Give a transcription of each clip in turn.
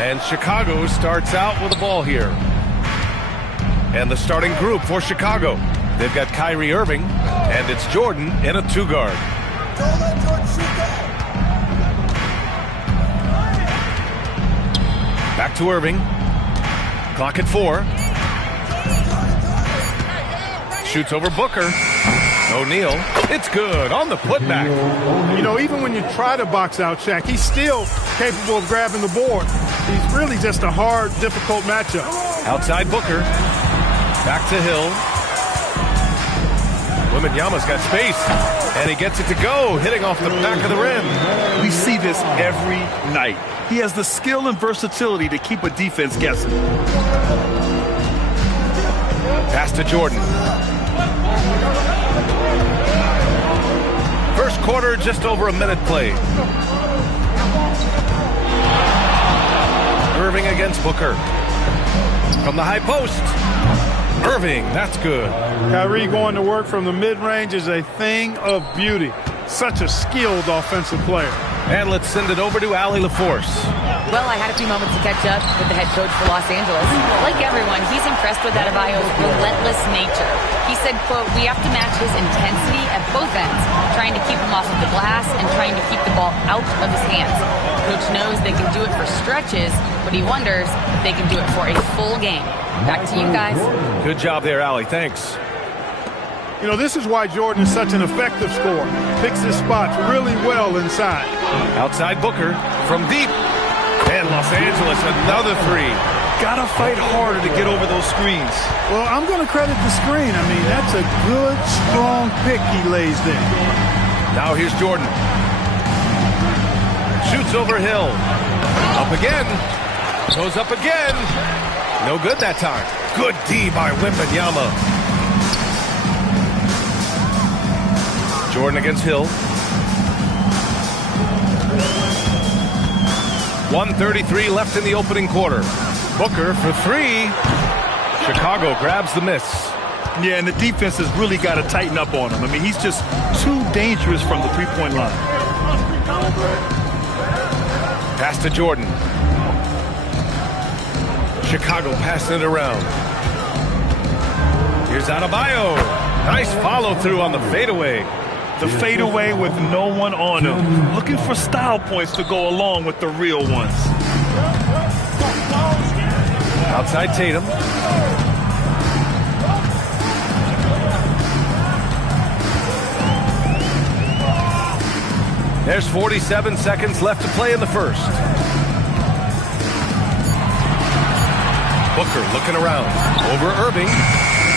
And Chicago starts out with the ball here. And the starting group for Chicago. They've got Kyrie Irving, and it's Jordan in a two-guard. Don't let Jordan shoot that. Back to Irving. Clock at 4. Shoots over Booker. O'Neal. It's good on the putback. You know, even when you try to box out Shaq, he's still capable of grabbing the board. He's really just a hard, difficult matchup. Outside Booker. Back to Hill. Wembanyama's got space, and he gets it to go, hitting off the back of the rim. We see this every night. He has the skill and versatility to keep a defense guessing. Pass to Jordan. First quarter, just over a minute played. Irving against Booker. From the high post. Irving, that's good. Kyrie going to work from the mid-range is a thing of beauty. Such a skilled offensive player. And let's send it over to Allie LaForce. Well, I had a few moments to catch up with the head coach for Los Angeles. Like everyone, he's impressed with Adebayo's relentless nature. He said, quote, "We have to match his intensity at both ends, trying to keep him off of the glass and trying to keep the ball out of his hands. Coach knows they can do it for stretches, but he wonders if they can do it for a full game." Back to you guys. Good job there, Allie. Thanks. You know, this is why Jordan is such an effective scorer. Picks his spots really well inside. Outside Booker from deep. And Los Angeles, another three. Gotta fight harder to get over those screens. Well, I'm going to credit the screen. I mean, that's a good, strong pick he lays there. Now here's Jordan. Shoots over Hill. Up again. Goes up again. No good that time. Good D by Wembanyama. Jordan against Hill. 1:33 left in the opening quarter. Booker for three. Chicago grabs the miss. Yeah, and the defense has really got to tighten up on him. I mean, he's just too dangerous from the three-point line. Pass to Jordan. Chicago passing it around. Here's Adebayo. Nice follow-through on the fadeaway. The fadeaway with no one on him. Looking for style points to go along with the real ones. Outside Tatum. There's 47 seconds left to play in the first. Booker looking around. Over Irving.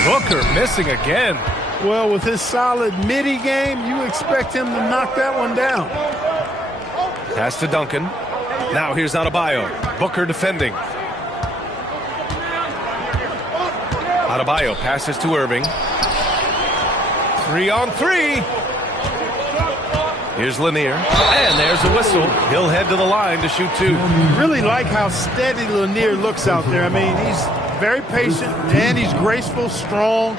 Booker missing again. Well, with his solid midi game, you expect him to knock that one down. Pass to Duncan. Now here's Adebayo. Booker defending. Adebayo passes to Irving. 3-on-3. Here's Lanier. And there's a whistle. He'll head to the line to shoot two. Really like how steady Lanier looks out there. I mean, he's very patient and he's graceful, strong,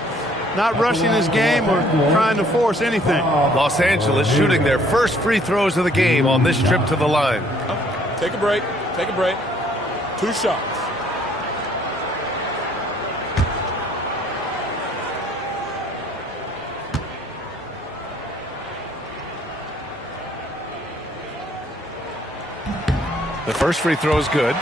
not rushing his game or trying to force anything. Los Angeles shooting their first free throws of the game on this trip to the line. Take a break. Take a break. 2 shots. The first free throw is good.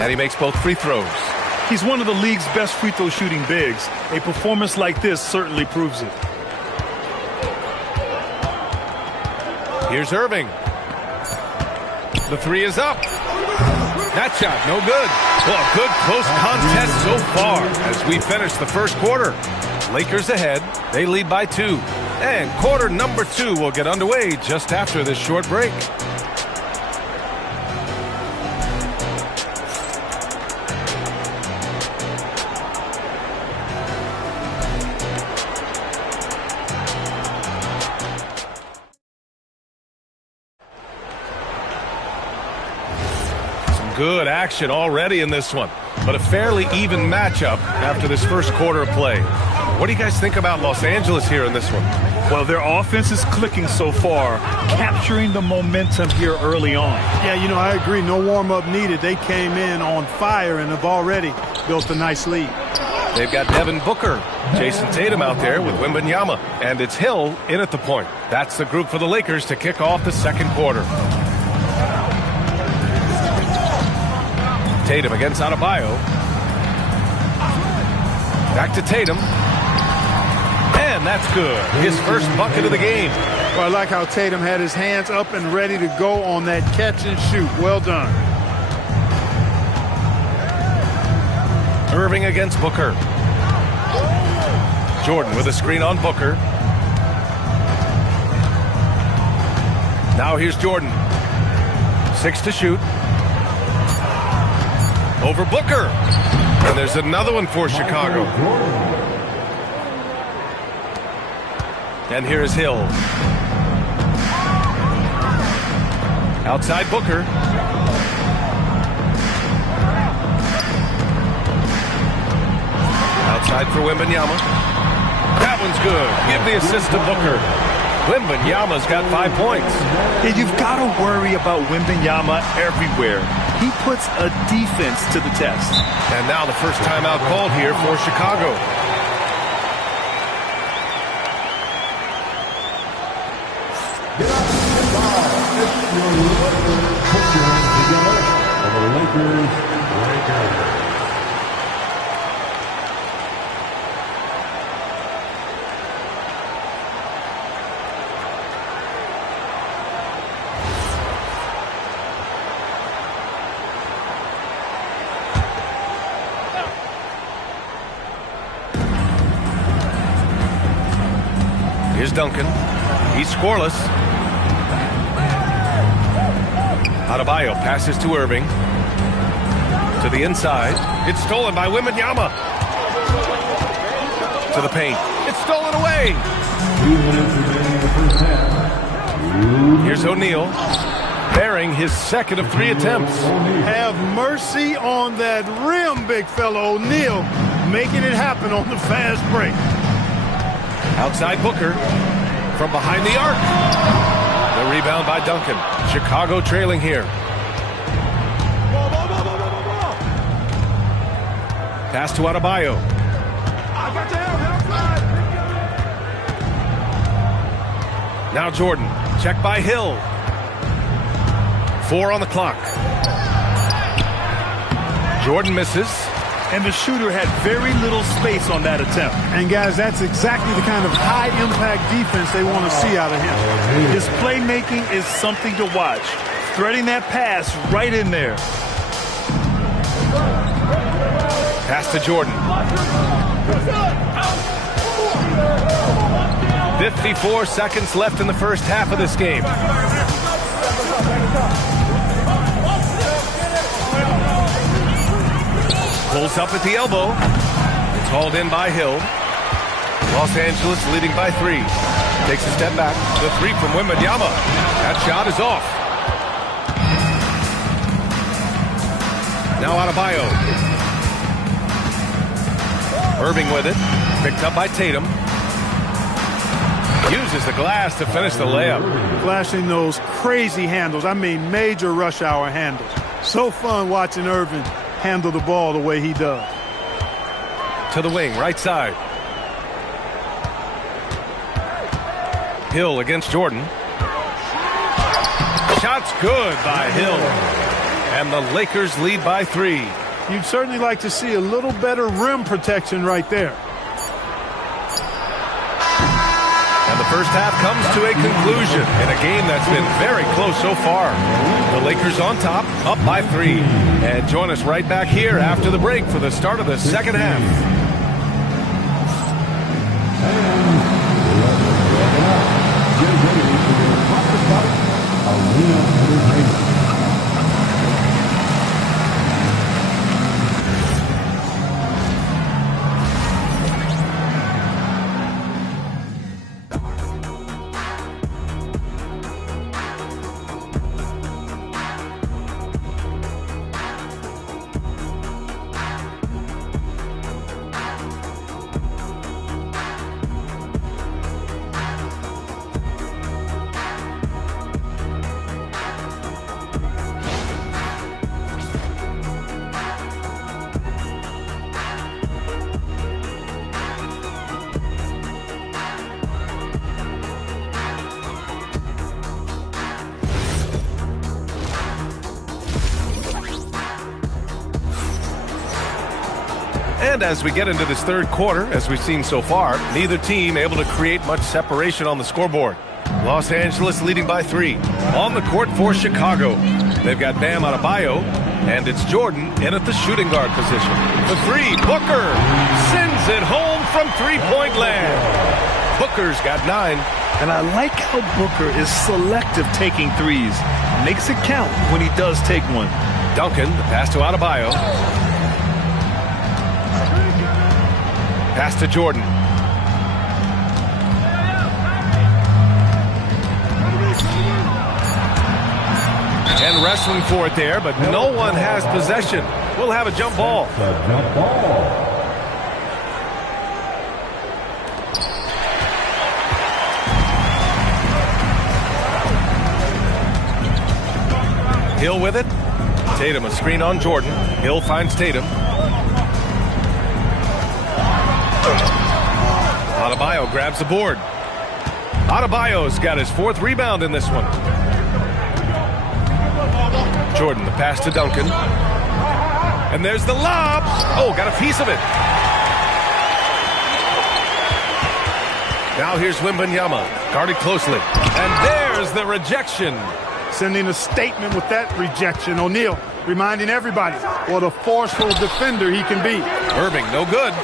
And he makes both free throws. He's one of the league's best free throw shooting bigs. A performance like this certainly proves it. Here's Irving. The three is up. That shot, no good. Well, good close contest so far as we finish the first quarter. Lakers ahead. They lead by 2. And quarter number 2 will get underway just after this short break. Good action already in this one, but a fairly even matchup after this first quarter of play. What do you guys think about Los Angeles here in this one? Well, their offense is clicking so far, capturing the momentum here early on. Yeah, you know, I agree. No warm-up needed. They came in on fire and have already built a nice lead. They've got Devin Booker, Jason Tatum out there with Wembanyama, and it's Hill in at the point. That's the group for the Lakers to kick off the second quarter. Tatum against Adebayo. Back to Tatum. And that's good. His first bucket of the game. Well, I like how Tatum had his hands up and ready to go on that catch and shoot. Well done. Irving against Booker. Jordan with a screen on Booker. Now here's Jordan. 6 to shoot. Over Booker. And there's another one for Chicago. And here is Hill. Outside Booker. Outside for Wembanyama. That one's good. Give the assist to Booker. Wembanyama's got 5 points. And you've got to worry about Wembanyama everywhere. He puts a defense to the test. And now the first timeout called here for Chicago. Get up and ball. It's your Lakers. Put your hands together for the Lakers. Here's Duncan. He's scoreless. Adebayo passes to Irving. To the inside. It's stolen by Wembanyama. To the paint. It's stolen away. 2 minutes remaining in the first half. Here's O'Neal. Bearing his second of 3 attempts. Have mercy on that rim, big fella. O'Neal making it happen on the fast break. Outside Booker. From behind the arc. The rebound by Duncan. Chicago trailing here. Pass to Adebayo. Now Jordan. Check by Hill. 4 on the clock. Jordan misses. And the shooter had very little space on that attempt. And, guys, that's exactly the kind of high-impact defense they want to see out of him. His playmaking is something to watch. Threading that pass right in there. Pass to Jordan. 54 seconds left in the first half of this game. Pulls up at the elbow. It's hauled in by Hill. Los Angeles leading by 3. Takes a step back. The 3 from Wembanyama. That shot is off. Now Adebayo. Irving with it. Picked up by Tatum. Uses the glass to finish the layup. Flashing those crazy handles. I mean, major rush hour handles. So fun watching Irving handle the ball the way he does. To the wing, right side. Hill against Jordan. Shot's good by Hill. And the Lakers lead by 3. You'd certainly like to see a little better rim protection right there. And the first half comes to a conclusion in a game that's been very close so far. The Lakers on top, up by 3. And join us right back here after the break for the start of the second half. And as we get into this third quarter, as we've seen so far, neither team able to create much separation on the scoreboard. Los Angeles leading by 3. On the court for Chicago. They've got Bam Adebayo, and it's Jordan in at the shooting guard position. The 3, Booker sends it home from three-point land. Booker's got 9. And I like how Booker is selective taking threes. Makes it count when he does take one. Duncan, the pass to Adebayo. Pass to Jordan. And wrestling for it there, but no one has possession. We'll have a jump ball. Jump ball. Hill with it. Tatum, a screen on Jordan. Hill finds Tatum. Adebayo grabs the board. Adebayo's got his 4th rebound in this one. Jordan, the pass to Duncan. And there's the lob. Oh, got a piece of it. Now here's Wembanyama, guarded closely. And there's the rejection. Sending a statement with that rejection. O'Neal reminding everybody what a forceful defender he can be. Irving, no good.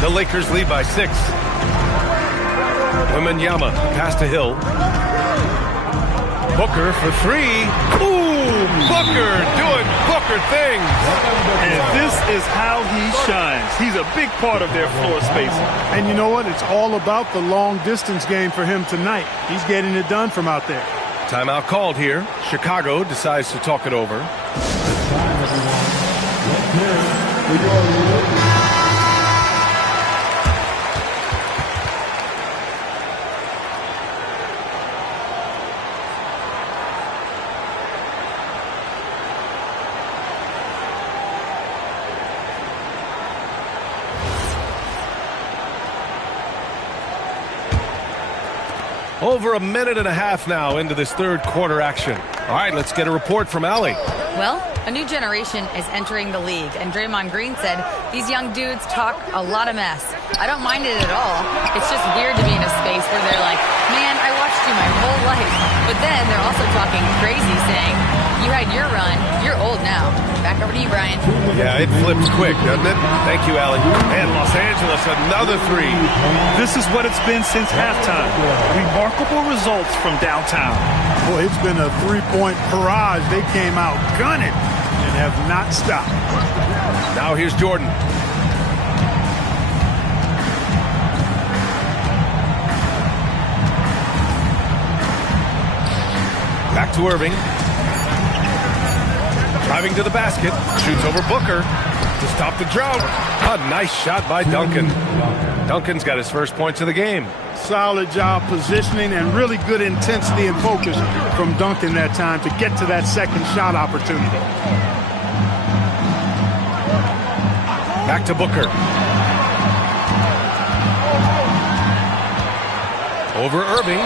The Lakers lead by 6. Wembanyama pass to Hill. Booker for three. Ooh, Booker doing Booker things. And this is how he shines. He's a big part of their floor spacing. And you know what? It's all about the long distance game for him tonight. He's getting it done from out there. Timeout called here. Chicago decides to talk it over. Over a minute and a half now into this third quarter action. All right, let's get a report from Allie. Well, a new generation is entering the league, and Draymond Green said these young dudes talk a lot of mess. I don't mind it at all. It's just weird to be in a space where they're like, man, I watched you my whole life. But then they're also talking crazy, saying, you had your run, you're old now. Back over to you, Brian. Yeah, it flips quick, doesn't it? Thank you, Allie. And Los Angeles, another three. This is what it's been since halftime. Remarkable results from downtown. Boy, it's been a three-point barrage. They came out gunning and have not stopped. Now here's Jordan. Back to Irving. Driving to the basket. Shoots over Booker to stop the drought. A nice shot by Duncan. Duncan's got his first points of the game. Solid job positioning and really good intensity and focus from Duncan that time to get to that second shot opportunity. Back to Booker. Over Irving.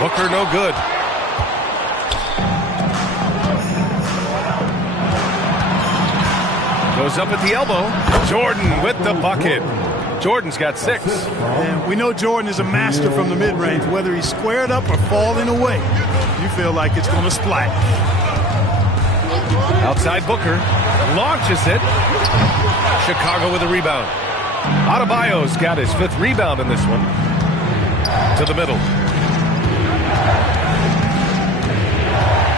Booker no good. Goes up at the elbow. Jordan with the bucket. Jordan's got 6. And we know Jordan is a master from the mid-range. Whether he's squared up or falling away, you feel like it's going to splash. Outside Booker. Launches it. Chicago with a rebound. Adebayo's got his 5th rebound in this one. To the middle.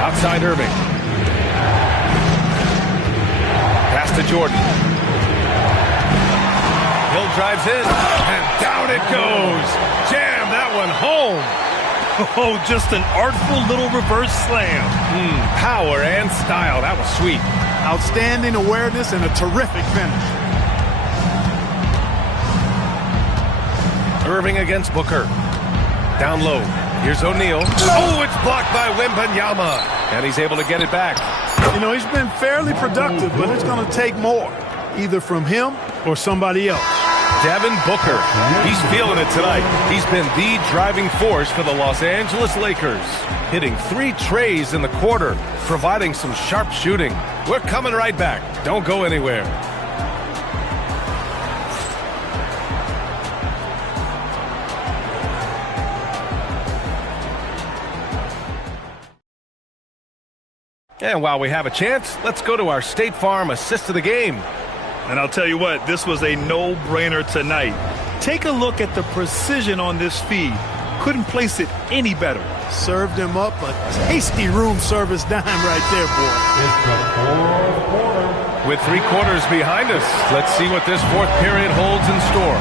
Outside Irving. Pass to Jordan. Hill drives in, and down it goes. Jam that one home. Oh, just an artful little reverse slam. Power and style. That was sweet. Outstanding awareness and a terrific finish. Irving against Booker. Down low. Here's O'Neal. Oh, it's blocked by Wembanyama. And he's able to get it back. You know, he's been fairly productive, but it's going to take more, either from him or somebody else. Devin Booker. He's feeling it tonight. He's been the driving force for the Los Angeles Lakers. Hitting 3 trays in the quarter, providing some sharp shooting. We're coming right back. Don't go anywhere. And while we have a chance, let's go to our State Farm assist of the game. And I'll tell you what, this was a no-brainer tonight. Take a look at the precision on this feed. Couldn't place it any better. Served him up a tasty room service dime right there, boy. With 3 quarters behind us, let's see what this 4th period holds in store.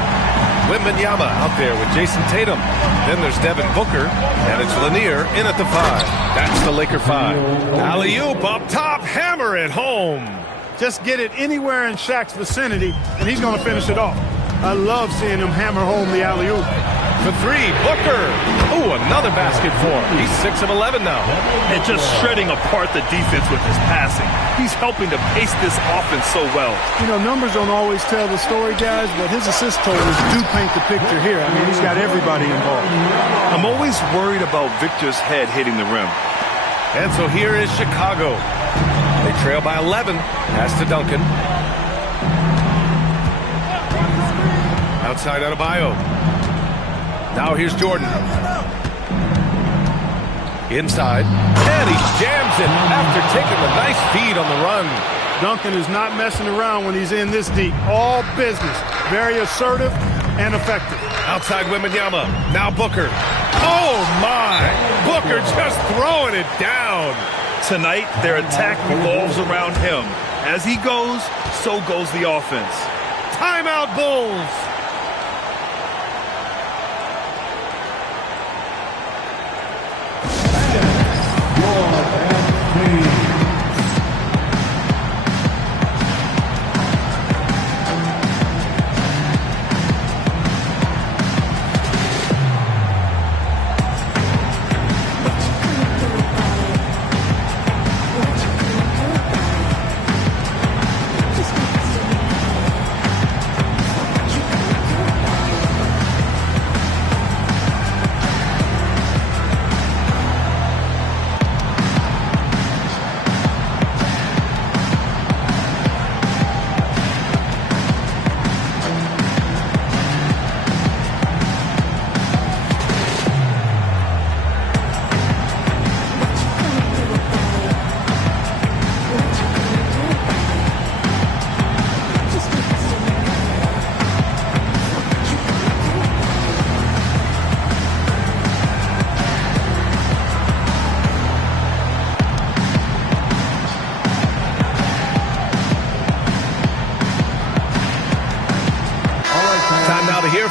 Wembanyama out there with Jason Tatum. Then there's Devin Booker, and it's Lanier in at the 5. That's the Laker 5. Alley-oop up top, hammer it home. Just get it anywhere in Shaq's vicinity, and he's going to finish it off. I love seeing him hammer home the alley-oop. For 3, Booker. Oh, another basket for him. He's 6 of 11 now. And just shredding apart the defense with his passing. He's helping to pace this offense so well. You know, numbers don't always tell the story, guys, but his assist totals do paint the picture here. I mean, he's got everybody involved. I'm always worried about Victor's head hitting the rim. And so here is Chicago. They trail by 11. Pass to Duncan. Outside Adebayo. Now here's Jordan. Inside. And he jams it after taking a nice feed on the run. Duncan is not messing around when he's in this deep. All business. Very assertive and effective. Outside Wembanyama. Now Booker. Oh, my. Booker just throwing it down. Tonight, their attack revolves around him. As he goes, so goes the offense. Timeout, Bulls.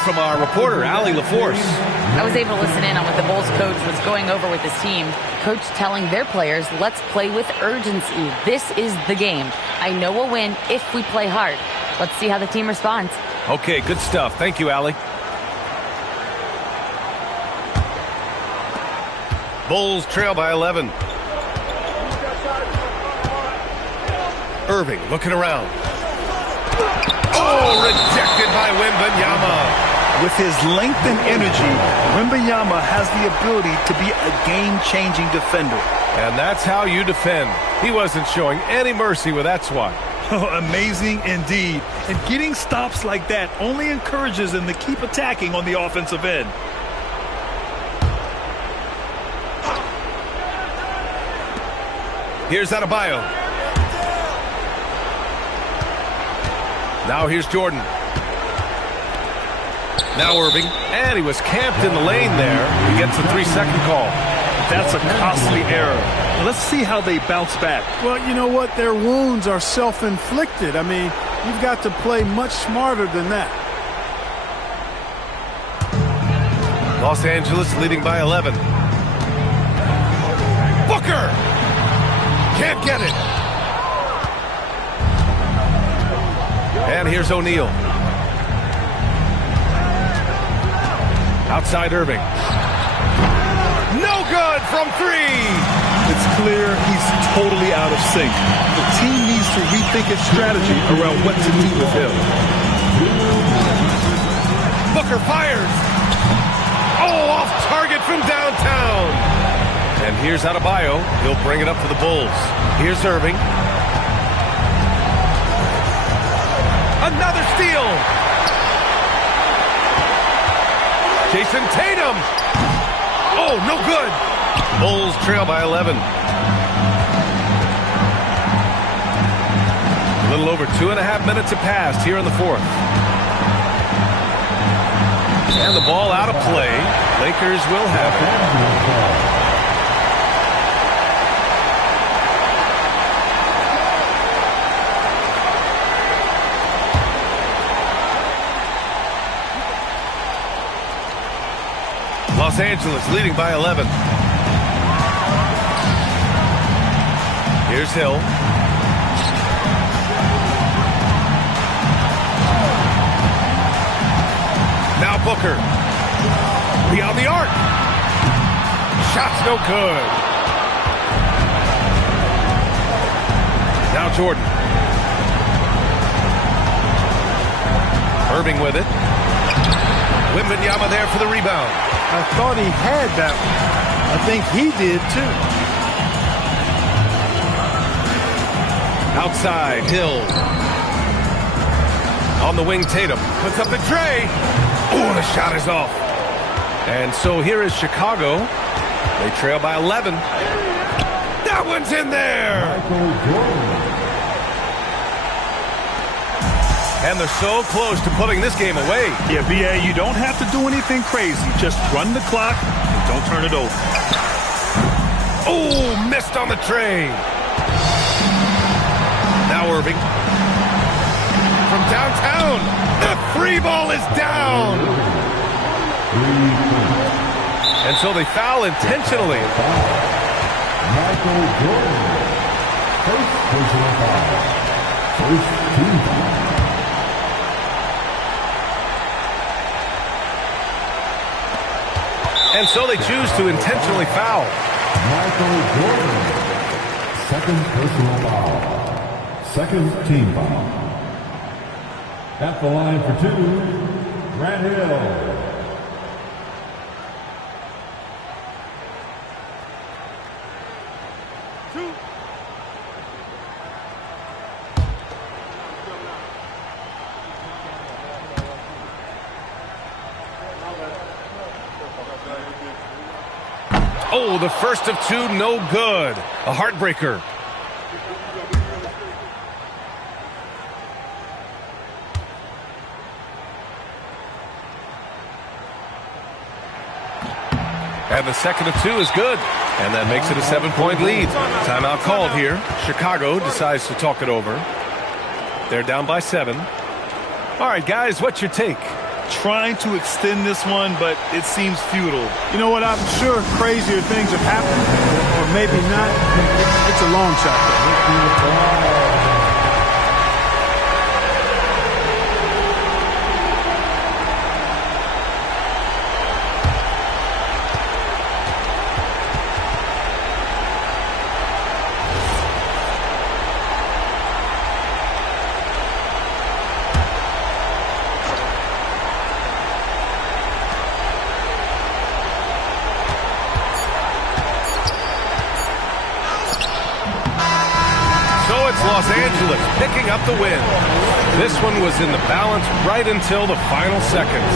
From our reporter, Allie LaForce. I was able to listen in on what the Bulls coach was going over with his team. Coach telling their players, let's play with urgency. This is the game. I know we'll win if we play hard. Let's see how the team responds. Okay, good stuff. Thank you, Allie. Bulls trail by 11. Irving looking around. Oh, rejected by Wembanyama. With his length and energy, Wembanyama has the ability to be a game-changing defender. And that's how you defend. He wasn't showing any mercy with that swat. Oh, amazing indeed. And getting stops like that only encourages them to keep attacking on the offensive end. Here's Adebayo. Now here's Jordan. Now Irving, and he was camped in the lane there. He gets a 3-second call. That's a costly error. Let's see how they bounce back. Well, you know what? Their wounds are self-inflicted. I mean, you've got to play much smarter than that. Los Angeles leading by 11. Booker! Can't get it. And here's O'Neal. Outside Irving. No good from 3. It's clear he's totally out of sync. The team needs to rethink its strategy around what to do with him. Booker fires. Oh, off target from downtown. And here's Adebayo. He'll bring it up for the Bulls. Here's Irving. Another steal. Jason Tatum. Oh, no good. Bulls trail by 11. A little over 2.5 minutes have passed here in the fourth. And the ball out of play. Lakers will have it. Los Angeles leading by 11. Here's Hill. Now Booker. Beyond the arc. Shot's no good. Now Jordan. Irving with it. Wembanyama there for the rebound. I thought he had that one. I think he did, too. Outside, Hill. On the wing, Tatum. Puts up the tray. Oh, the shot is off. And so here is Chicago. They trail by 11. That one's in there. And they're so close to putting this game away. Yeah, B.A., you don't have to do anything crazy. Just run the clock and don't turn it over. Oh, missed on the tray. Now Irving. From downtown, the free ball is down. And so they foul intentionally. Michael Jordan. First personal foul. First team foul. And so they choose to intentionally foul. Michael Jordan. Second personal foul. Second team foul. At the line for two, Grant Hill. Oh, the first of two, no good. A heartbreaker. And the second of two is good. And that makes it a 7-point lead. Timeout called here. Chicago decides to talk it over. They're down by 7. All right, guys, what's your take? Trying to extend this one, but it seems futile. You know what? I'm sure crazier things have happened, or maybe not. It's a long shot, though. Los Angeles picking up the win. This one was in the balance right until the final seconds.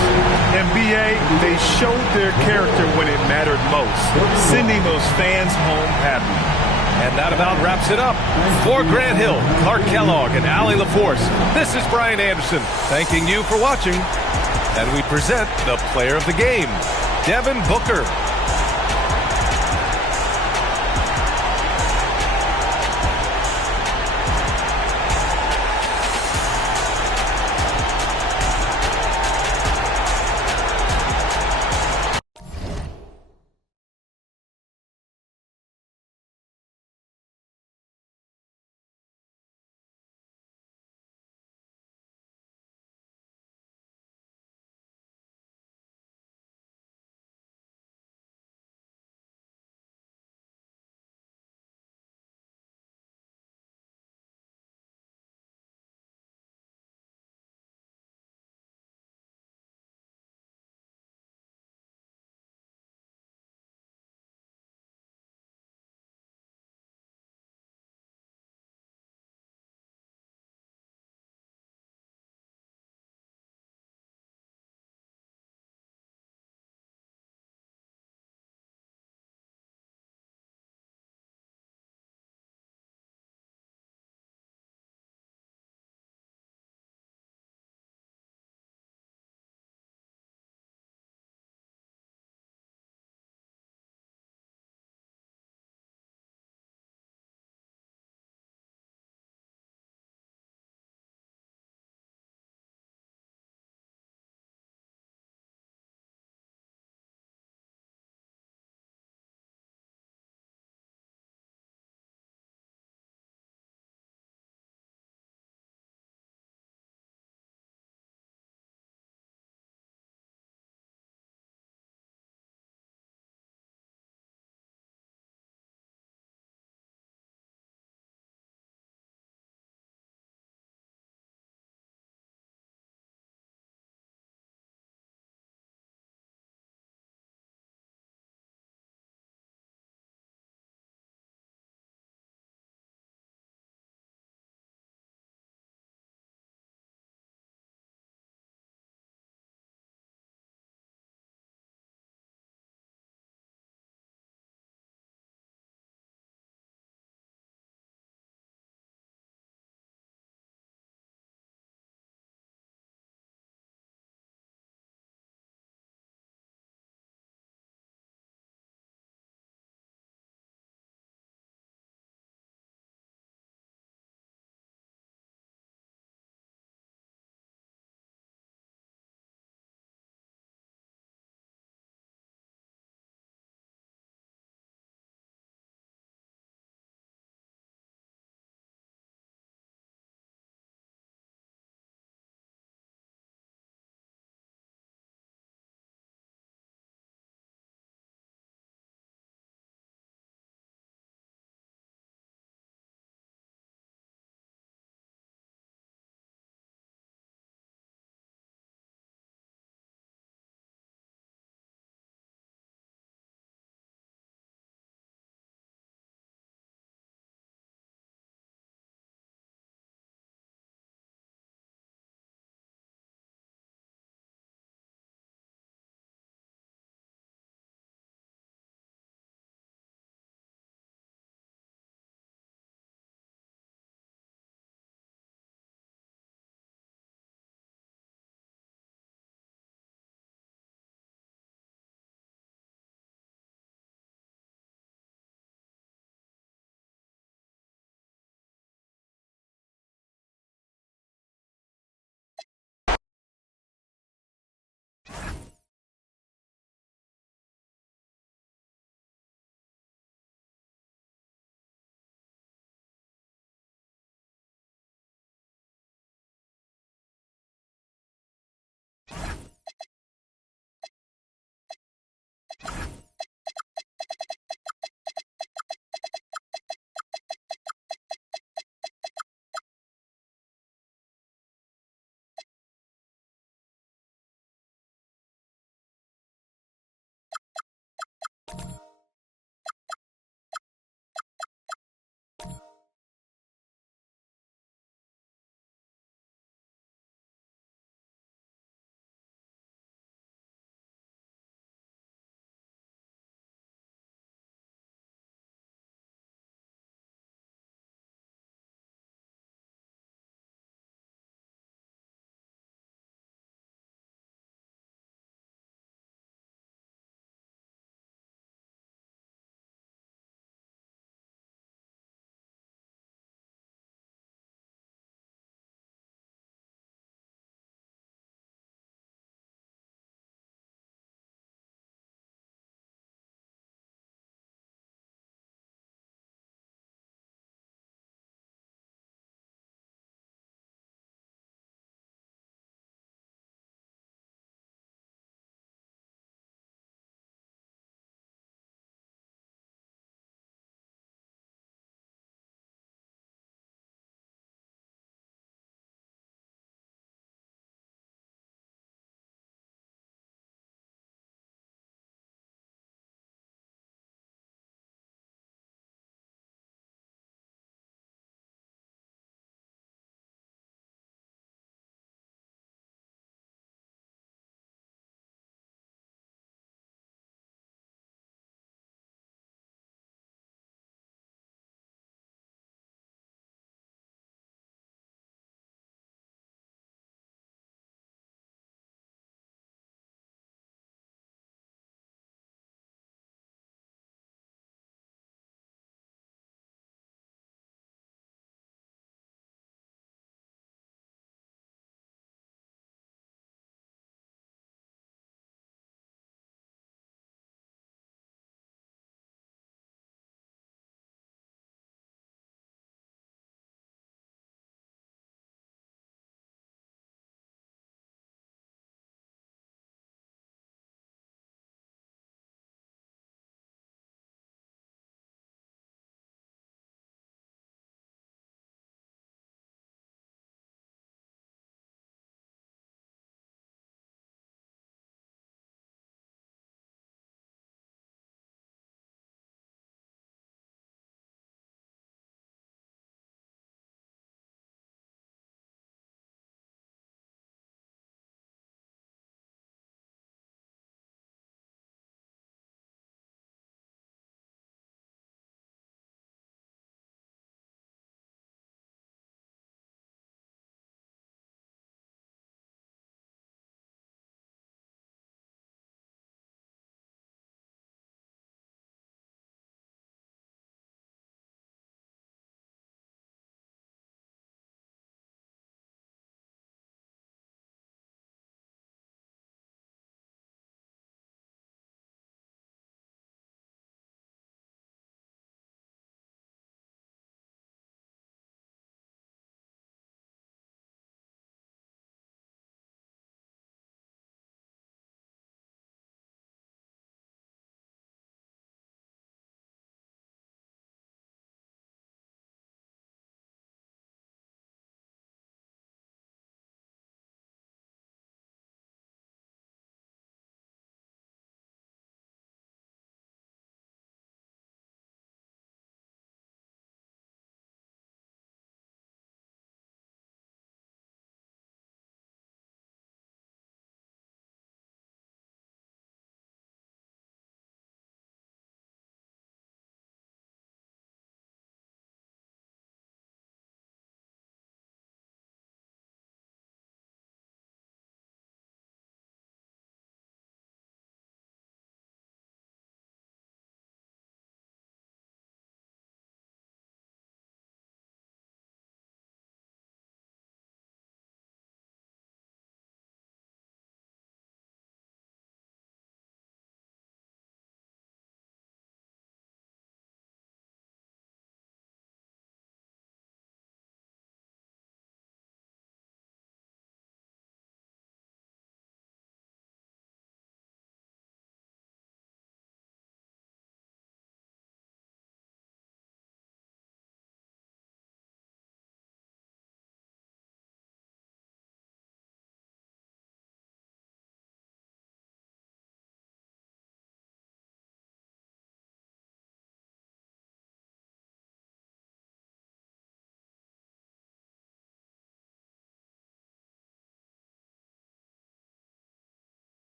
NBA, they showed their character when it mattered most, sending those fans home happy. And that about wraps it up. For Grant Hill, Clark Kellogg, and Allie LaForce, this is Brian Anderson thanking you for watching. And we present the player of the game, Devin Booker.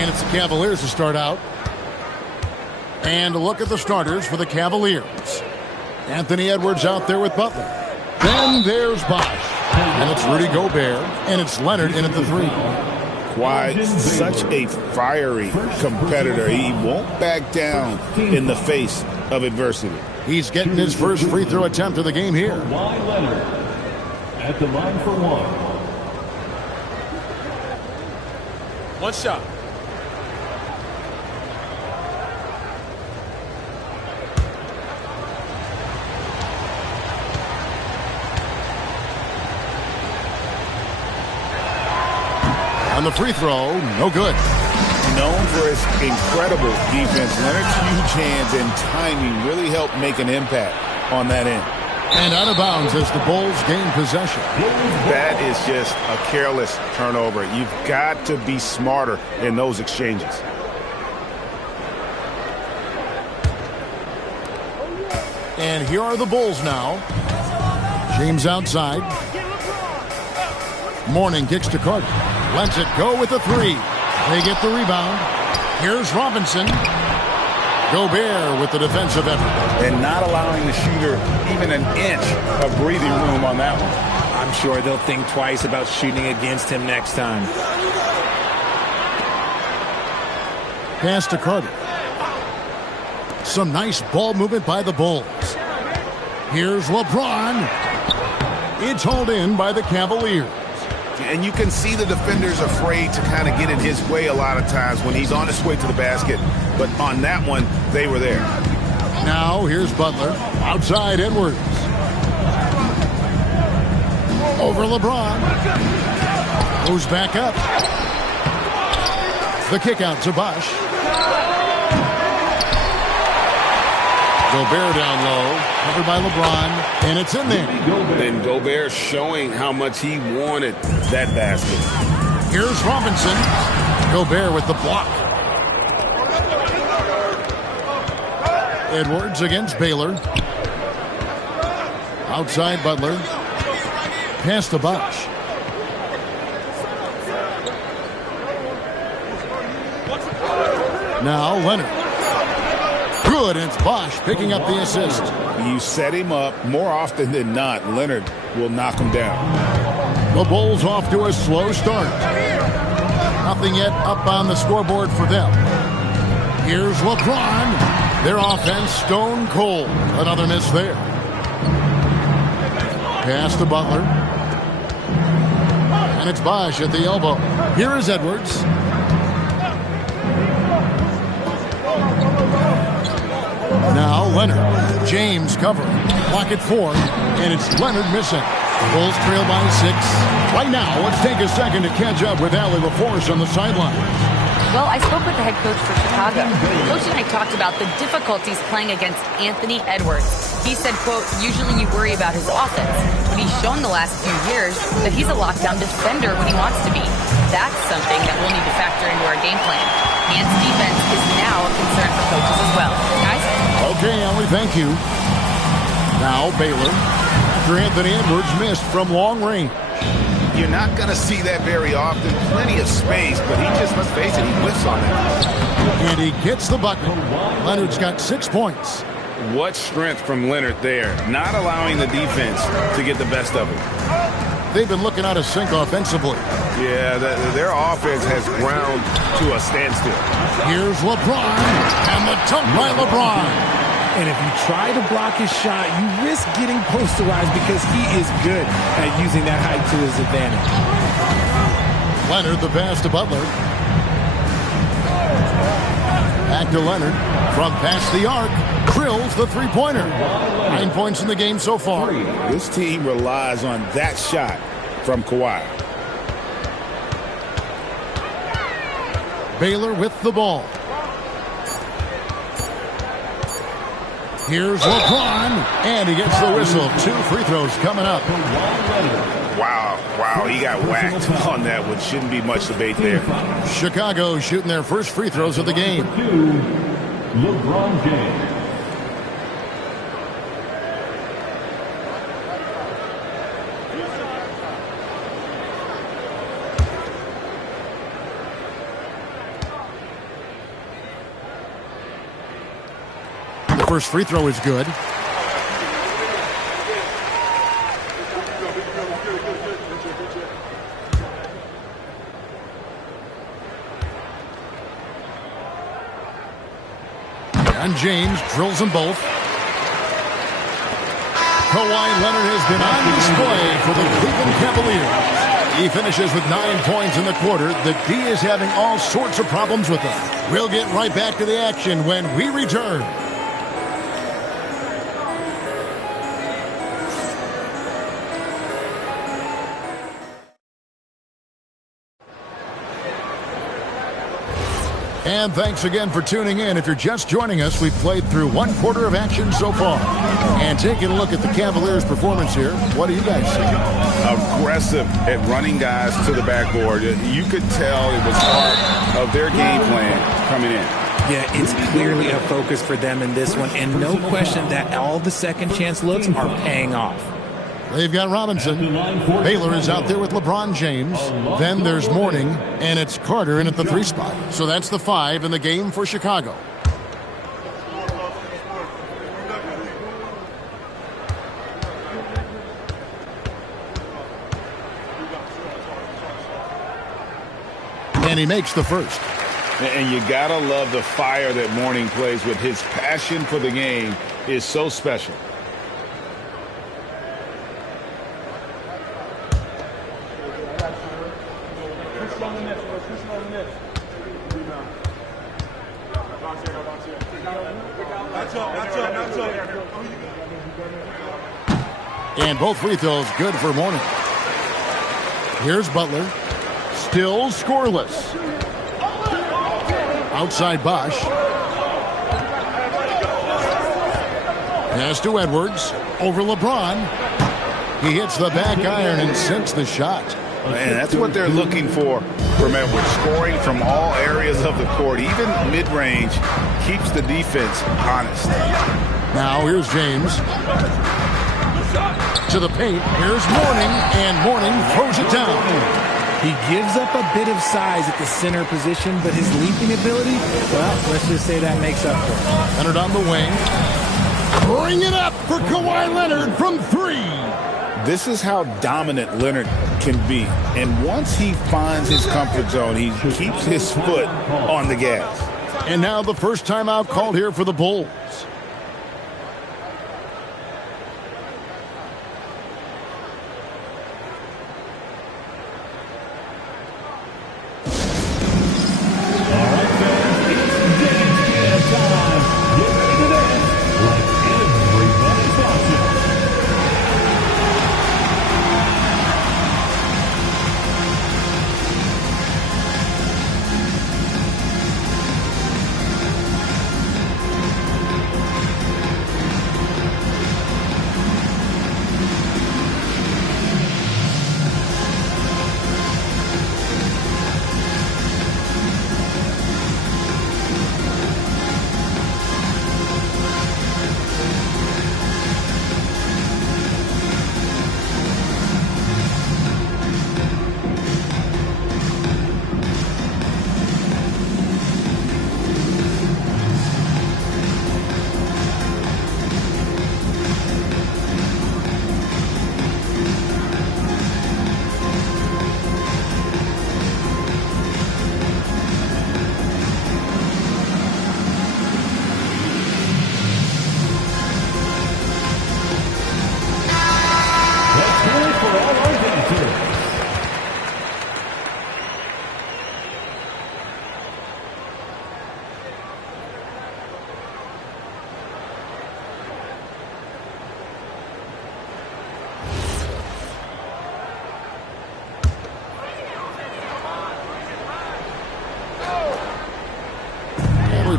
And it's the Cavaliers to start out. And a look at the starters for the Cavaliers. Anthony Edwards out there with Butler. Then there's Bosh. And it's Rudy Gobert. And it's Leonard in at the 3. Kawhi, such a fiery competitor. He won't back down in the face of adversity. He's getting his first free throw attempt of the game here. Kawhi Leonard at the line for one. One shot. On the free throw, no good. Known for his incredible defense, Leonard's huge hands and timing really helped make an impact on that end. And out of bounds as the Bulls gain possession. That is just a careless turnover. You've got to be smarter in those exchanges. And here are the Bulls now. James outside. Mourning kicks to Carter. Lets it go with the 3. They get the rebound. Here's Robinson. Gobert with the defensive effort. And not allowing the shooter even an inch of breathing room on that one. I'm sure they'll think twice about shooting against him next time. Pass to Carter. Some nice ball movement by the Bulls. Here's LeBron. It's hauled in by the Cavaliers. And you can see the defenders afraid to kind of get in his way a lot of times when he's on his way to the basket. But on that one, they were there. Now here's Butler. Outside Edwards. Over LeBron. Goes back up. The kick out to Bosh. Gobert down low. Covered by LeBron. And it's in there. And Gobert showing how much he wanted that basket. Here's Robinson. Gobert with the block. Edwards against Baylor. Outside Butler. Pass to Bosh. Now Leonard. Good, and it's Bosh picking up the assist. You set him up more often than not. Leonard will knock him down. The Bulls off to a slow start. Nothing yet up on the scoreboard for them. Here's LeBron. Their offense stone cold. Another miss there. Pass to Butler. And it's Bosh at the elbow. Here is Edwards. Now Leonard. James covering. Clock at 4. And it's Leonard missing. Bulls trail by 6. Right now, let's take a second to catch up with Allie LaForce on the sideline. Well, I spoke with the head coach for Chicago. Coach and I talked about the difficulties playing against Anthony Edwards. He said, quote, usually you worry about his offense, but he's shown the last few years that he's a lockdown defender when he wants to be. That's something that we'll need to factor into our game plan. Ant's defense is now a concern for coaches as well. Guys? Okay, Allie, thank you. Now Baylor, after Anthony Edwards missed from long range. You're not going to see that very often. Plenty of space, but he just, let's face it, he whiffs on it. And he gets the bucket. Leonard's got 6 points. What strength from Leonard there, not allowing the defense to get the best of him. They've been looking out of sync offensively. Yeah, their offense has ground to a standstill. Here's LeBron, and the dunk by LeBron. And if you try to block his shot, you risk getting posterized because he is good at using that height to his advantage. Leonard, the pass to Butler. Back to Leonard. From past the arc, drills the three-pointer. 9 points in the game so far. This team relies on that shot from Kawhi. Baylor with the ball. Here's LeBron, and he gets the whistle. 2 free throws coming up. Wow, he got whacked on that one. Shouldn't be much debate there. Chicago shooting their first free throws of the game. LeBron James. First free throw is good. And James drills them both. Kawhi Leonard has been on display for the Cleveland Cavaliers. He finishes with 9 points in the quarter. The D is having all sorts of problems with him. We'll get right back to the action when we return. And thanks again for tuning in. If you're just joining us, we've played through 1 quarter of action so far. And taking a look at the Cavaliers' performance here, what do you guys see? Aggressive at running guys to the backboard. You could tell it was part of their game plan coming in. Yeah, it's clearly a focus for them in this one. And no question that all the second chance looks are paying off. They've got Robinson. Baylor is out there with LeBron James. Then there's Mourning, and it's Carter in at the 3 spot. So that's the 5 in the game for Chicago. And he makes the first. And you gotta love the fire that Mourning plays with. His passion for the game is so special. And both free throws good for Mourning. Here's Butler. Still scoreless. Outside Bosch. Pass to Edwards. Over LeBron. He hits the back iron and sinks the shot. And that's what they're looking for from Edwards. Scoring from all areas of the court. Even mid-range keeps the defense honest. Now here's James. To the paint. Here's Mourning. And Mourning throws it down. He gives up a bit of size at the center position, but his leaping ability, well, let's just say that makes up for it. Leonard on the wing. Bring it up for Kawhi Leonard from 3. This is how dominant Leonard can be. And once he finds his comfort zone, he keeps his foot on the gas. And now the first timeout called here for the Bulls.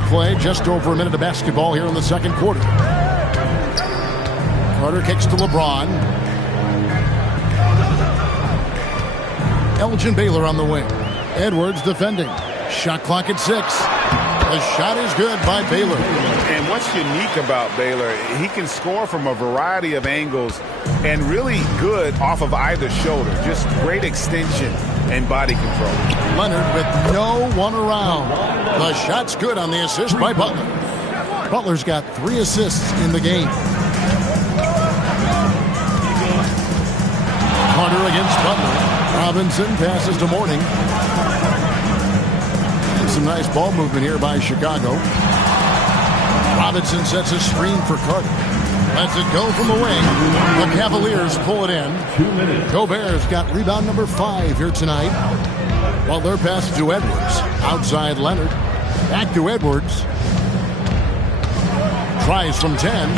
Play just over a minute of basketball here in the second quarter. Carter kicks to LeBron. Elgin Baylor on the wing. Edwards defending. Shot clock at 6. The shot is good by Baylor. And what's unique about Baylor, he can score from a variety of angles and really good off of either shoulder. Just great extension and body control. Leonard with no one around. The shot's good on the assist by Butler. Butler's got 3 assists in the game. Carter against Butler. Robinson passes to Mourning. And some nice ball movement here by Chicago. Robinson sets a screen for Carter. Lets it go from the wing. The Cavaliers pull it in. Gobert's got rebound number 5 here tonight. Butler passes to Edwards. Outside Leonard. Back to Edwards. Tries from 10.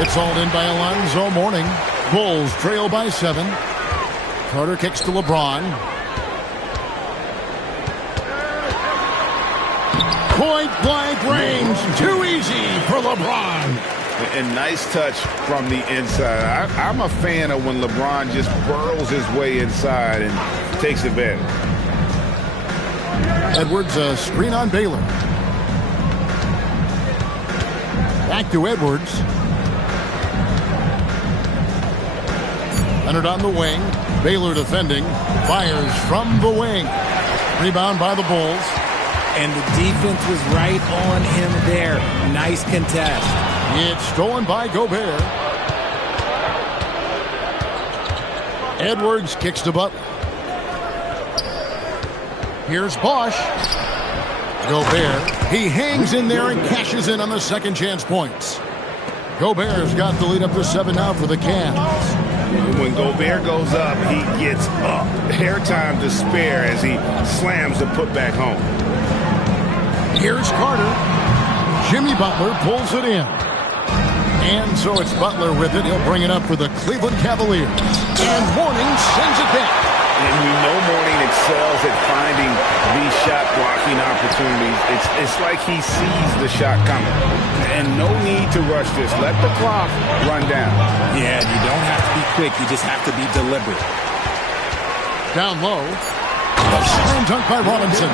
It's hauled in by Alonzo Mourning. Bulls trail by 7. Carter kicks to LeBron. Point-blank range. Too easy for LeBron. And nice touch from the inside. I'm a fan of when LeBron just burrows his way inside and takes advantage. Edwards, a screen on Baylor. Back to Edwards. Leonard on the wing. Baylor defending. Fires from the wing. Rebound by the Bulls. And the defense was right on him there. Nice contest. It's stolen by Gobert. Edwards kicks to Butler. Here's Bosch. Gobert. He hangs in there and cashes in on the second chance points. Gobert's got the lead up to 7 now for the Cavs. When Gobert goes up, he gets up. Airtime to spare as he slams the putback home. Here's Carter. Jimmy Butler pulls it in. And so it's Butler with it. He'll bring it up for the Cleveland Cavaliers. And Mourning sends it back. And we know Mourning excels at finding these shot blocking opportunities. It's like he sees the shot coming. And no need to rush this. Let the clock run down. Yeah, you don't have to be quick. You just have to be deliberate. Down low. A slam dunk by Robinson.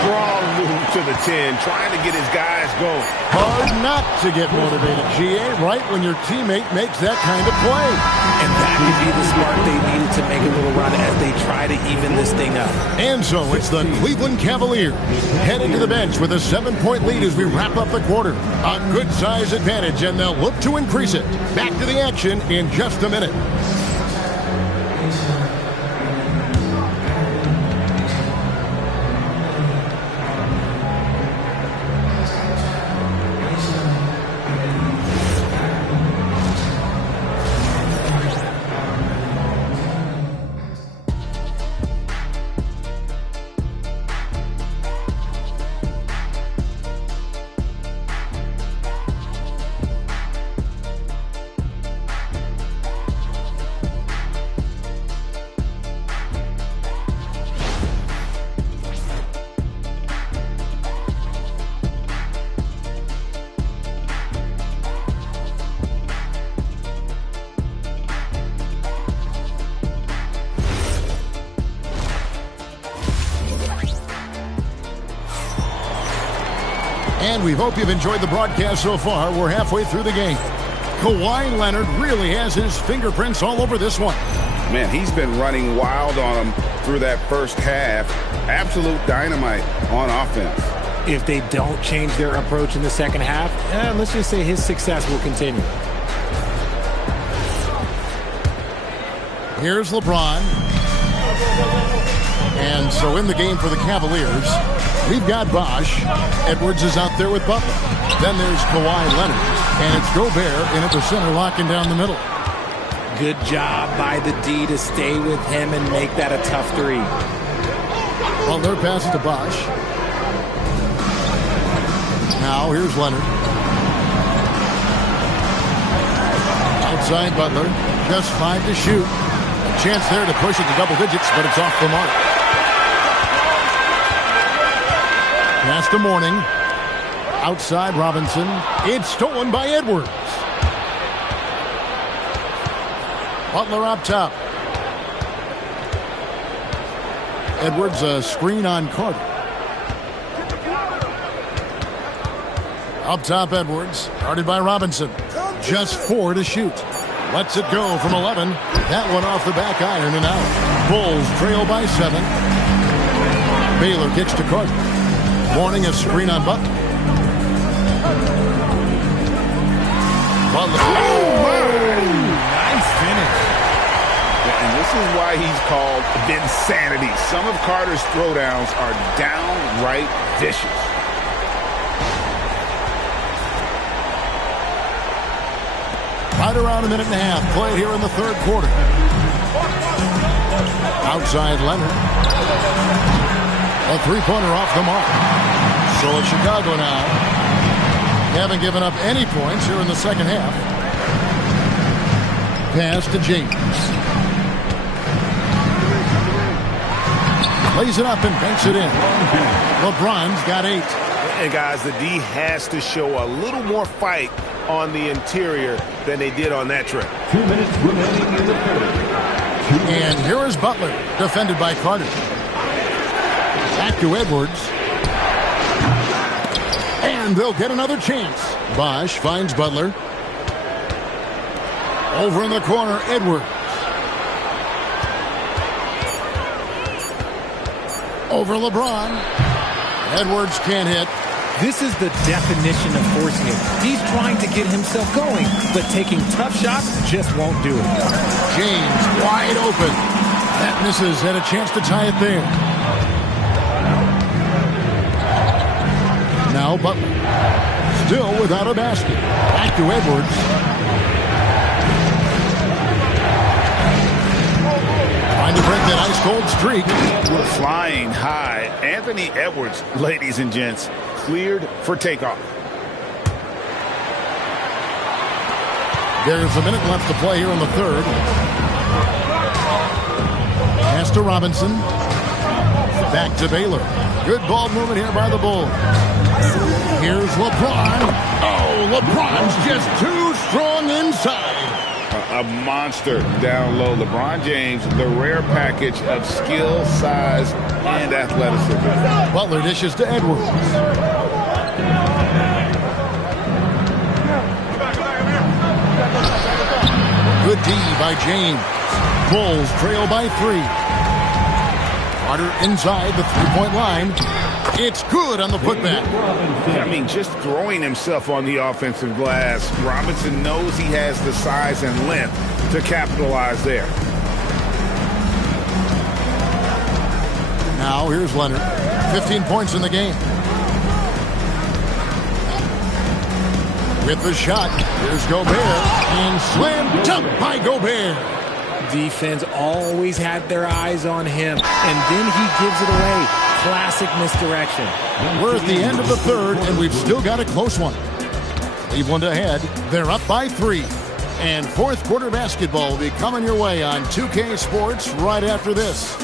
Strong move to the 10, trying to get his guys going. Hard not to get motivated, GA, right when your teammate makes that kind of play. And that could be the spark they needed to make a little run as they try to even this thing up. And so it's the Cleveland Cavaliers heading to the bench with a 7-point lead as we wrap up the quarter. A good size advantage, and they'll look to increase it. Back to the action in just a minute. And we hope you've enjoyed the broadcast so far. We're halfway through the game. Kawhi Leonard really has his fingerprints all over this one. Man, he's been running wild on him through that first half. Absolute dynamite on offense. If they don't change their approach in the second half, let's just say his success will continue. Here's LeBron. And so in the game for the Cavaliers, we've got Bosch. Edwards is out there with Butler. Then there's Kawhi Leonard. And it's Gobert in at the center, locking down the middle. Good job by the D to stay with him and make that a tough three. Butler passes to Bosch. Now here's Leonard. Outside Butler. Just 5 to shoot. A chance there to push it to double digits, but it's off the mark. Pass to Mourning. Outside Robinson. It's stolen by Edwards. Butler up top. Edwards, a screen on Carter. Up top Edwards. Guarded by Robinson. Just 4 to shoot. Lets it go from 11. That one off the back iron and out. Bulls trail by 7. Baylor kicks to Carter. Mourning a screen on Butler. Butler. Nice finish. And this is why he's called Vinsanity. Some of Carter's throwdowns are downright vicious. Right around a minute and a half played here in the third quarter. Outside Leonard. A three-pointer off the mark. So it's Chicago now. Haven't given up any points here in the second half. Pass to James. Lays it up and banks it in. LeBron's got 8. And guys, the D has to show a little more fight on the interior than they did on that trip. 2 minutes remaining in the quarter. And here is Butler, defended by Carter. Back to Edwards. And they'll get another chance. Bosch finds Butler. Over in the corner, Edwards. Over LeBron. Edwards can't hit. This is the definition of forcing it. He's trying to get himself going, but taking tough shots just won't do it. James wide open. That misses. Had a chance to tie it there. Now Butler. Still without a basket. Back to Edwards. Trying to break that ice-cold streak. Flying high. Anthony Edwards, ladies and gents, cleared for takeoff. There's a minute left to play here in the third. Pass to Robinson. Back to Baylor. Good ball movement here by the Bulls. Here's LeBron. Oh, LeBron's just too strong inside. A monster down low. LeBron James, the rare package of skill, size, and athleticism. Butler dishes to Edwards. Good D by James. Bulls trail by 3. Carter inside the three-point line. It's good on the putback. I mean, just throwing himself on the offensive glass. Robinson knows he has the size and length to capitalize there. Now here's Leonard. 15 points in the game. With the shot, here's Gobert. And slam dunk by Gobert. Defense always had their eyes on him, and then he gives it away. Classic misdirection. We're at the end of the third, and we've still got a close one. Cleveland ahead. They're up by 3. And fourth quarter basketball will be coming your way on 2K Sports right after this.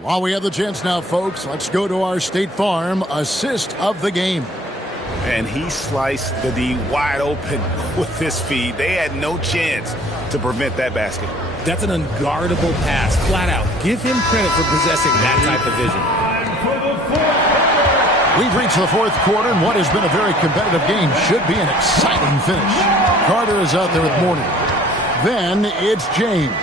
While we have the chance now, folks, let's go to our State Farm assist of the game. And he sliced the D wide open with this feed. They had no chance to prevent that basket. That's an unguardable pass, flat out. Give him credit for possessing that type of vision. We've reached the fourth quarter, and what has been a very competitive game should be an exciting finish. Carter is out there with Mourning. Then it's James.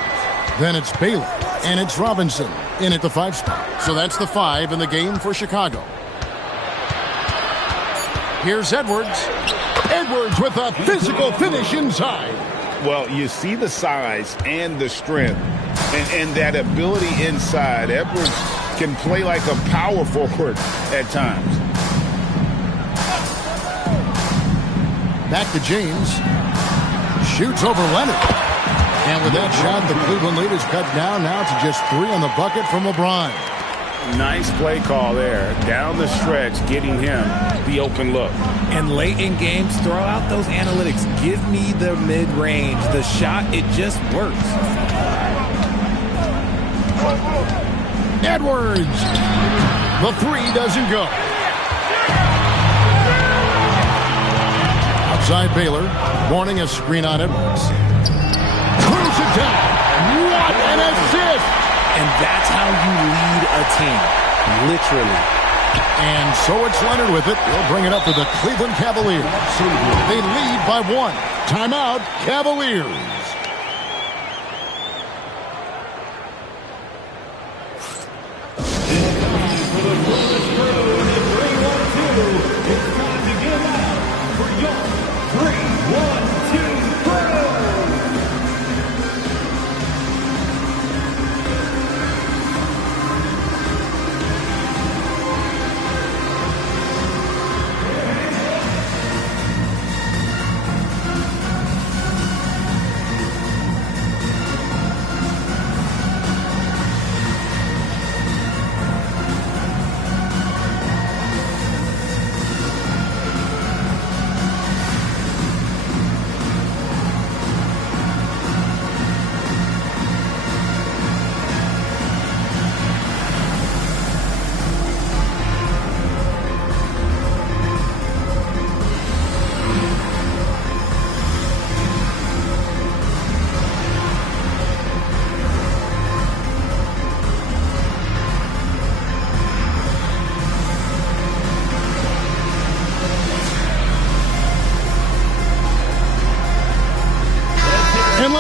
Then it's Baylor. And it's Robinson in at the 5 spot. So that's the 5 in the game for Chicago. Here's Edwards. Edwards with a physical finish inside. Well, you see the size and the strength and that ability inside. Edwards can play like a power forward at times. Back to James. Shoots over Leonard. And with that shot, the Cleveland lead is cut down now to just 3 on the bucket from LeBron. Nice play call there. Down the stretch, getting him the open look. And late in games, throw out those analytics. Give me the mid-range. The shot, it just works. Edwards. The 3 doesn't go. Outside Baylor. Mourning a screen on Edwards. Throws it down. What an assist! And that's how you lead a team. Literally. And so it's Leonard with it. They'll bring it up to the Cleveland Cavaliers. They lead by 1. Timeout, Cavaliers.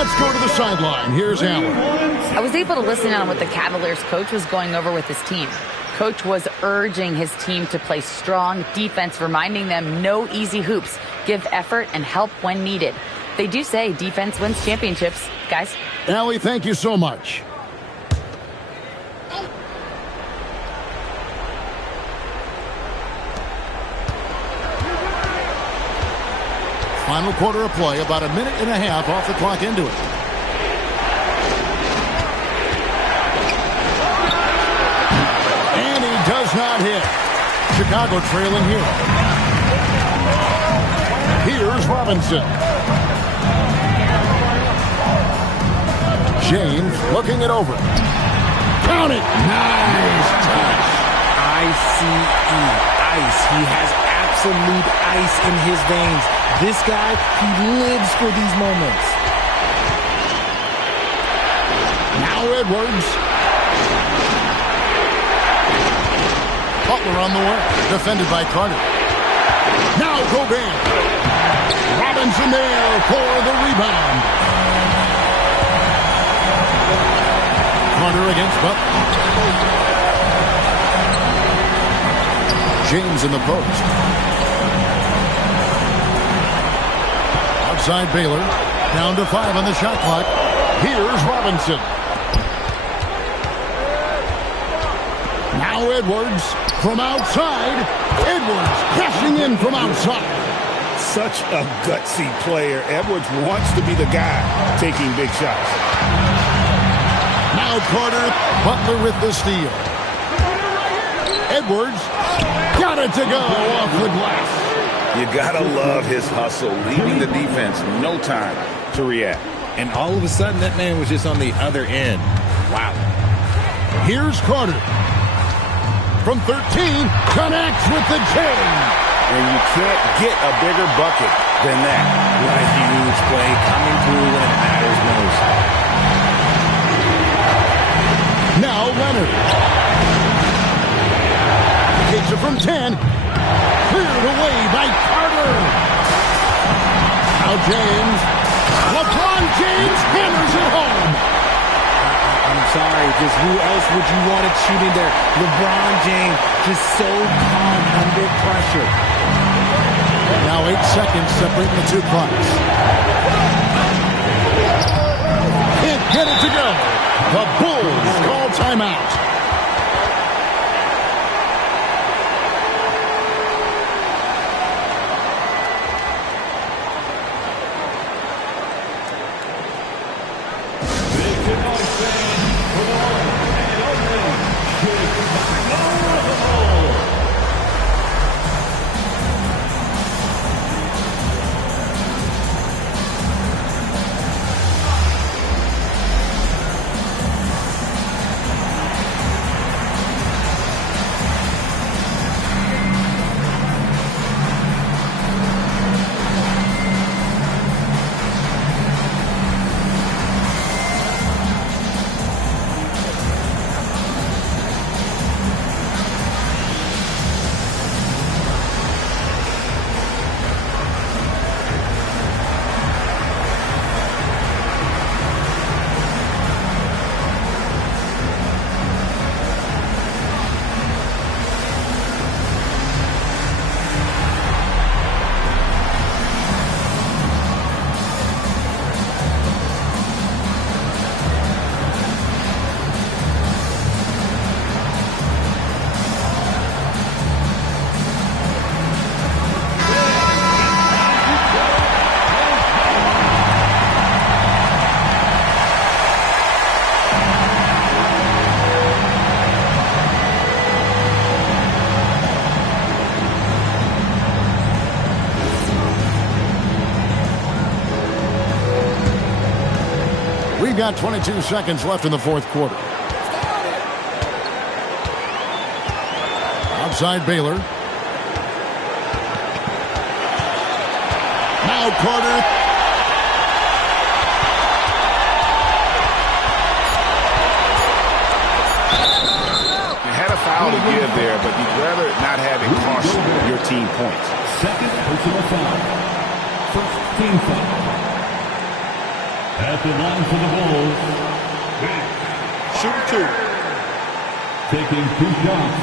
Let's go to the sideline. Here's Allen. I was able to listen in on what the Cavaliers coach was going over with his team. Coach was urging his team to play strong defense, reminding them no easy hoops, give effort, and help when needed. They do say defense wins championships, guys. Allie, thank you so much. Final quarter of play, about a minute and a half off the clock into it. And he does not hit. Chicago trailing here. Here's Robinson. James looking it over. Count it. Nice touch. I-C-E. Ice. He has absolute ice in his veins. This guy, he lives for these moments. Now Edwards. Butler on the way. Defended by Carter. Now Gobert. Robinson there for the rebound. Carter against Butler. James in the post. Outside Baylor. Down to 5 on the shot clock. Here's Robinson. Now Edwards from outside. Edwards crashing in from outside. Such a gutsy player. Edwards wants to be the guy taking big shots. Now Carter. Butler with the steal. Edwards got it to go off the glass. You gotta love his hustle, leaving the defense no time to react. And all of a sudden, that man was just on the other end. Wow. Here's Carter. From 13, connects with the J. And you can't get a bigger bucket than that. What a huge play coming through when it matters most. Now Leonard. Takes it from 10. Cleared away by Carter. Now James. LeBron James hammers it home. I'm sorry, just who else would you want it shooting there? LeBron James, just so calm under pressure. Now 8 seconds separating the two clocks. Can't get it to go. The Bulls call timeout. We've got 22 seconds left in the fourth quarter. Outside Baylor. Now Carter. You had a foul to give there, but you'd rather not have it cost your team points. Second personal foul. First team foul. At the line for the Bulls, Shooting 2. taking 2 shots.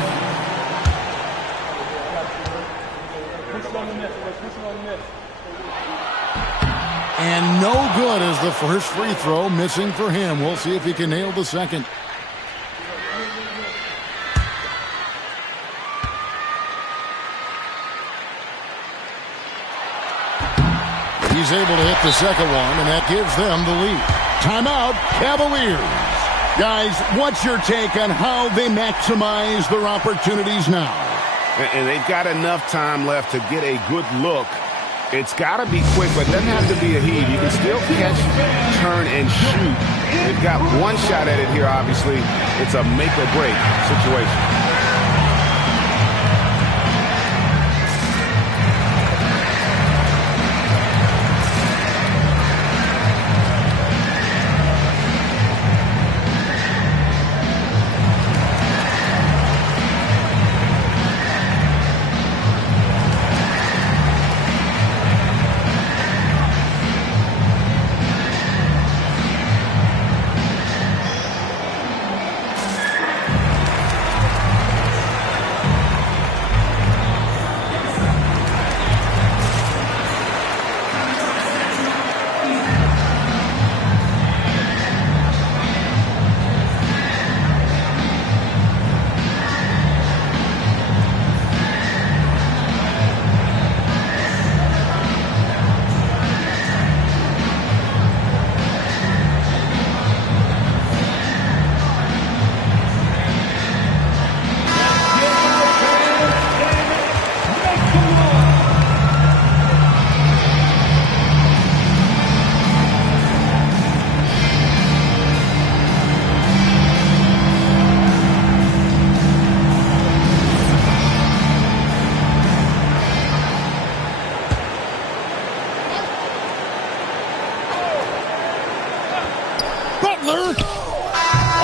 And no good as the first free throw, missing for him. We'll see if he can nail the second. He's able to hit the second one, and that gives them the lead. Timeout, Cavaliers. Guys, what's your take on how they maximize their opportunities now? And they've got enough time left to get a good look. It's got to be quick, but it doesn't have to be a heave. You can still catch, turn, and shoot. They've got one shot at it here, obviously. It's a make-or-break situation.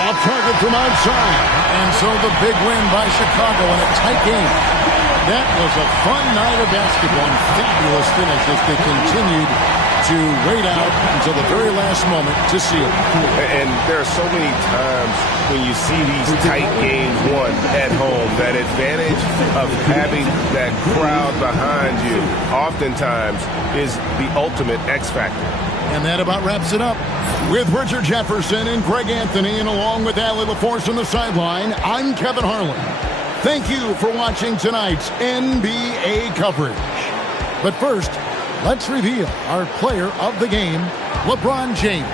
Off target from outside. And so the big win by Chicago in a tight game. That was a fun night of basketball and fabulous finish as they continued to wait out until the very last moment to seal it. And there are so many times when you see these tight games won at home, that advantage of having that crowd behind you oftentimes is the ultimate X factor. And that about wraps it up. With Richard Jefferson and Greg Anthony, and along with Allie LaForce on the sideline, I'm Kevin Harlan. Thank you for watching tonight's NBA coverage. But first, let's reveal our player of the game, LeBron James.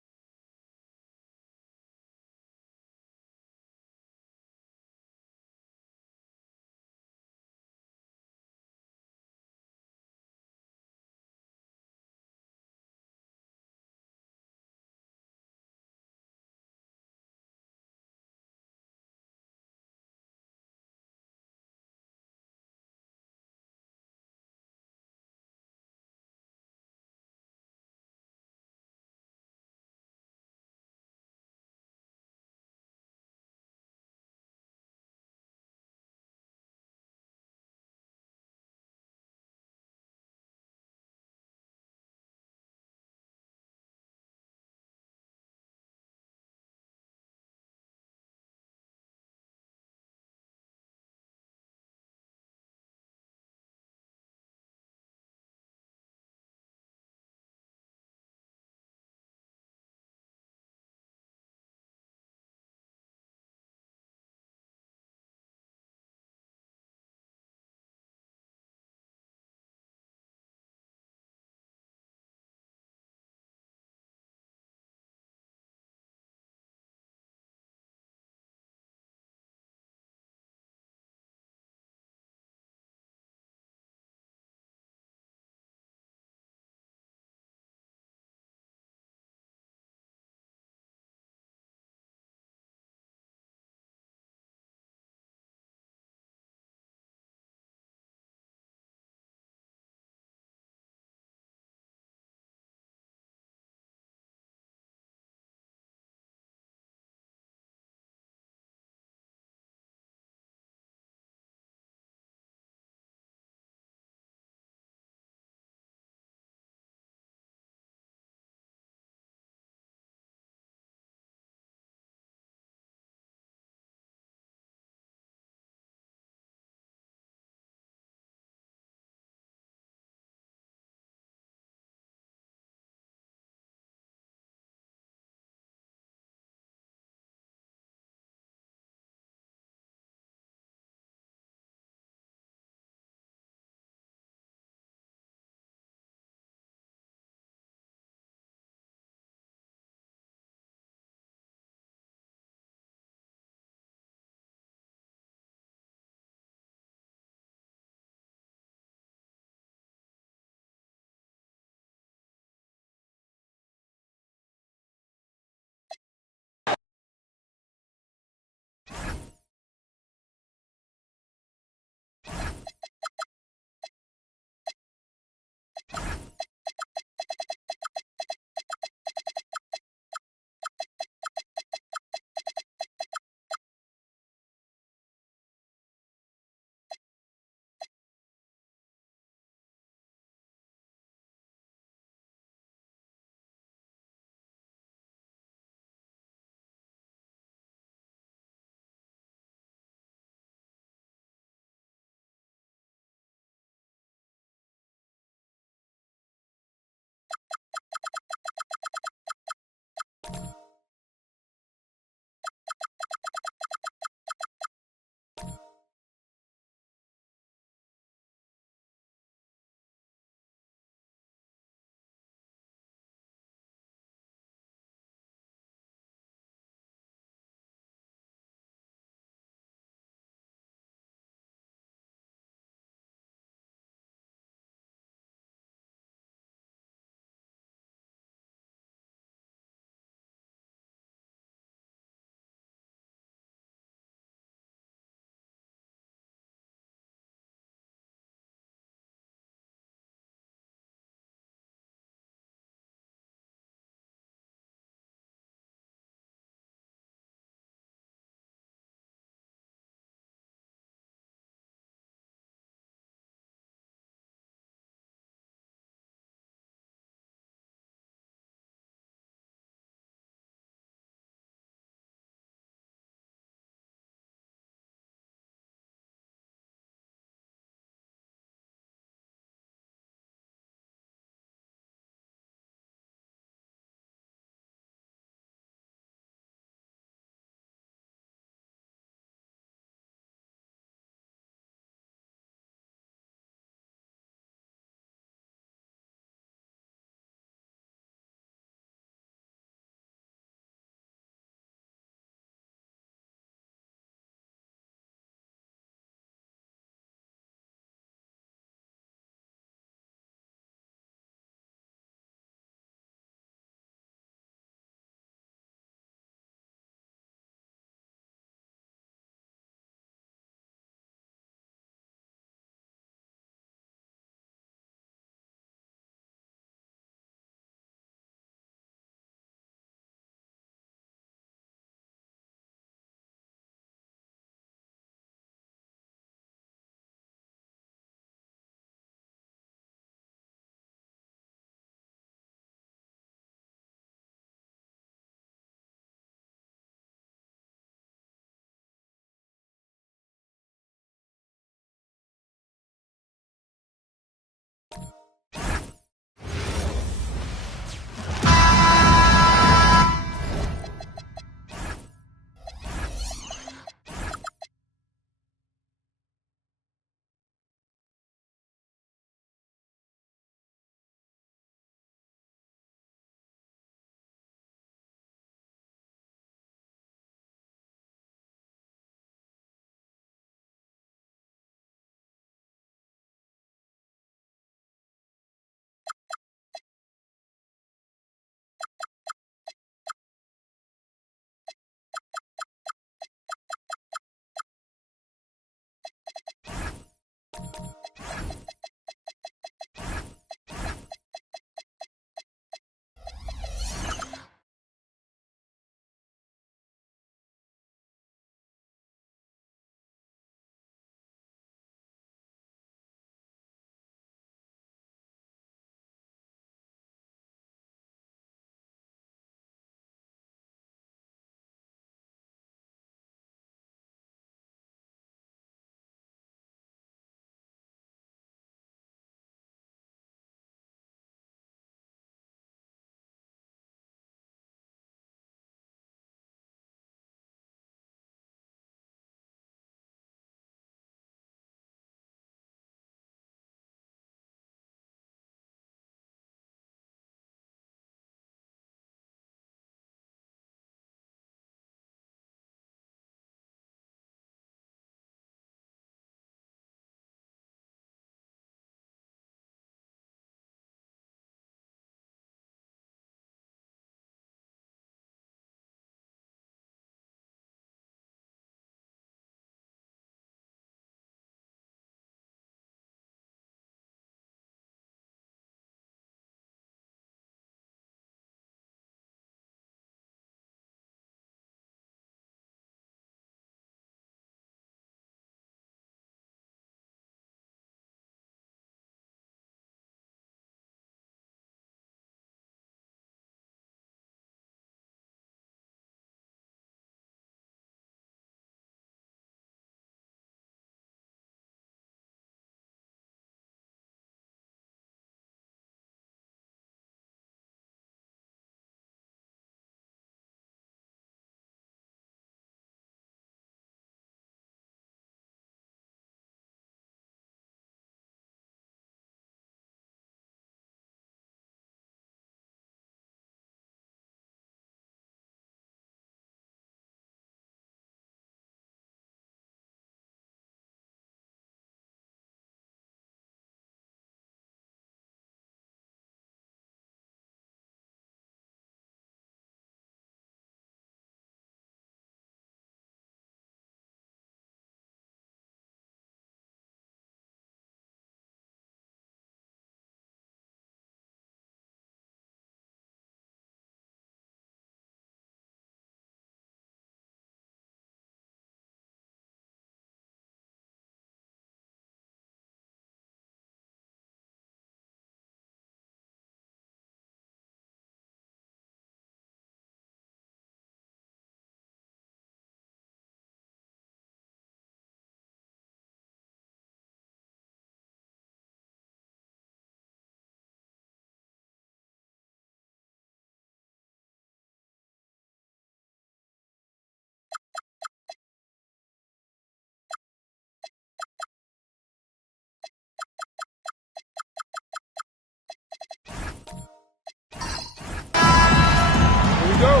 go.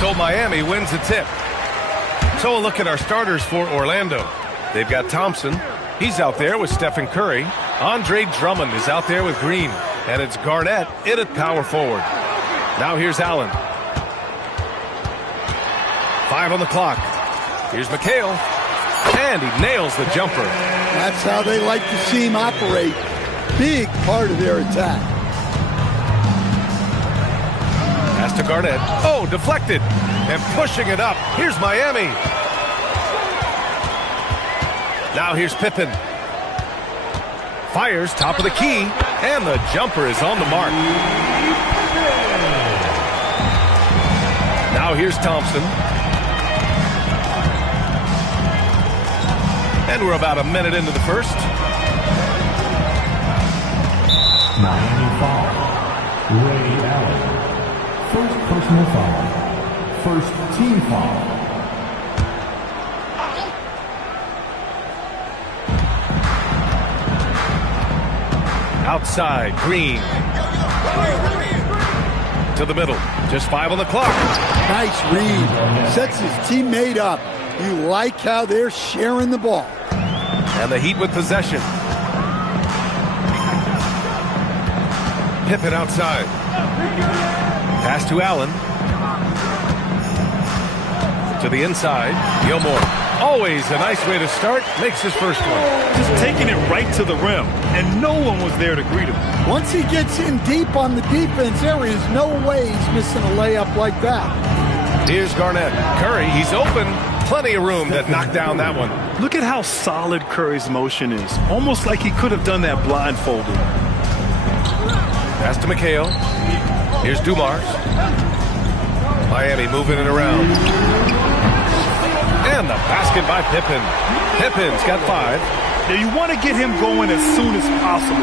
So Miami wins the tip. So a look at our starters for Orlando. They've got Thompson. He's out there with Stephen Curry. Andre Drummond is out there with Green. And it's Garnett in at power forward. Now here's Allen. 5 on the clock. Here's McHale. And he nails the jumper. That's how they like to see him operate. Big part of their attack. Pass to Garnett. Oh, deflected. And pushing it up. Here's Miami. Now here's Pippen. Fires top of the key. And the jumper is on the mark. Now here's Thompson. And we're about a minute into the first. Miami foul. Ray Allen. First personal foul. First team foul. Outside, Green. To the middle. Just 5 on the clock. Nice read. Sets his teammate up. You like how they're sharing the ball. And the Heat with possession. Pippen outside. Pass to Allen. To the inside. Gilmore. Always a nice way to start. Makes his first one. Just taking it right to the rim, and no one was there to greet him. Once he gets in deep on the defense, there is no way he's missing a layup like that. Here's Garnett. Curry, he's open. Plenty of room to knock down that one. Look at how solid Curry's motion is. Almost like he could have done that blindfolded. Pass to McHale. Here's Dumars. Miami moving it around. And the basket by Pippen. Pippin's got 5. Now you want to get him going as soon as possible.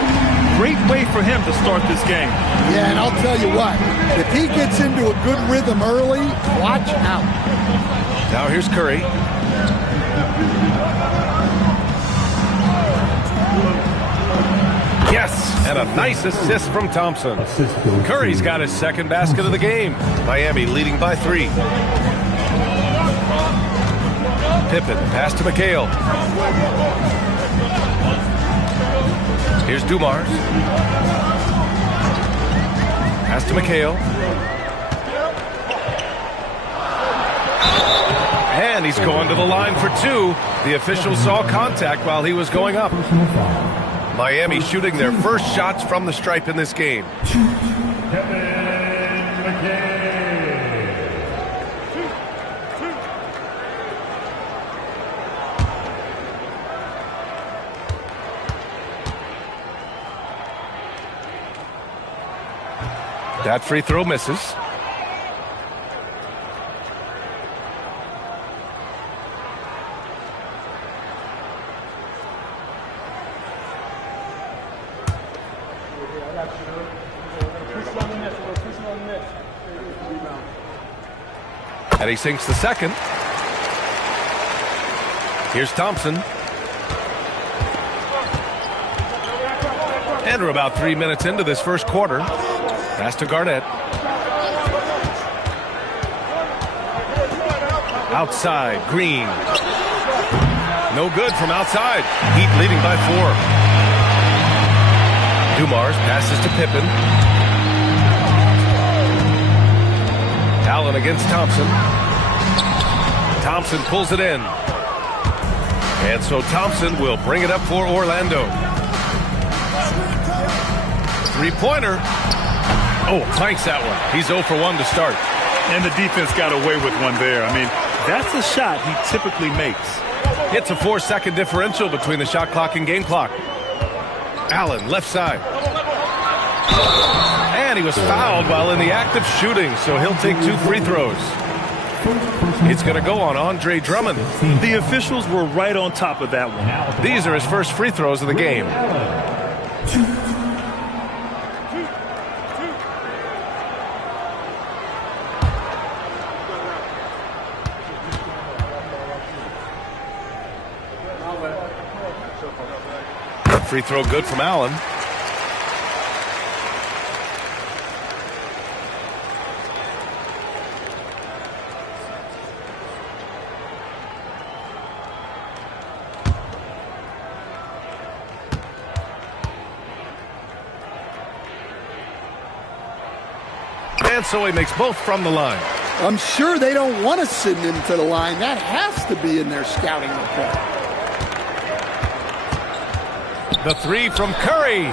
Great way for him to start this game. Yeah, and I'll tell you what. If he gets into a good rhythm early, watch out. Now here's Curry. Yes, and a nice assist from Thompson. Curry's got his second basket of the game. Miami leading by 3. Pippen, pass to McHale. Here's Dumars. Pass to McHale. And he's going to the line for 2. The official saw contact while he was going up. Miami shooting their first shots from the stripe in this game. That free throw misses. And he sinks the second. Here's Thompson. And we're about 3 minutes into this first quarter. Pass to Garnett. Outside, Green. No good from outside. Heat leading by 4. Dumars passes to Pippen. Allen against Thompson. Thompson pulls it in. And so Thompson will bring it up for Orlando. Three-pointer. Oh, clanks that one. He's 0 for 1 to start. And the defense got away with one there. I mean, that's a shot he typically makes. It's a 4-second differential between the shot clock and game clock. Allen, left side. And he was fouled while in the act of shooting, so he'll take 2 free throws. It's going to go on Andre Drummond. The officials were right on top of that one. These are his first free throws of the game. Free throw good from Allen. and so he makes both from the line. I'm sure they don't want to send him to the line. That has to be in their scouting report. The three from Curry.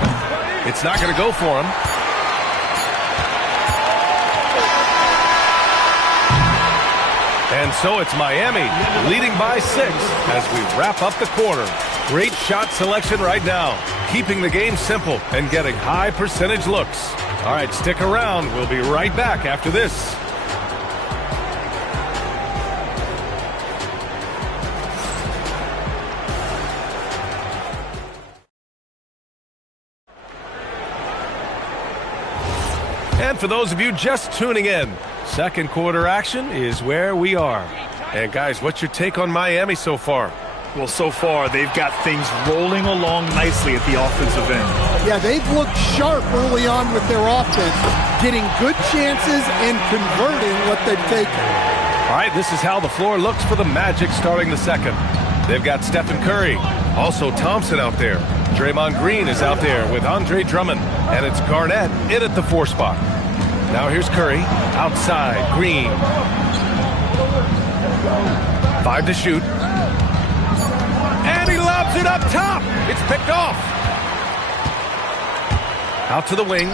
It's not going to go for him. And so it's Miami leading by 6 as we wrap up the quarter. Great shot selection right now, keeping the game simple and getting high percentage looks. All right, stick around. We'll be right back after this. And for those of you just tuning in, second quarter action is where we are. And guys, what's your take on Miami so far? Well, so far, they've got things rolling along nicely at the offensive end. Yeah, they've looked sharp early on with their offense, getting good chances and converting what they've taken. All right, this is how the floor looks for the Magic starting the second. They've got Stephen Curry, also Thompson out there. Draymond Green is out there with Andre Drummond, and it's Garnett in at the 4 spot. Now here's Curry, outside, Green. 5 to shoot. And he lobs it up top. It's picked off. Out to the wing.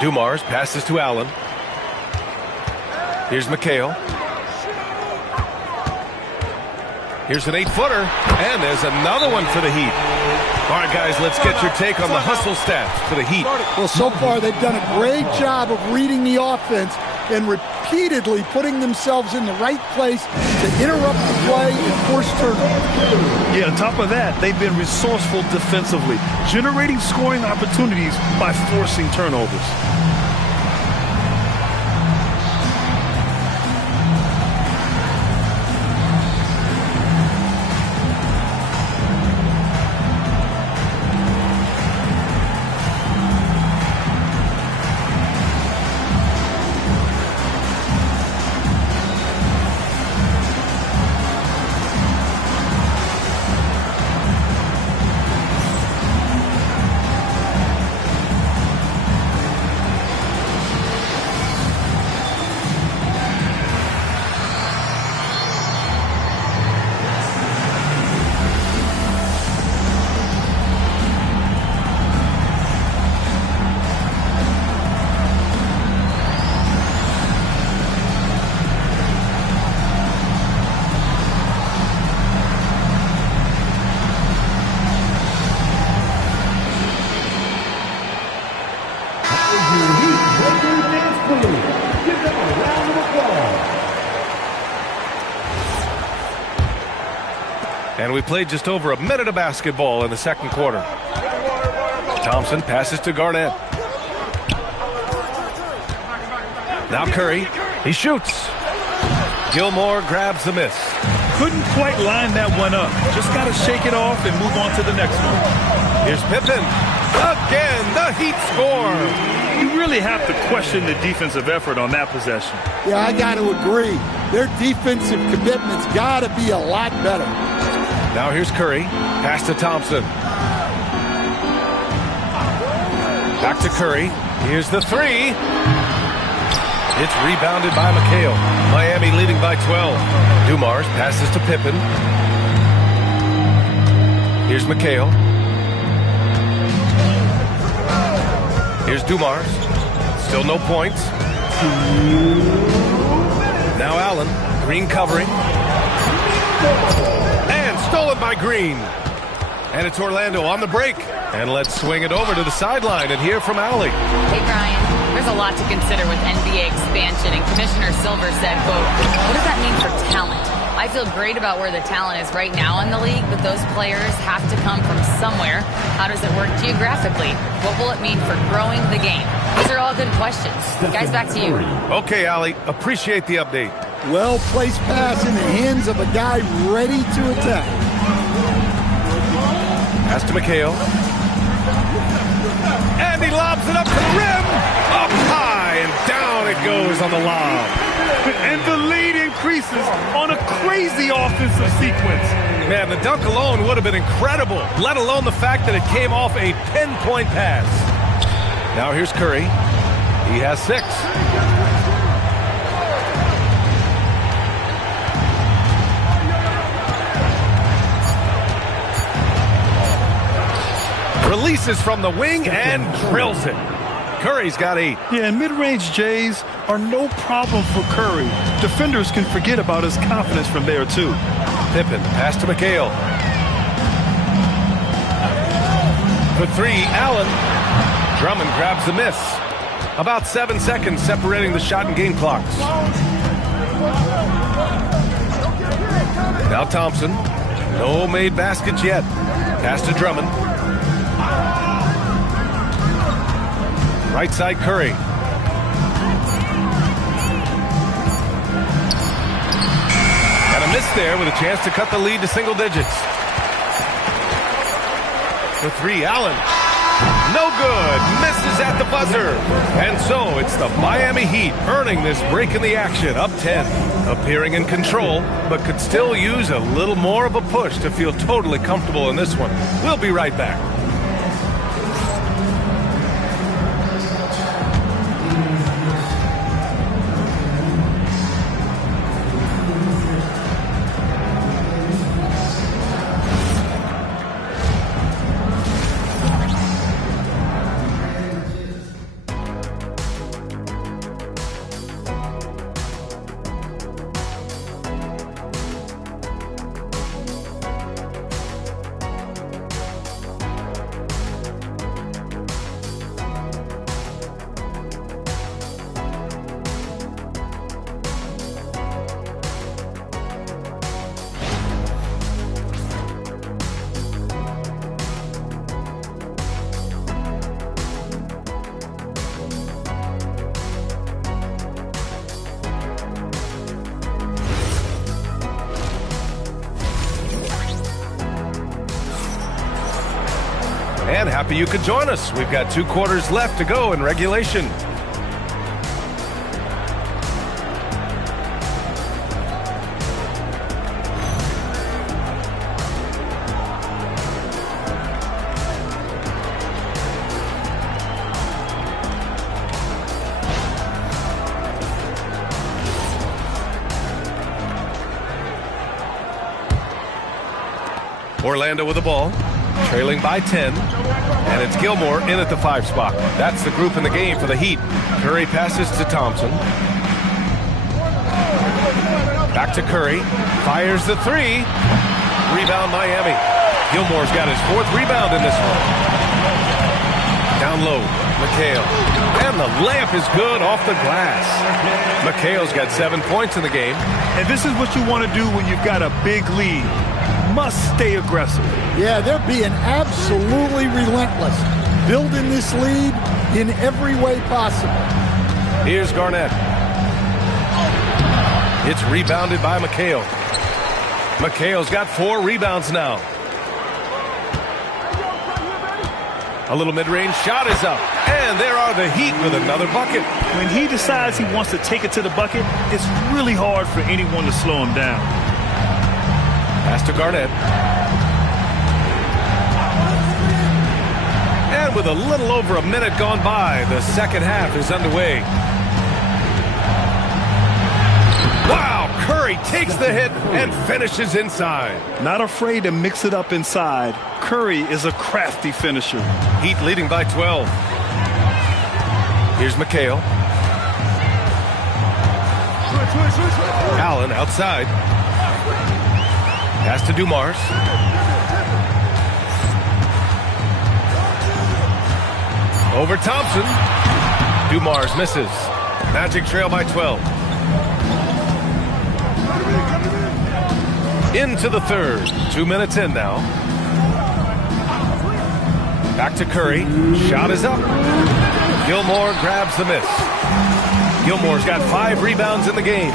Dumars passes to Allen. Here's McHale. Here's an 8-footer, and there's another one for the Heat. All right, guys, let's get your take on the hustle stats for the Heat. Well, so far they've done a great job of reading the offense and repeatedly putting themselves in the right place to interrupt the play and force turnovers. Yeah, on top of that, they've been resourceful defensively, generating scoring opportunities by forcing turnovers. And we played just over a minute of basketball in the second quarter. Thompson passes to Garnett. Now Curry, he shoots. Gilmore grabs the miss. Couldn't quite line that one up. Just got to shake it off and move on to the next one. Here's Pippen. Again, the Heat score. You really have to question the defensive effort on that possession. Yeah, I got to agree. Their defensive commitment's got to be a lot better. Now here's Curry. Pass to Thompson. Back to Curry. Here's the three. It's rebounded by McHale. Miami leading by 12. Dumars passes to Pippen. Here's McHale. Here's Dumars. Still no points. Now Allen. Green covering. And stolen by Green. And it's Orlando on the break. And let's swing it over to the sideline and hear from Allie. Hey, Brian. There's a lot to consider with NBA expansion, and Commissioner Silver said, quote, what does that mean for talent? I feel great about where the talent is right now in the league, but those players have to come from somewhere. How does it work geographically? What will it mean for growing the game? These are all good questions. Guys, back to you. Okay, Allie. Appreciate the update. Well-placed pass in the hands of a guy ready to attack. Pass to McHale. And he lobs it up to the rim. Up high and down it goes on the lob. And the lead increases on a crazy offensive sequence. Man, the dunk alone would have been incredible, let alone the fact that it came off a pinpoint pass. Now here's Curry. He has 6. Releases from the wing and drills it. Curry's got 8. Yeah, and mid-range Jays are no problem for Curry. Defenders can forget about his confidence from there, too. Pippen, pass to McHale. For 3, Allen. Drummond grabs the miss. About 7 seconds separating the shot and game clocks. Now Thompson. No made baskets yet. Pass to Drummond. Right side, Curry. And a miss there with a chance to cut the lead to single digits. For 3, Allen. No good. Misses at the buzzer. And so it's the Miami Heat earning this break in the action, up 10. Appearing in control, but could still use a little more of a push to feel totally comfortable in this one. We'll be right back. And happy you could join us. We've got 2 quarters left to go in regulation. Orlando with the ball. Trailing by 10, and it's Gilmore in at the 5 spot. That's the group in the game for the Heat. Curry passes to Thompson. Back to Curry. Fires the 3. Rebound Miami. Gilmore's got his 4th rebound in this one. Down low, McHale. And the layup is good off the glass. McHale's got 7 points in the game. And this is what you want to do when you've got a big lead. Must stay aggressive. Yeah, they're being absolutely relentless. Building this lead in every way possible. Here's Garnett. It's rebounded by McHale. McHale's got 4 rebounds now. A little mid-range shot is up. And there are the Heat with another bucket. When he decides he wants to take it to the bucket, it's really hard for anyone to slow him down. Pass to Garnett. And with a little over a minute gone by, the second half is underway. Wow, Curry takes the hit and finishes inside. Not afraid to mix it up inside. Curry is a crafty finisher. Heat leading by 12. Here's McHale. Allen outside. Pass to Dumars. Over Thompson. Dumars misses. Magic trail by 12. Into the third. 2 minutes in now. Back to Curry. Shot is up. Gilmore grabs the miss. Gilmore's got 5 rebounds in the game.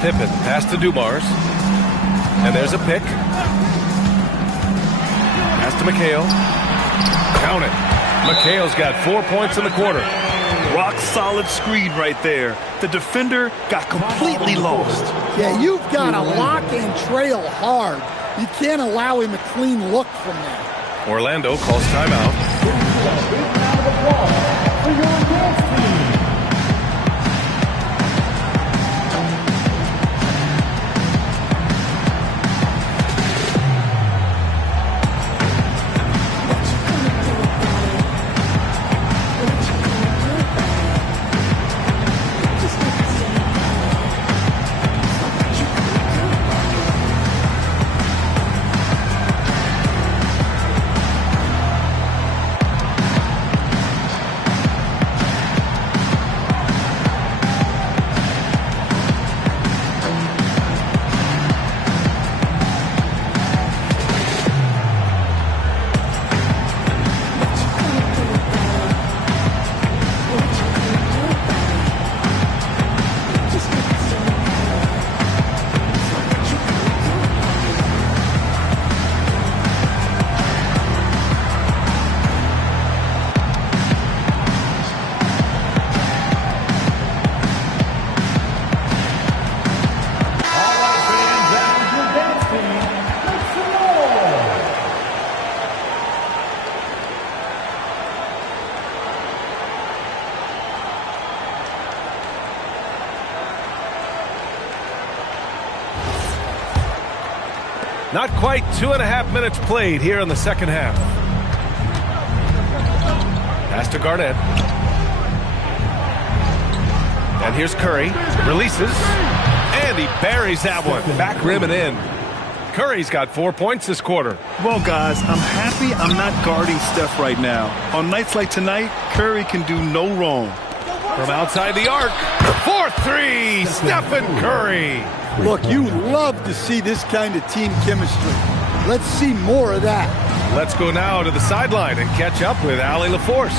Pippen, pass to Dumars. And there's a pick. Pass to McHale. Count it. McHale's got 4 points in the quarter. Rock solid screen right there. The defender got completely lost. Yeah, you've got to lock and trail hard. You can't allow him a clean look from that. Orlando calls timeout. Not quite 2.5 minutes played here in the second half. Pass to Garnett. And here's Curry. Releases. And he buries that one. Back rim and in. Curry's got 4 points this quarter. Well, guys, I'm happy I'm not guarding Steph right now. On nights like tonight, Curry can do no wrong. From outside the arc, 4-3, Stephen Curry. Look, you love to see this kind of team chemistry. Let's see more of that. Let's go now to the sideline and catch up with Allie LaForce.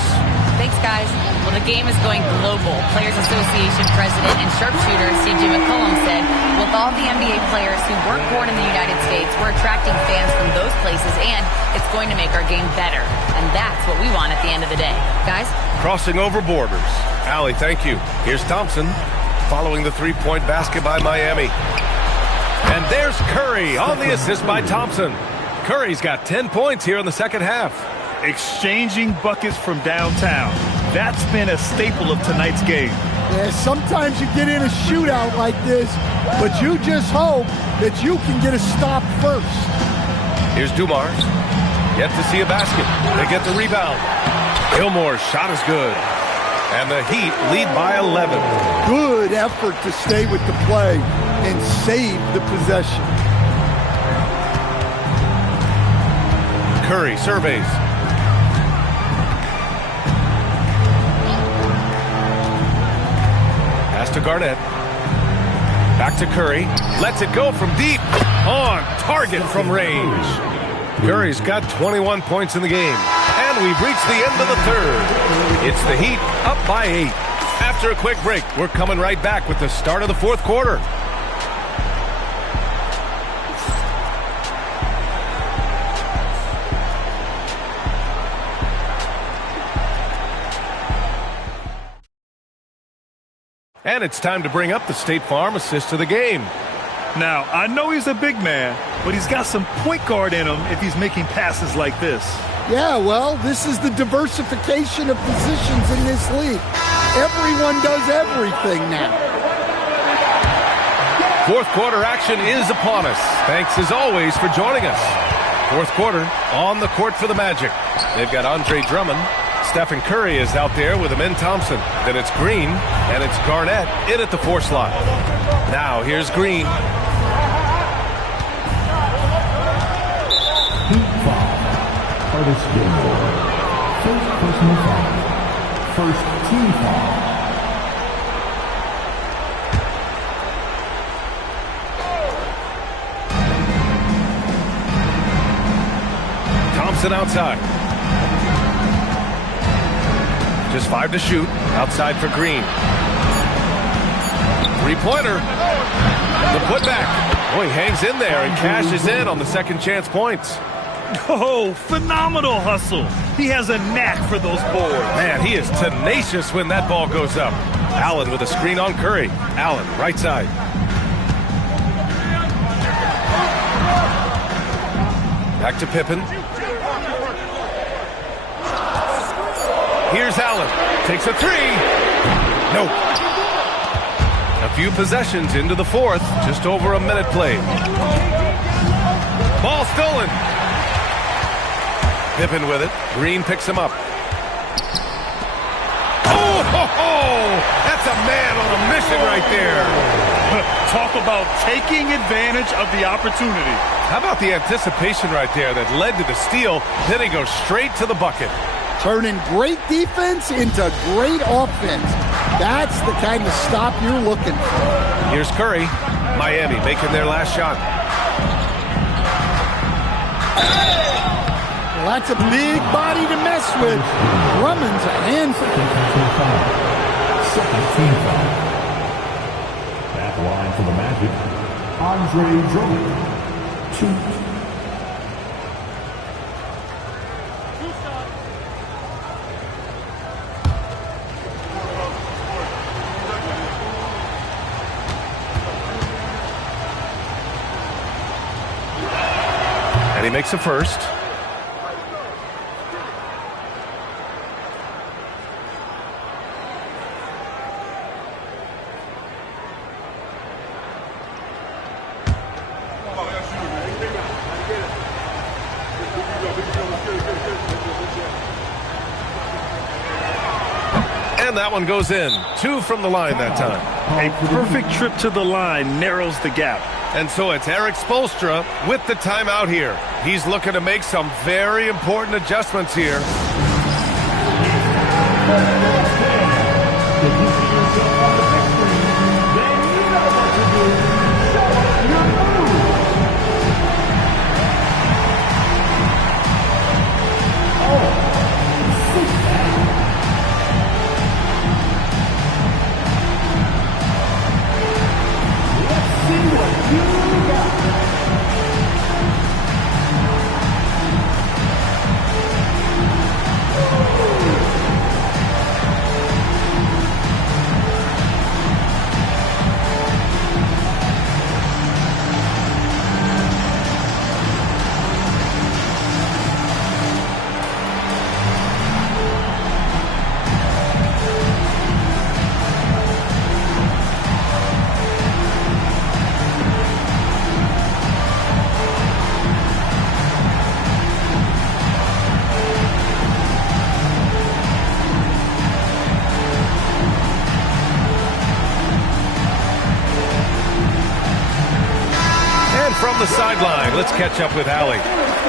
Thanks, guys. Well, the game is going global. Players Association President and sharpshooter C.J. McCollum said, with all the NBA players who weren't born in the United States, we're attracting fans from those places, and it's going to make our game better. And that's what we want at the end of the day. Guys? Crossing over borders. Allie, thank you. Here's Thompson following the three-point basket by Miami. And there's Curry on the assist by Thompson. Curry's got 10 points here in the second half. Exchanging buckets from downtown. That's been a staple of tonight's game. Yeah, sometimes you get in a shootout like this, but you just hope that you can get a stop first. Here's Dumars. Yet to see a basket. They get the rebound. Gilmore's shot is good. And the Heat lead by 11. Good effort to stay with the play and save the possession. Curry surveys. Pass to Garnett. Back to Curry. Lets it go from deep. On target from range. Curry's got 21 points in the game. And we've reached the end of the third. It's the Heat up by 8. After a quick break, we're coming right back with the start of the fourth quarter. And it's time to bring up the State Farm assist of the game. Now, I know he's a big man, but he's got some point guard in him if he's making passes like this. Yeah, well, this is the diversification of positions in this league. Everyone does everything now. Fourth quarter action is upon us. Thanks as always for joining us. Fourth quarter on the court for the Magic. They've got Andre Drummond. Stephen Curry is out there with Amin Thompson. Then it's Green, and it's Garnett in at the 4 slot. Now here's Green. Curtis Gilmore. First personal foul. First team foul. Thompson outside. Just 5 to shoot. Outside for Green. Three-pointer. The putback. Boy, he hangs in there and cashes in on the second chance points. Oh, phenomenal hustle. He has a knack for those boards. Man, he is tenacious when that ball goes up. Allen with a screen on Curry. Allen, right side. Back to Pippen. Here's Allen. Takes a three. Nope. A few possessions into the fourth. Just over a minute played. Ball stolen. Pippen with it. Green picks him up. That's a man on a mission right there. Talk about taking advantage of the opportunity. How about the anticipation right there that led to the steal? Then he goes straight to the bucket. Turning great defense into great offense. That's the kind of stop you're looking for. Here's Curry. Miami making their last shot. Well, that's a big body to mess with. Drummond's a handful. Second team foul. Back line for the Magic, Andre Drummond. 2. And he makes a first. And that one goes in. 2 from the line that time. A perfect trip to the line narrows the gap. And so it's Eric Spoelstra with the timeout here. He's looking to make some very important adjustments here. From the sideline, let's catch up with Allie.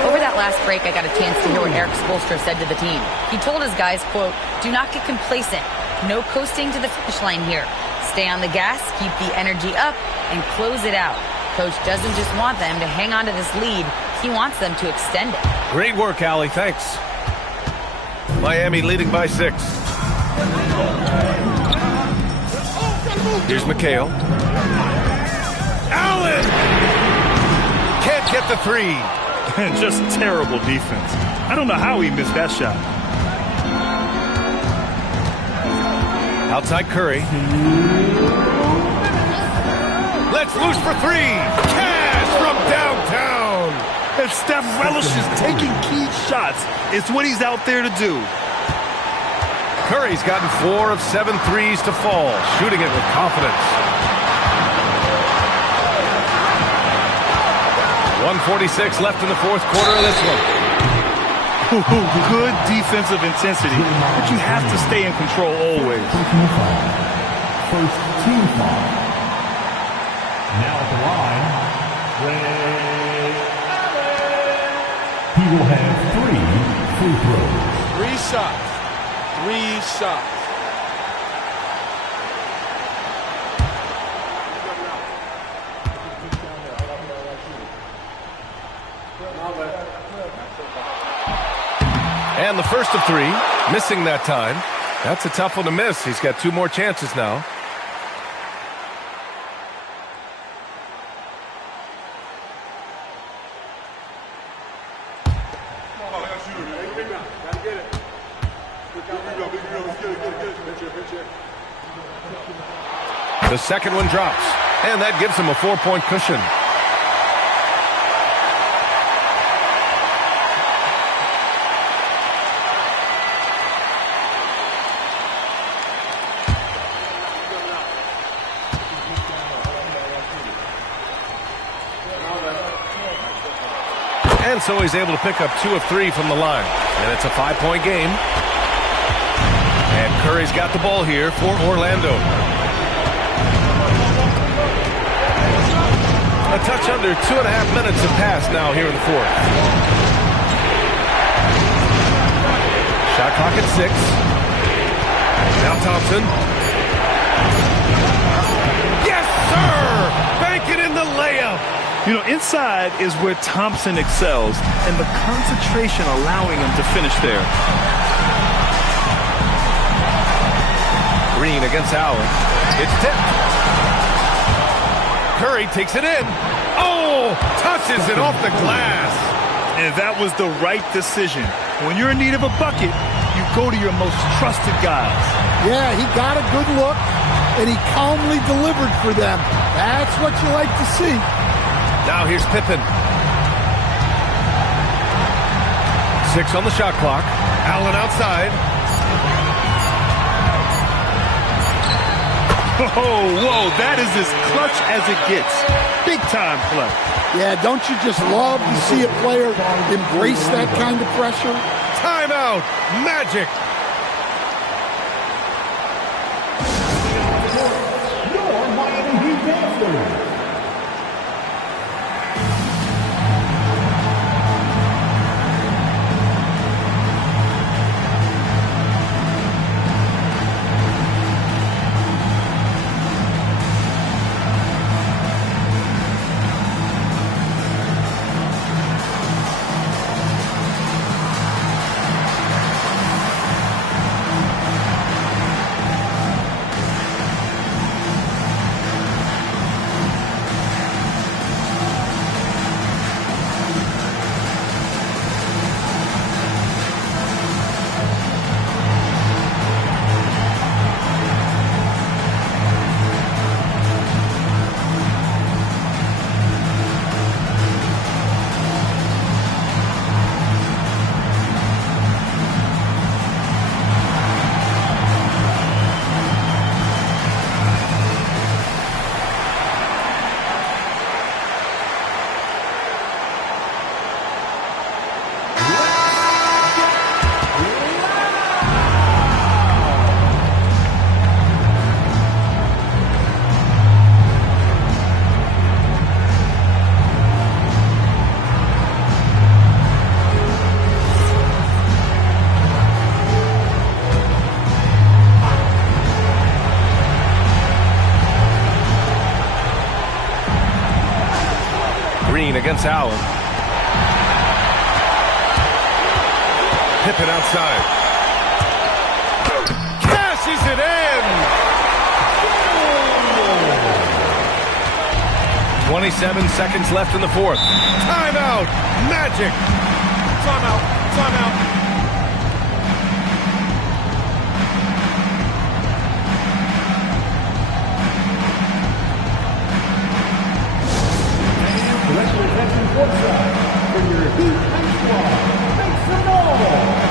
Over that last break, I got a chance to hear what Eric Spoelstra said to the team. He told his guys, quote, "Do not get complacent. No coasting to the finish line here. Stay on the gas, keep the energy up, and close it out. Coach doesn't just want them to hang on to this lead. He wants them to extend it." Great work, Allie. Thanks. Miami leading by 6. Here's McHale. Allen! Can't get the 3. Just terrible defense. I don't know how he missed that shot. Outside Curry. Let's loose for 3. Cash from downtown. And Steph relishes taking key shots. It's what he's out there to do. Curry's gotten 4 of 7 threes to fall, shooting it with confidence. 1:46 left in the fourth quarter of this one. Good defensive intensity, but you have to stay in control always. First team foul. Now at the line, Ray Allen. He will have 3 free throws. 3 shots. 3 shots. And the first of 3, missing that time. That's a tough one to miss. He's got 2 more chances now. The second one drops, and that gives him a 4-point cushion. And so he's able to pick up 2 of 3 from the line. And it's a 5-point game. And Curry's got the ball here for Orlando. A touch under 2.5 minutes have passed now here in the fourth. Shot clock at 6. Now Thompson. Yes, sir! Bank it in the layup. You know, inside is where Thompson excels, and the concentration allowing him to finish there. Green against Allen. It's tipped. Curry takes it in. Oh, touches it off the glass. And that was the right decision. When you're in need of a bucket, you go to your most trusted guys. Yeah, he got a good look, and he calmly delivered for them. That's what you like to see. Now here's Pippen. 6 on the shot clock. Allen outside. Oh, whoa, that is as clutch as it gets. Big time play. Yeah, don't you just love to see a player embrace that kind of pressure? Timeout, Magic. Against Allen. Pippen outside. Cashes it in! 27 seconds left in the fourth. Timeout! Magic! Timeout! Timeout! For your Heat High Squad, make some noise!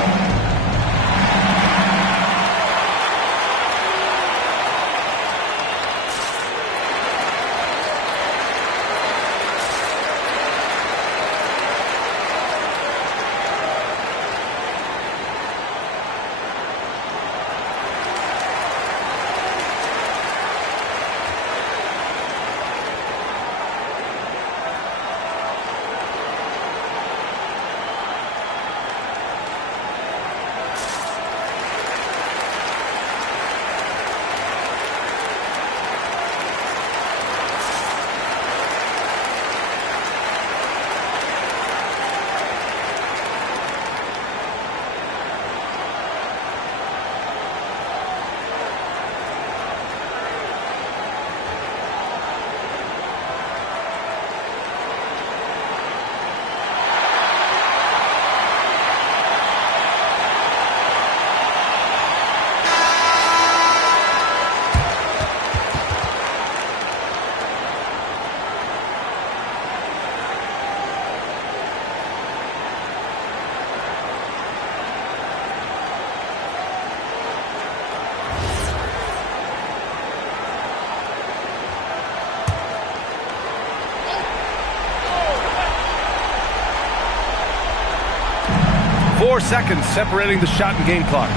seconds separating the shot and game clocks.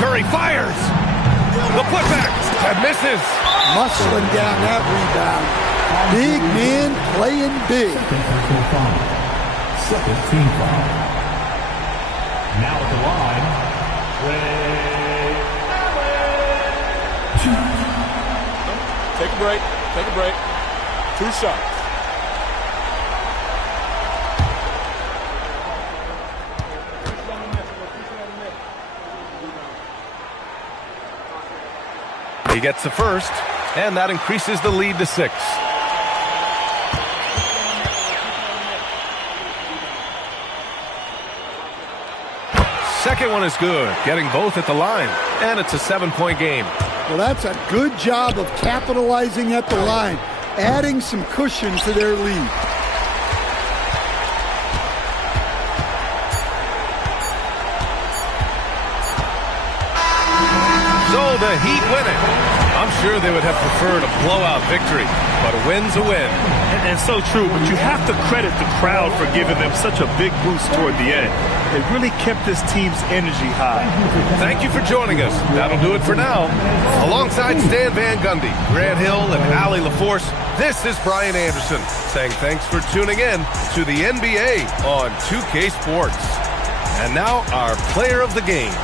Curry fires. The putback. That misses. Muscling down that rebound. Big man playing big. Second team foul. Now at the line, Ray Allen. Take a break. Take a break. 2 shots. He gets the first, and that increases the lead to 6. Second one is good, getting both at the line, and it's a 7-point game. Well, that's a good job of capitalizing at the line, adding some cushion to their lead. So the Heat win it. I'm sure they would have preferred a blowout victory, but a win's a win. And so true, but you have to credit the crowd for giving them such a big boost toward the end. They really kept this team's energy high. Thank you for joining us. That'll do it for now. Alongside Stan Van Gundy, Grant Hill, and Allie LaForce, this is Brian Anderson saying thanks for tuning in to the NBA on 2K Sports. And now our player of the game.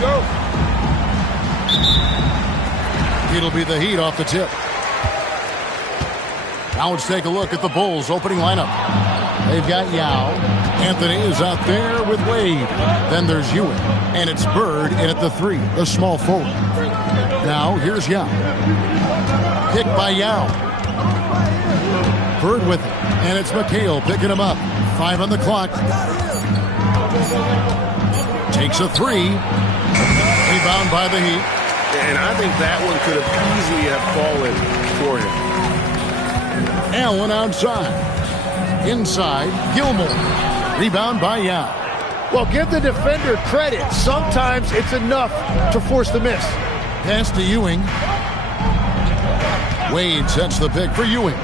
go. It'll be the Heat off the tip. Now let's take a look at the Bulls' opening lineup. They've got Yao. Anthony is out there with Wade. Then there's Ewing. And it's Bird in at the 3, the small forward. Now here's Yao. Picked by Yao. Bird with it. And it's McHale picking him up. 5 on the clock. Takes a 3. Rebound by the Heat. And I think that one could have easily have fallen for him. Allen outside. Inside, Gilmore. Rebound by Yao. Well, give the defender credit. Sometimes it's enough to force the miss. Pass to Ewing. Wade sets the pick for Ewing.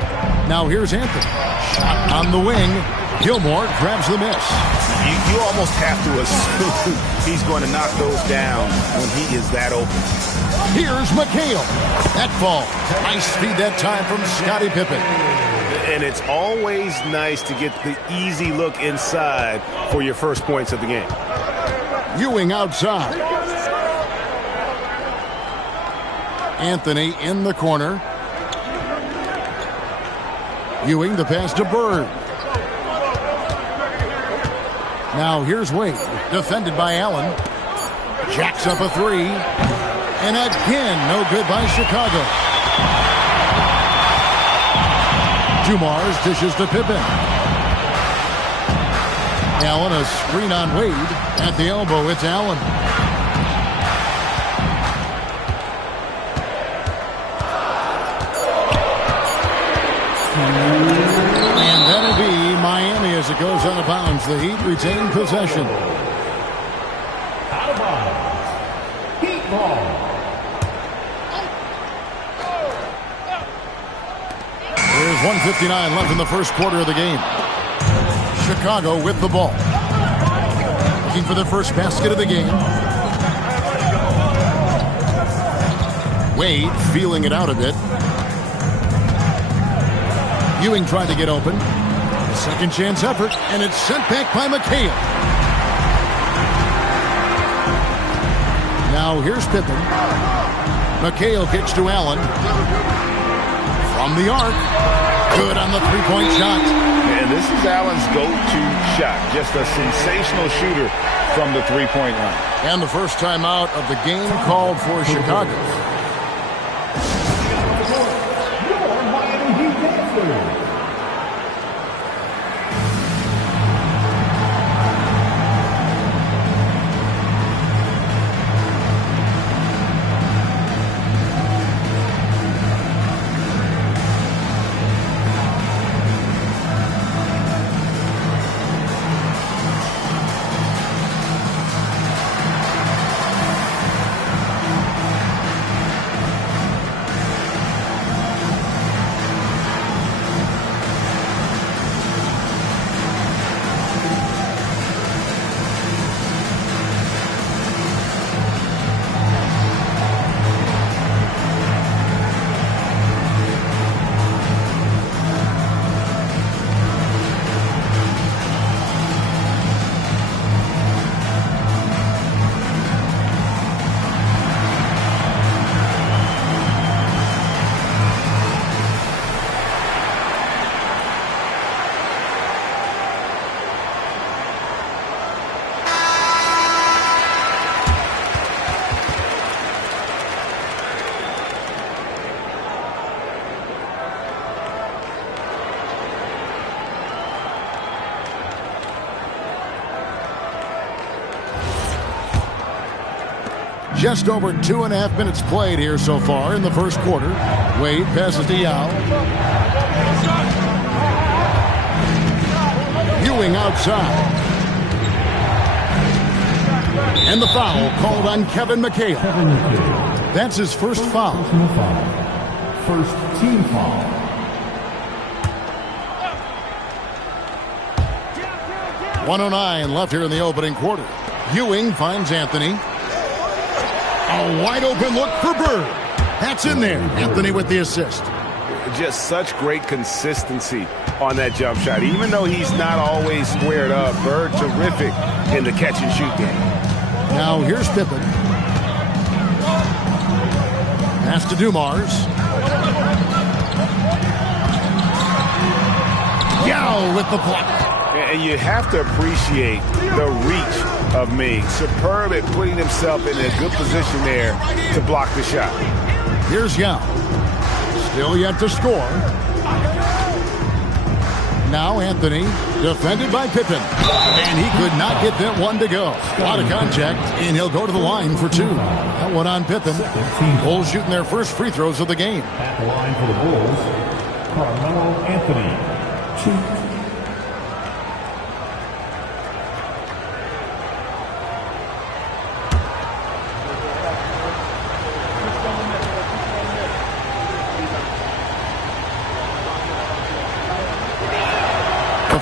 Now here's Anthony. Shot on the wing. Gilmore grabs the miss. You almost have to assume he's going to knock those down when he is that open. Here's McHale. That ball. Nice feed that time from Scottie Pippen. And it's always nice to get the easy look inside for your first points of the game. Ewing outside. Anthony in the corner. Ewing the pass to Bird. Now here's Wade, defended by Allen. Jacks up a 3. And again, no good by Chicago. Dumars dishes to Pippen. Allen, a screen on Wade. At the elbow, it's Allen. And that'll be Miami as it goes out of bounds. The Heat retain possession. Out of bounds. Heat ball. There's 1:59 left in the first quarter of the game. Chicago with the ball. Looking for their first basket of the game. Wade feeling it out a bit. Ewing tried to get open. Second chance effort, and it's sent back by McHale. Now here's Pippen. McHale kicks to Allen. From the arc. Good on the three-point shot. And this is Allen's go-to shot. Just a sensational shooter from the three-point line. And the first time out of the game called for Chicago. Your Miami Heat Dancers. Just over 2.5 minutes played here so far in the first quarter. Wade passes to Yao. Ewing outside. And the foul called on Kevin McHale. That's his first foul. First team foul. .109 left here in the opening quarter. Ewing finds Anthony. A wide open look for Bird. That's in there. Anthony with the assist. Just such great consistency on that jump shot. Even though he's not always squared up, Bird terrific in the catch and shoot game. Now here's Pippen. Pass to Dumars. Yao with the block. And you have to appreciate the reach of Ming. Superb at putting himself in a good position there to block the shot. Here's Yao. Still yet to score. Now Anthony, defended by Pippen. And he could not get that one to go. Out of contact, and he'll go to the line for two. That one on Pippen. Bulls shooting their first free throws of the game. At the line for the Bulls, Carmelo Anthony. 2.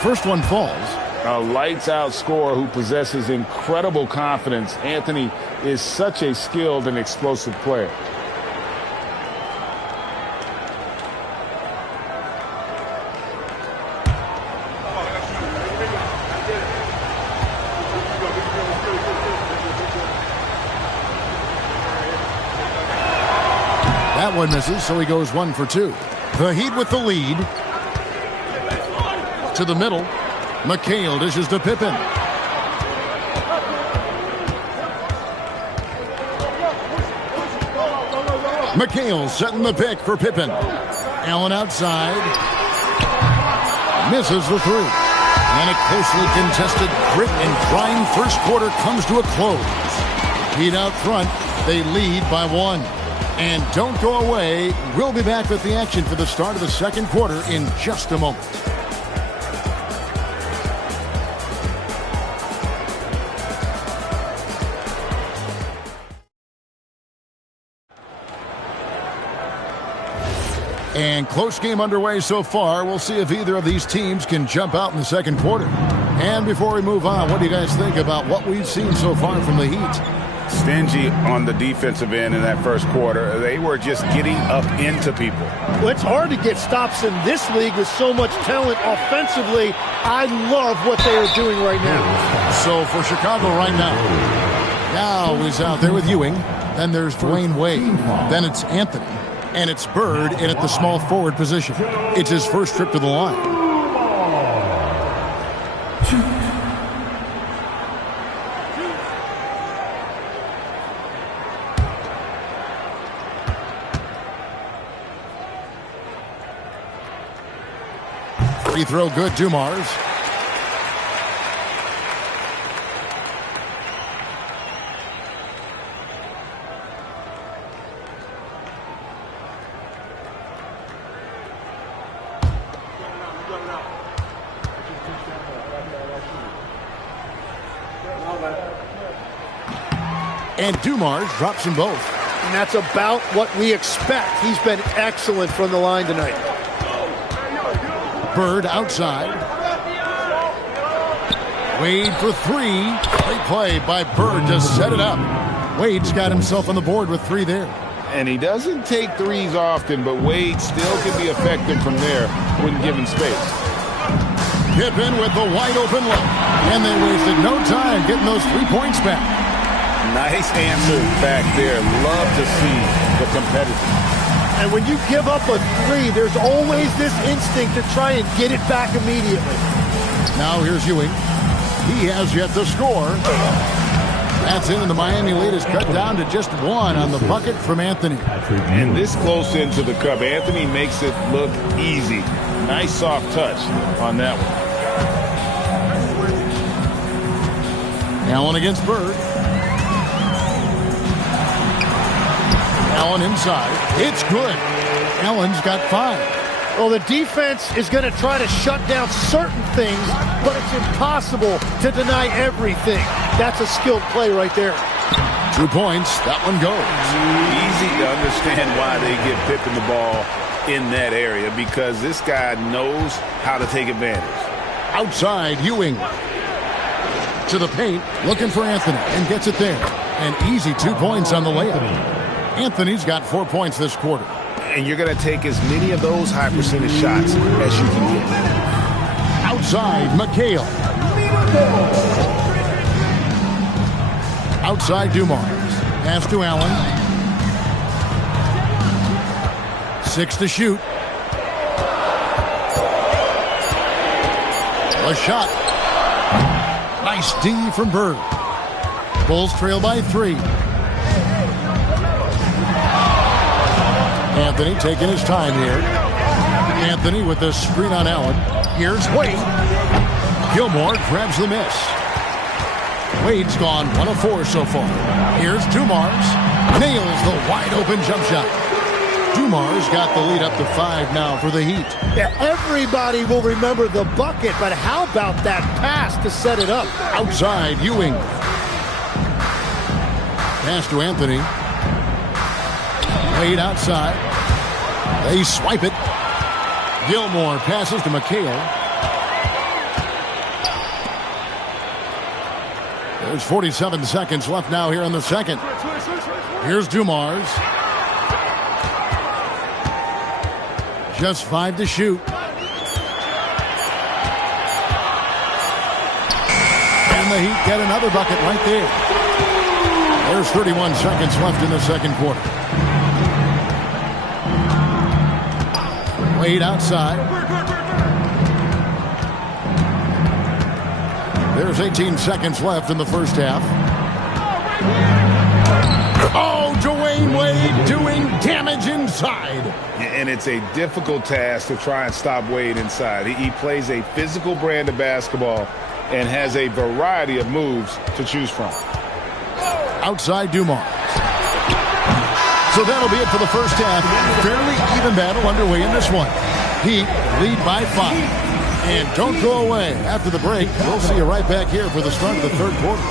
First one falls. A lights-out scorer who possesses incredible confidence. Anthony is such a skilled and explosive player. That one misses, so he goes 1 for 2. The Heat with the lead. To the middle. McHale dishes to Pippen. McHale setting the pick for Pippen. Allen outside. Misses the three. And a closely contested, grit and grind first quarter comes to a close. Heat out front. They lead by 1. And don't go away. We'll be back with the action for the start of the second quarter in just a moment. And close game underway so far. We'll see if either of these teams can jump out in the second quarter. And before we move on, what do you guys think about what we've seen so far from the Heat? Stingy on the defensive end in that first quarter. They were just getting up into people. Well, it's hard to get stops in this league with so much talent offensively. I love what they are doing right now. So for Chicago right now, now he's out there with Ewing. Then there's Dwayne Wade. Then it's Anthony. And it's Bird in at the small forward position. It's his first trip to the line. Free throw good, Dumars. And Dumars drops them both. And that's about what we expect. He's been excellent from the line tonight. Bird outside. Wade for three. Great play by Bird to set it up. Wade's got himself on the board with 3 there. And he doesn't take threes often, but Wade still can be effective from there when given space. Pippen with the wide open look. And they wasted no time getting those 3 points back. Nice answer back there. Love to see the competitive. And when you give up a 3, there's always this instinct to try and get it back immediately. Now here's Ewing. He has yet to score. That's in, and the Miami lead is cut down to just 1 on the bucket from Anthony. And this close into the cup, Anthony makes it look easy. Nice soft touch on that one. Allen against Bird. Allen inside. It's good. Allen's got 5. Well, the defense is going to try to shut down certain things, but it's impossible to deny everything. That's a skilled play right there. 2 points. That one goes. Easy to understand why they give Pippen the ball in that area, because this guy knows how to take advantage. Outside, Ewing. To the paint, looking for Anthony, and gets it there. An easy 2 points on the layup. Anthony's got 4 points this quarter. And you're going to take as many of those high percentage shots as you can get. Outside, McHale. Outside, Dumars. Pass to Allen. 6 to shoot. A shot. Nice D from Bird. Bulls trail by 3. Anthony taking his time here. Anthony with the screen on Allen. Here's Wade. Gilmore grabs the miss. Wade's gone 1 of 4 so far. Here's Dumars. Nails the wide open jump shot. Dumars got the lead up to 5 now for the Heat. Yeah, everybody will remember the bucket, but how about that pass to set it up? Outside, Ewing. Pass to Anthony. Wade outside. They swipe it. Gilmore passes to McHale. There's 47 seconds left now here in the second. Here's Dumars. Just 5 to shoot. And the Heat get another bucket right there. There's 31 seconds left in the second quarter. Wade outside. There's 18 seconds left in the first half. Oh, Dwayne Wade doing damage inside. And it's a difficult task to try and stop Wade inside. He plays a physical brand of basketball and has a variety of moves to choose from. Outside Dumars. So that'll be it for the first half. Fairly even battle underway in this one. Heat lead by 5. And don't go away. After the break, we'll see you right back here for the start of the third quarter.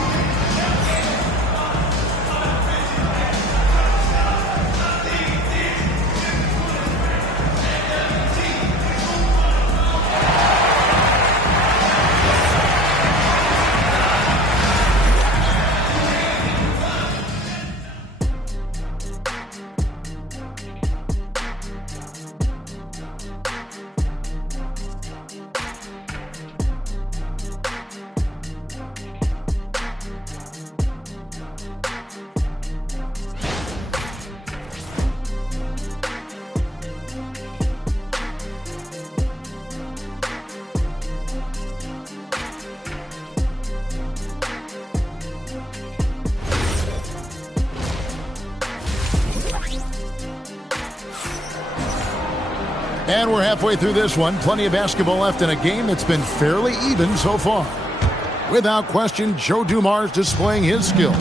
And we're halfway through this one. Plenty of basketball left in a game that's been fairly even so far. Without question, Joe Dumars displaying his skills.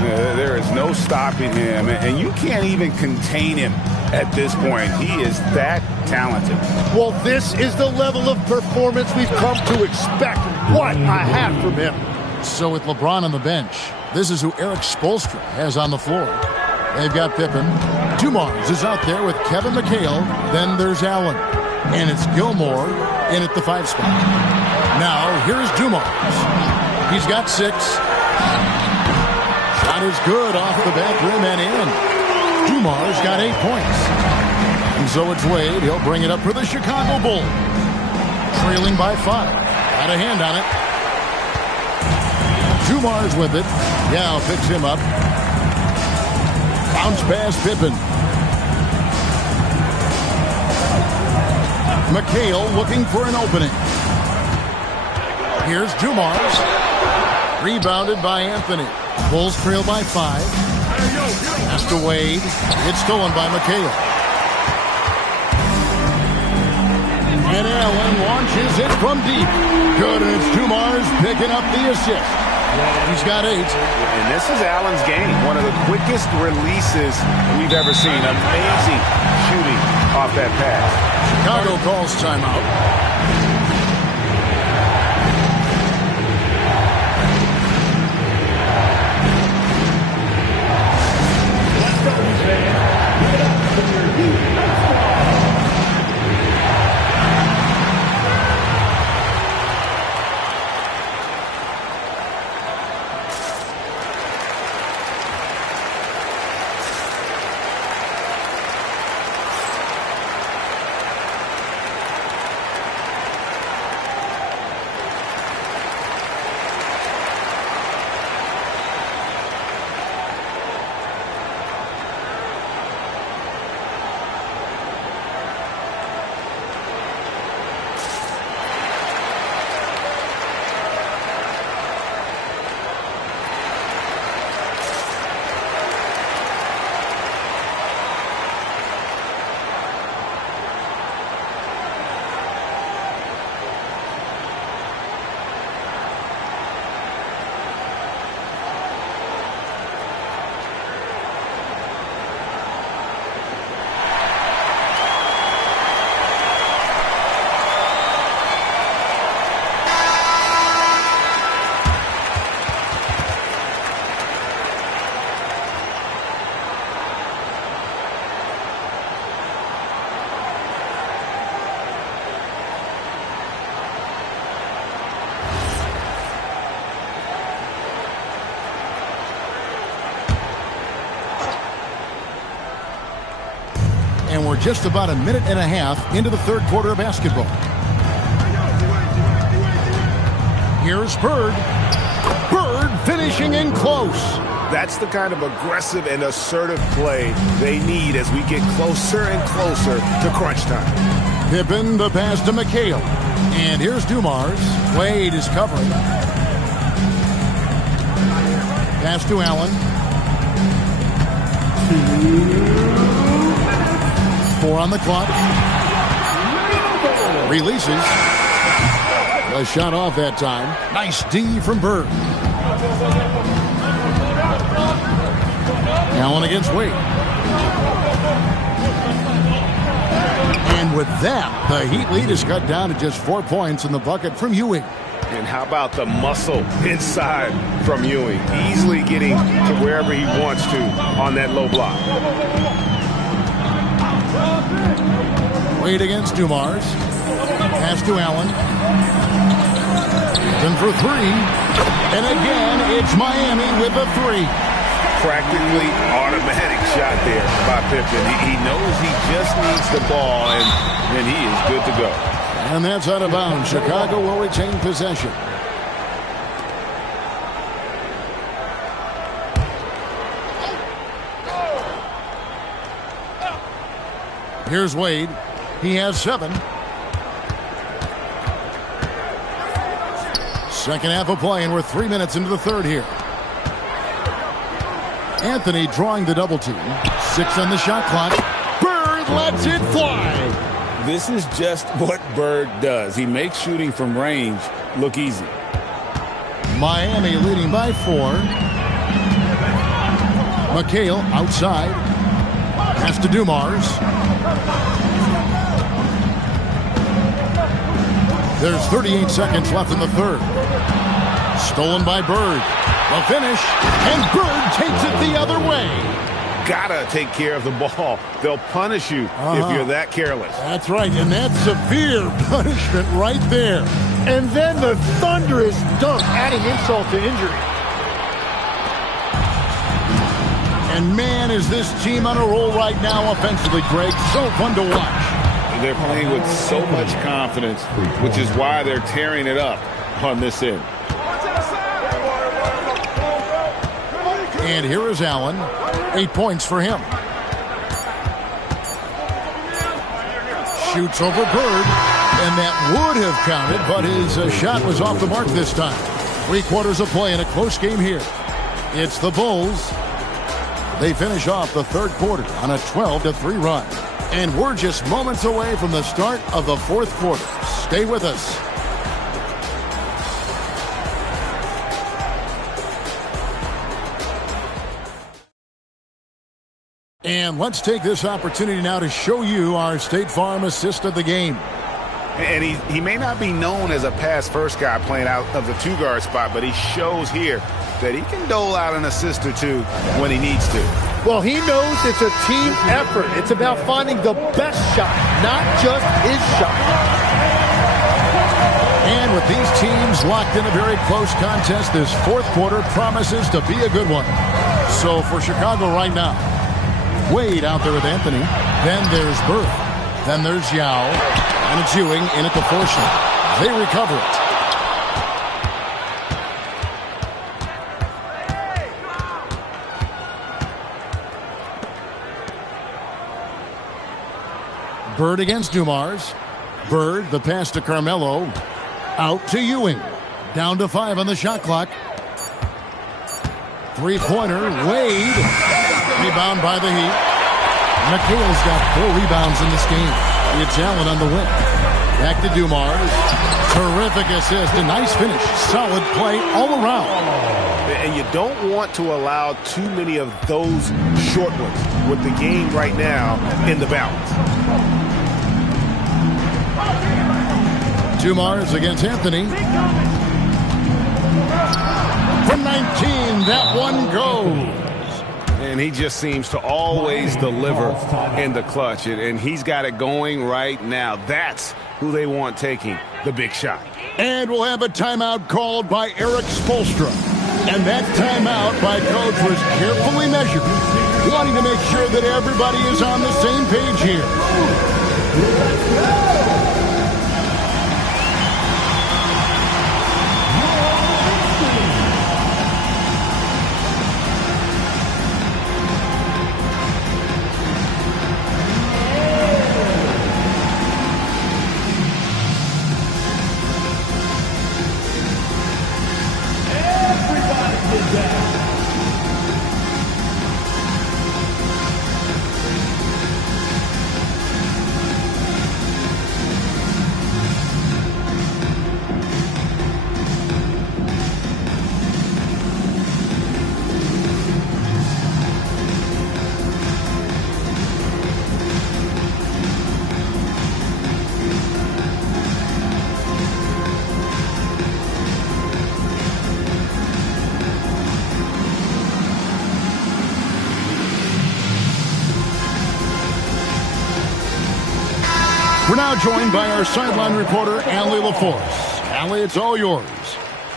There is no stopping him, and you can't even contain him at this point. He is that talented. Well, this is the level of performance we've come to expect. What a half from him. So with LeBron on the bench, this is who Eric Spoelstra has on the floor. They've got Pippen. Dumars is out there with Kevin McHale. Then there's Allen. And it's Gilmore in at the 5 spot. Now, here's Dumars. He's got 6. Shot is good off the back rim and in. Dumars got 8 points. And so it's Wade. He'll bring it up for the Chicago Bulls. Trailing by 5. Got a hand on it. Dumars with it. Yao picks him up. Bounce pass Pippen. McHale looking for an opening. Here's Dumars. Rebounded by Anthony. Bulls trail by 5. Pass to Wade. It's stolen by McHale. And Allen launches it from deep. Good, and it's Dumars picking up the assist. He's got 8. And this is Allen's game. One of the quickest releases we've ever seen. Amazing shooting off that pass. Chicago calls timeout. And we're just about a minute and a half into the third quarter of basketball. Here's Bird. Bird finishing in close. That's the kind of aggressive and assertive play they need as we get closer and closer to crunch time. Pippen, the pass to McHale. And here's Dumars. Wade is covering. Pass to Allen. 4 on the clock. Releases. A shot off that time. Nice D from Bird. Allen against Wade. And with that, the Heat lead is cut down to just 4 points in the bucket from Ewing. And how about the muscle inside from Ewing? Easily getting to wherever he wants to on that low block. Wade against Dumars. Pass to Allen. Then for 3. And again, it's Miami with a 3. Practically automatic shot there by Pippen. He knows he just needs the ball, and then he is good to go. And that's out of bounds. Chicago will retain possession. Here's Wade. He has 7. Second half of play, and we're 3 minutes into the third here. Anthony drawing the double team. 6 on the shot clock. Bird lets it fly. This is just what Bird does. He makes shooting from range look easy. Miami leading by 4. McHale outside. Pass to Dumars. There's 38 seconds left in the third. Stolen by Bird. A finish, and Bird takes it the other way. Gotta take care of the ball. They'll punish you if you're that careless. That's right, and that's severe punishment right there. And then the thunderous dunk, adding insult to injury. And man, is this team on a roll right now offensively, Greg. So fun to watch. They're playing with so much confidence, which is why they're tearing it up on this end. And here is Allen. 8 points for him. Shoots over Bird. And that would have counted, but his shot was off the mark this time. 3 quarters of play in a close game here. It's the Bulls. They finish off the third quarter on a 12-3 run. And we're just moments away from the start of the fourth quarter. Stay with us. And let's take this opportunity now to show you our State Farm assist of the game. And he may not be known as a pass-first guy playing out of the 2-guard spot, but he shows here that he can dole out an assist or 2 when he needs to. Well, he knows it's a team effort. It's about finding the best shot, not just his shot. And with these teams locked in a very close contest, this fourth quarter promises to be a good one. So for Chicago right now, Wade out there with Anthony. Then there's Bird. Then there's Yao. And it's Ewing in at the force. They recover it. Bird against Dumars. Bird, the pass to Carmelo. Out to Ewing. Down to 5 on the shot clock. 3-pointer. Wade. Rebound by the Heat. McHale's got 4 rebounds in this game. It's Allen on the win. Back to Dumars. Terrific assist. A nice finish. Solid play all around. And you don't want to allow too many of those short ones with the game right now in the balance. Dumars against Anthony. From 19, that one goes. And he just seems to always deliver in the clutch. And he's got it going right now. That's who they want taking the big shot. And we'll have a timeout called by Eric Spoelstra. And that timeout by Coach was carefully measured. wanting to make sure that everybody is on the same page here. We're now joined by our sideline reporter, Allie LaForce. Allie, it's all yours.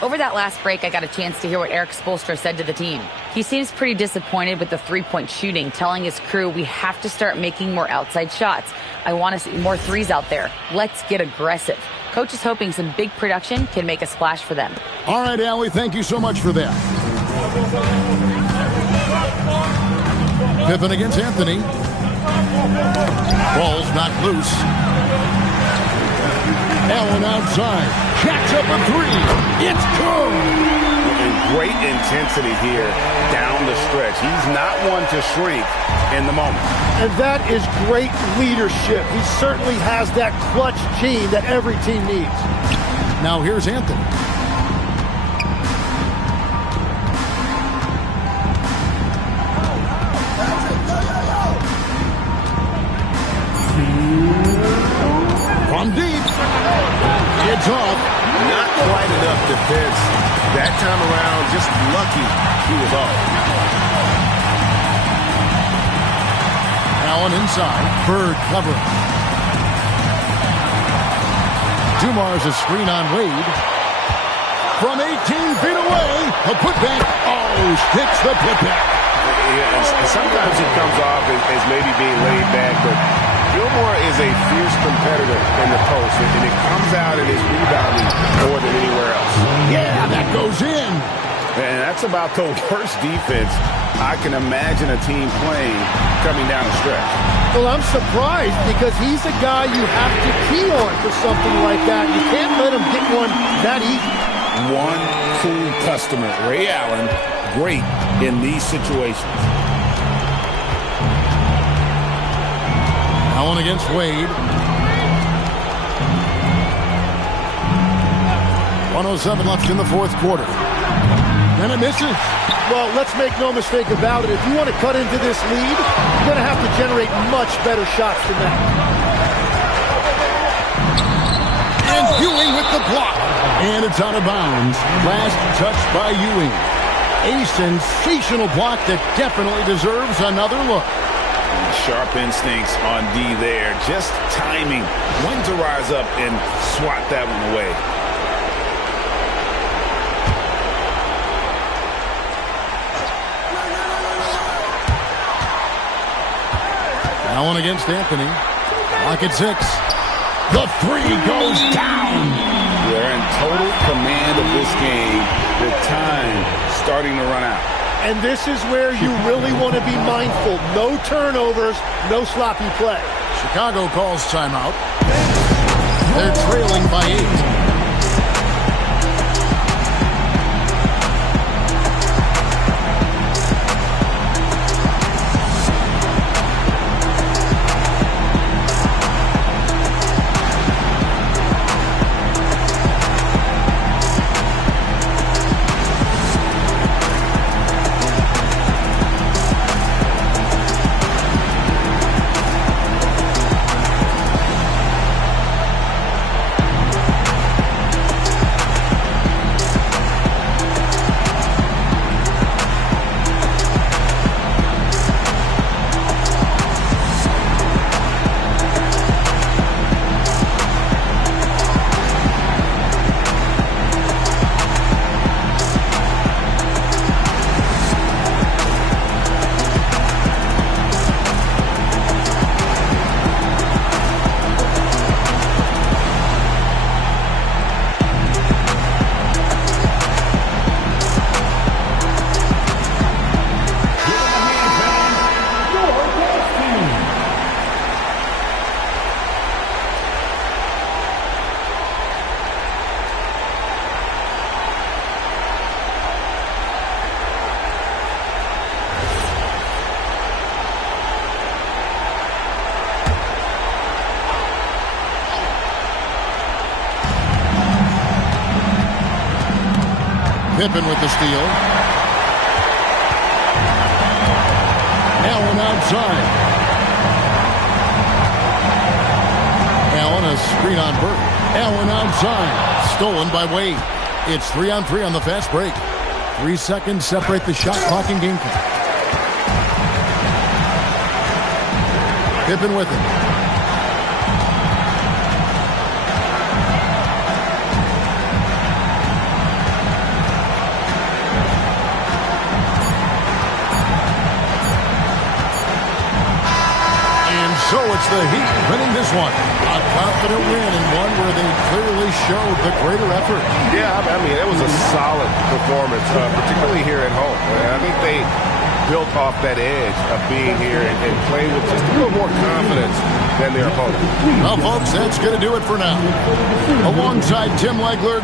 Over that last break, I got a chance to hear what Eric Spoelstra said to the team. He seems pretty disappointed with the three-point shooting, telling his crew, we have to start making more outside shots. I want to see more threes out there. Let's get aggressive. Coach is hoping some big production can make a splash for them. All right, Allie, thank you so much for that. Pippen against Anthony. Ball's not loose. Allen outside. Jacks up a three. It's good. And great intensity here down the stretch. He's not one to shrink in the moment. And that is great leadership. He certainly has that clutch gene that every team needs. Now here's Anthony. From deep. It's off. Not quite enough defense that time around. Just lucky he was off. Allen inside. Bird covering. Dumars a screen on Wade. From 18 feet away. A putback. Oh, sticks the putback. Yeah, sometimes he comes off as maybe being laid back, but Gilmore is a fierce competitor in the post, and it comes out in his rebounding more than anywhere else. Yeah, that goes in. And that's about the worst defense I can imagine a team playing coming down the stretch. Well, I'm surprised because he's a guy you have to key on for something like that. You can't let him get one that easy. One cool customer, Ray Allen, great in these situations. Allen against Wade. 1:07 left in the fourth quarter. And it misses. Well, let's make no mistake about it. If you want to cut into this lead, you're going to have to generate much better shots than that. And Ewing with the block. And it's out of bounds. Last touch by Ewing. A sensational block that definitely deserves another look. Sharp instincts on D there. Just timing when to rise up and swat that one away. Allen against Anthony. Lock at 6. The three goes down. They're in total command of this game with time starting to run out. And this is where you really want to be mindful. No turnovers, no sloppy play. Chicago calls timeout. They're trailing by 8. Pippen with the steal. Allen outside. Allen, a screen on Burke. Allen outside. Stolen by Wade. It's 3-on-3 on the fast break. 3 seconds separate the shot clock and game clock. Pippen with it. So it's the Heat winning this one. A confident win and one where they clearly showed the greater effort. Yeah, I mean, it was a solid performance, particularly here at home. And I think they built off that edge of being here and played with just a little more confidence than their opponent. Well, folks, that's going to do it for now. Alongside Tim Legler,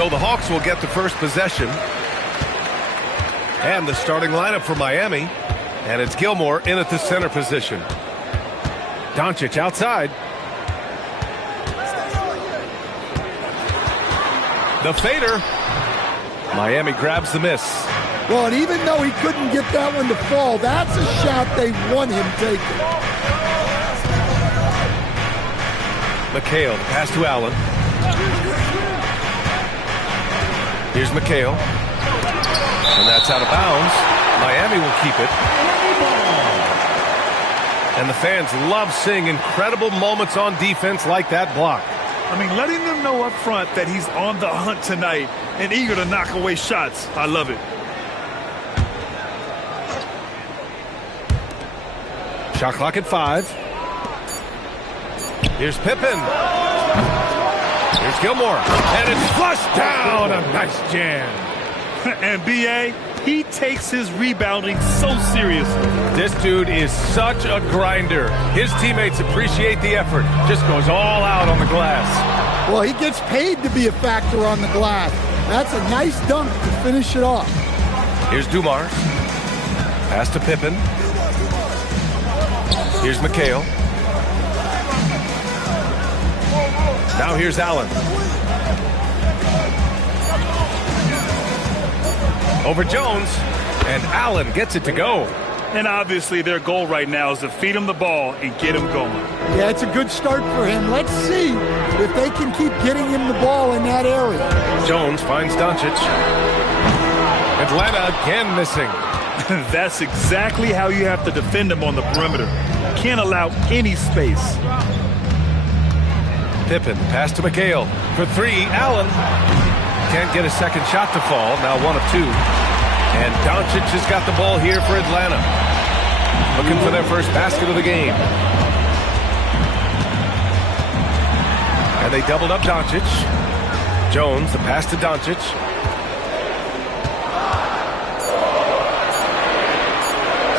So the Hawks will get the first possession. And the starting lineup for Miami. And it's Gilmore in at the center position. Doncic outside. The fader. Miami grabs the miss. Well, and even though he couldn't get that one to fall, that's a shot they want him taking. McHale, pass to Allen. Here's McHale. And that's out of bounds. Miami will keep it. And the fans love seeing incredible moments on defense like that block. I mean, letting them know up front that he's on the hunt tonight and eager to knock away shots. I love it. Shot clock at 5. Here's Pippen. Here's Gilmore. And it's flushed down. A nice jam. And B.A., he takes his rebounding so seriously. This dude is such a grinder. His teammates appreciate the effort. Just goes all out on the glass. Well, he gets paid to be a factor on the glass. That's a nice dunk to finish it off. Here's Dumars. Pass to Pippen. Here's McHale. Now here's Allen. Over Jones, and Allen gets it to go. And obviously their goal right now is to feed him the ball and get him going. Yeah, it's a good start for him. Let's see if they can keep getting him the ball in that area. Jones finds Doncic. Atlanta again missing. That's exactly how you have to defend him on the perimeter. Can't allow any space. Pippen, pass to McHale. For 3, Allen. Can't get a second shot to fall. Now 1 of 2. And Doncic has got the ball here for Atlanta. Looking for their first basket of the game. And they doubled up Doncic. Jones, the pass to Doncic.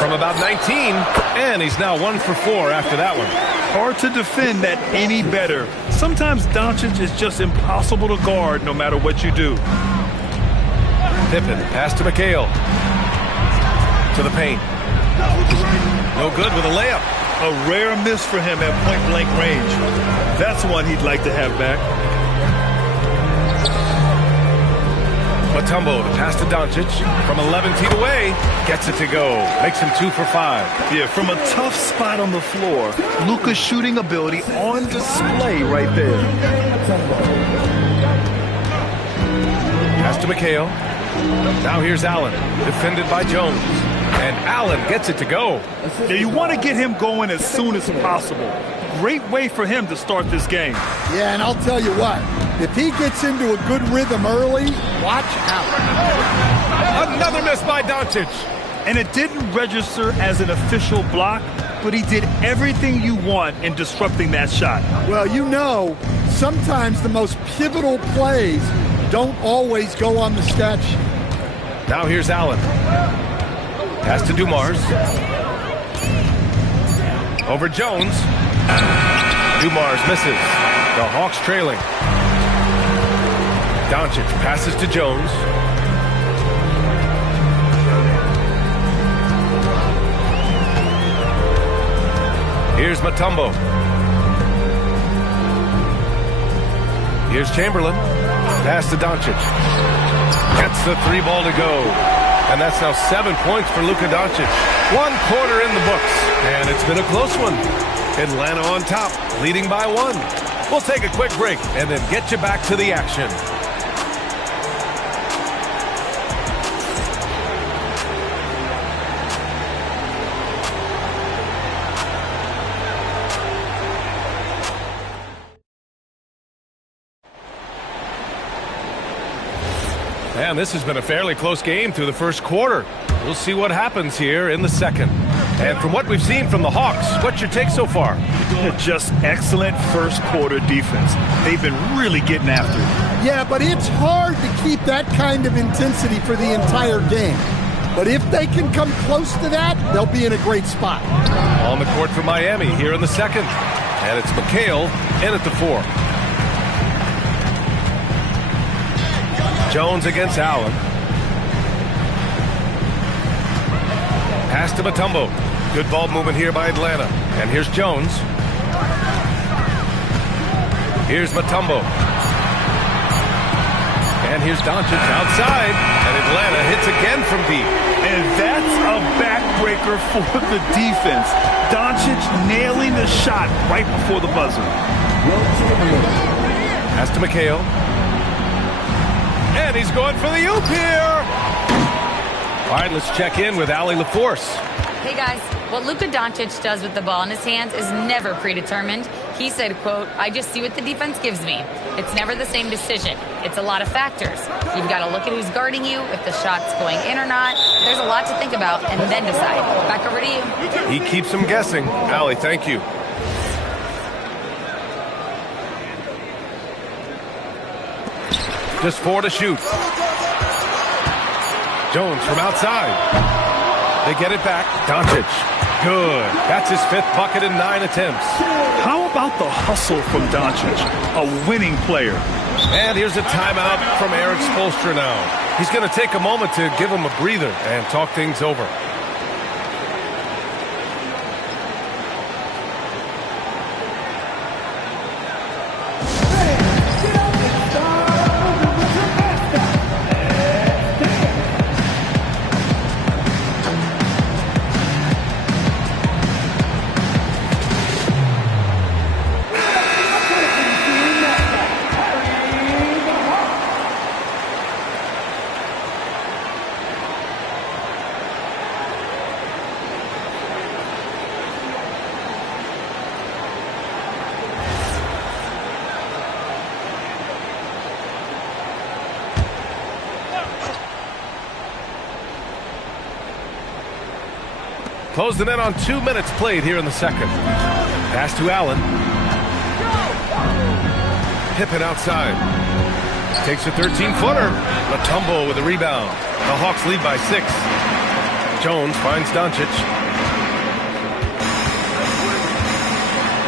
From about 19, and he's now 1 for 4 after that one. Hard to defend that any better. Sometimes Doncic is just impossible to guard no matter what you do. Pippen, pass to McHale. To the paint. No good with a layup. A rare miss for him at point-blank range. That's one he'd like to have back. Mutombo, the pass to Doncic. From 11 feet away, gets it to go. Makes him 2 for 5. Yeah, from a tough spot on the floor, Luka's shooting ability on display right there. Pass to McHale. Now here's Allen, defended by Jones. And Allen gets it to go. Yeah, you want to get him going as soon as possible. Great way for him to start this game. Yeah, and I'll tell you what, if he gets into a good rhythm early, watch out. Another miss by Doncic. And it didn't register as an official block, but he did everything you want in disrupting that shot. Well, you know, sometimes the most pivotal plays don't always go on the stat sheet. Now here's Allen. Pass to Dumars. Over Jones. Dumars misses. The Hawks trailing. Doncic passes to Jones. Here's Mutombo. Here's Chamberlain. Pass to Doncic. Gets the 3 ball to go. And that's now 7 points for Luka Doncic. 1 quarter in the books. And it's been a close one. Atlanta on top, leading by 1. We'll take a quick break and then get you back to the action. And this has been a fairly close game through the first quarter. We'll see what happens here in the second. And from what we've seen from the Hawks, what's your take so far? Just excellent first quarter defense. They've been really getting after it. Yeah, but it's hard to keep that kind of intensity for the entire game. But if they can come close to that, they'll be in a great spot. On the court for Miami here in the second. And it's McHale in at the 4. Jones against Allen. Pass to Mutombo. Good ball movement here by Atlanta. And here's Jones. Here's Mutombo. And here's Doncic outside. And Atlanta hits again from deep. And that's a backbreaker for the defense. Doncic nailing the shot right before the buzzer. Pass to McHale. And he's going for the oop here. All right, let's check in with Allie LaForce. Hey, guys. What Luka Doncic does with the ball in his hands is never predetermined. He said, quote, I just see what the defense gives me. It's never the same decision. It's a lot of factors. You've got to look at who's guarding you, if the shot's going in or not. There's a lot to think about and then decide. Back over to you. He keeps them guessing. Allie, thank you. Just 4 to shoot. Jones from outside. They get it back. Doncic. Good. That's his 5th bucket in 9 attempts. How about the hustle from Doncic? A winning player. And here's a timeout from Eric Spoelstra now. He's going to take a moment to give him a breather and talk things over. Closing in on 2 minutes played here in the second. Pass to Allen. Pippen outside. Takes a 13-footer. Mutombo with a rebound. The Hawks lead by 6. Jones finds Doncic.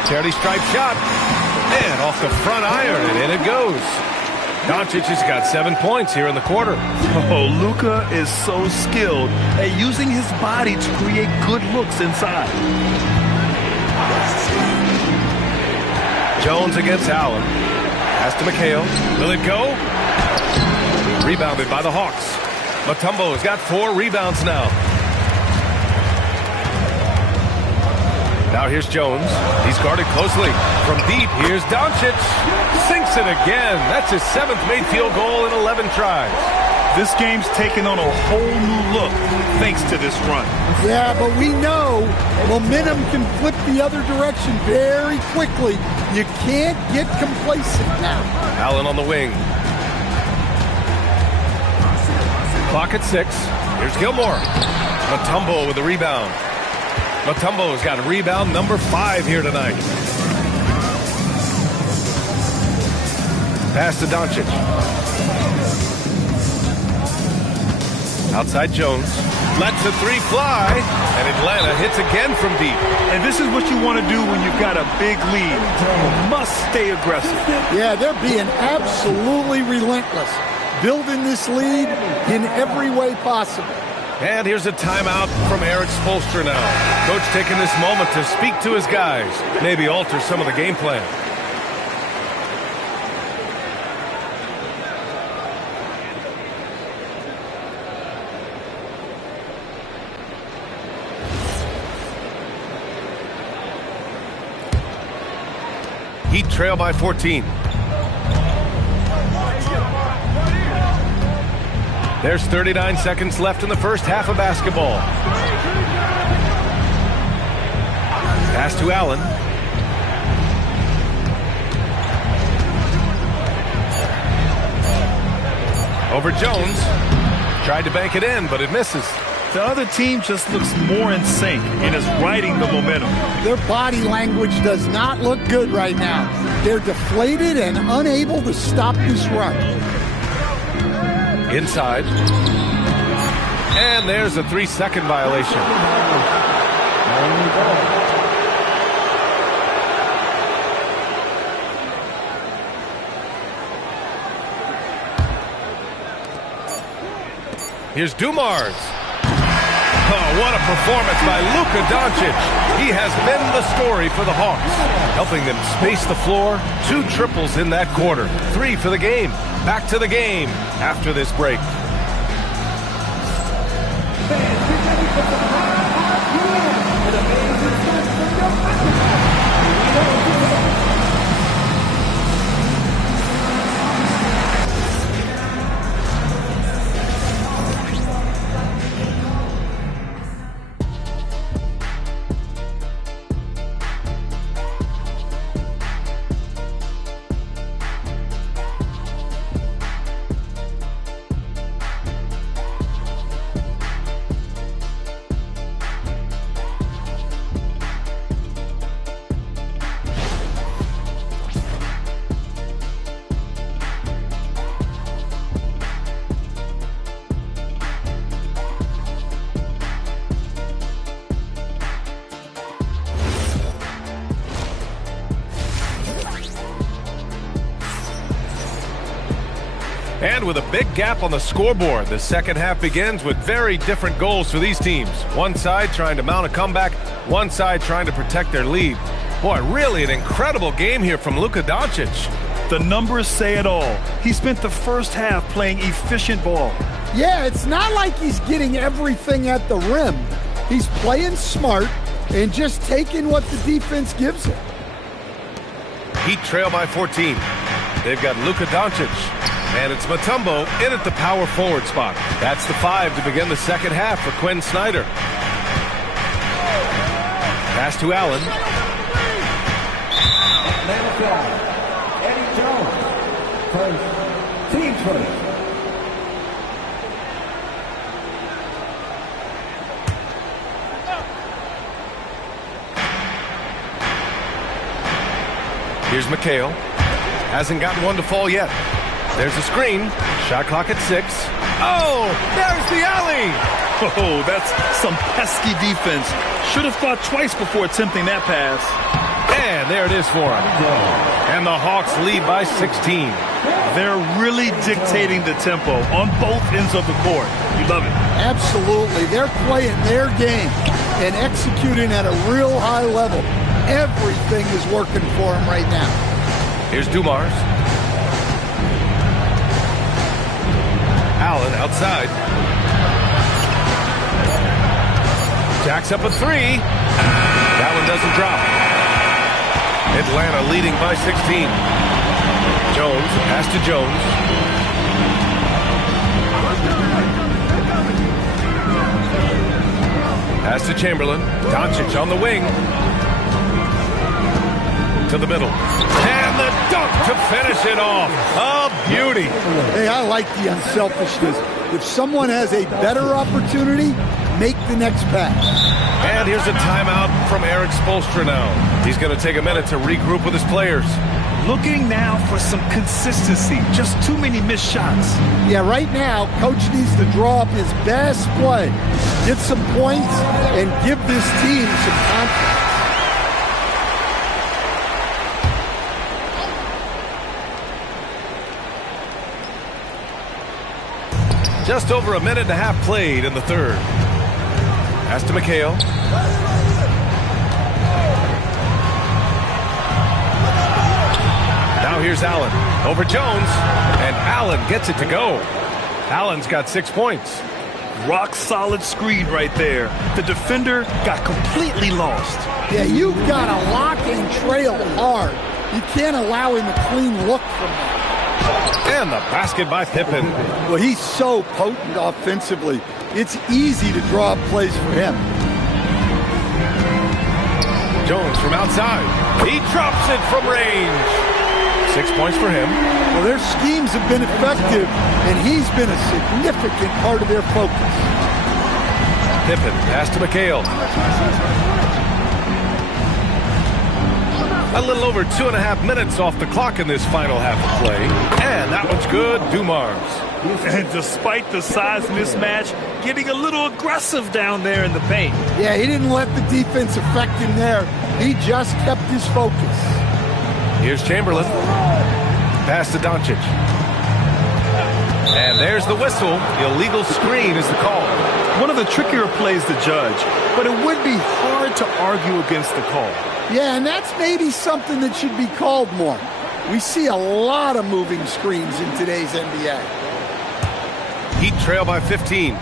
Charity stripe shot. And off the front iron, and in it goes. Doncic has got 7 points here in the quarter. Oh, Luka is so skilled at using his body to create good looks inside. Jones against Allen. Pass to McHale. Will it go? Rebounded by the Hawks. Mutombo has got 4 rebounds now. Now here's Jones. He's guarded closely. From deep, here's Doncic. Sinks it again. That's his 7th made field goal in 11 tries. This game's taken on a whole new look thanks to this run. Yeah, but we know momentum can flip the other direction very quickly. You can't get complacent now. Allen on the wing. Clock at 6. Here's Gilmore. Mutombo with the rebound. Mutombo's got a rebound number 5 here tonight. Pass to Doncic. Outside Jones. Lets the 3 fly. And Atlanta hits again from deep. And this is what you want to do when you've got a big lead. You must stay aggressive. Yeah, they're being absolutely relentless. Building this lead in every way possible. And here's a timeout from Eric Spoelstra now. Coach taking this moment to speak to his guys. Maybe alter some of the game plan. Heat trail by 14. There's 39 seconds left in the first half of basketball. Pass to Allen. Over Jones. Tried to bank it in, but it misses. The other team just looks more in sync and is riding the momentum. Their body language does not look good right now. They're deflated and unable to stop this run. Inside. And there's a 3-second violation. Here's Dumars. Oh, what a performance by Luka Doncic. He has been the story for the Hawks, helping them space the floor. 2 triples in that quarter. 3 for the game. Back to the game after this break. And with a big gap on the scoreboard, the second half begins with very different goals for these teams. One side trying to mount a comeback, one side trying to protect their lead. Boy, really an incredible game here from Luka Doncic. The numbers say it all. He spent the first half playing efficient ball. Yeah, it's not like he's getting everything at the rim. He's playing smart and just taking what the defense gives him. Heat trail by 14. They've got Luka Doncic. And it's Mutombo in at the power forward spot. That's the 5 to begin the second half for Quinn Snyder. Pass to Allen. Eddie Jones. First. Team first. Here's McHale. Hasn't gotten one to fall yet. There's a screen. Shot clock at 6. Oh, there's the alley. Oh, that's some pesky defense. Should have thought twice before attempting that pass. And there it is for him. And the Hawks lead by 16. They're really dictating the tempo on both ends of the court. You love it. Absolutely. They're playing their game and executing at a real high level. Everything is working for them right now. Here's Dumars. Allen outside. Jacks up a 3. That one doesn't drop. Atlanta leading by 16. Jones, pass to Jones. Pass to Chamberlain. Doncic on the wing. To the middle. And the dunk to finish it off. A beauty. Hey, I like the unselfishness. If someone has a better opportunity, make the next pass. And here's a timeout from Eric Spoelstra now. He's going to take a minute to regroup with his players. Looking now for some consistency. Just too many missed shots. Yeah, right now, Coach needs to draw up his best play, get some points, and give this team some confidence. Just over a minute and a half played in the third. Pass to McHale. Now here's Allen. Over Jones. And Allen gets it to go. Allen's got 6 points. Rock solid screen right there. The defender got completely lost. Yeah, you've got to lock and trail hard. You can't allow him a clean look from that. And the basket by Pippen. Well, he's so potent offensively. It's easy to draw up plays for him. Jones from outside. He drops it from range. 6 points for him. Well, their schemes have been effective, and he's been a significant part of their focus. Pippen, pass to McHale. A little over 2.5 minutes off the clock in this final half of play. And that one's good. Dumars. And despite the size mismatch, getting a little aggressive down there in the paint. Yeah, he didn't let the defense affect him there. He just kept his focus. Here's Chamberlain. Pass to Doncic. And there's the whistle. Illegal screen is the call. One of the trickier plays to judge, but it would be hard to argue against the call. Yeah, and that's maybe something that should be called more. We see a lot of moving screens in today's NBA. Heat trail by 15.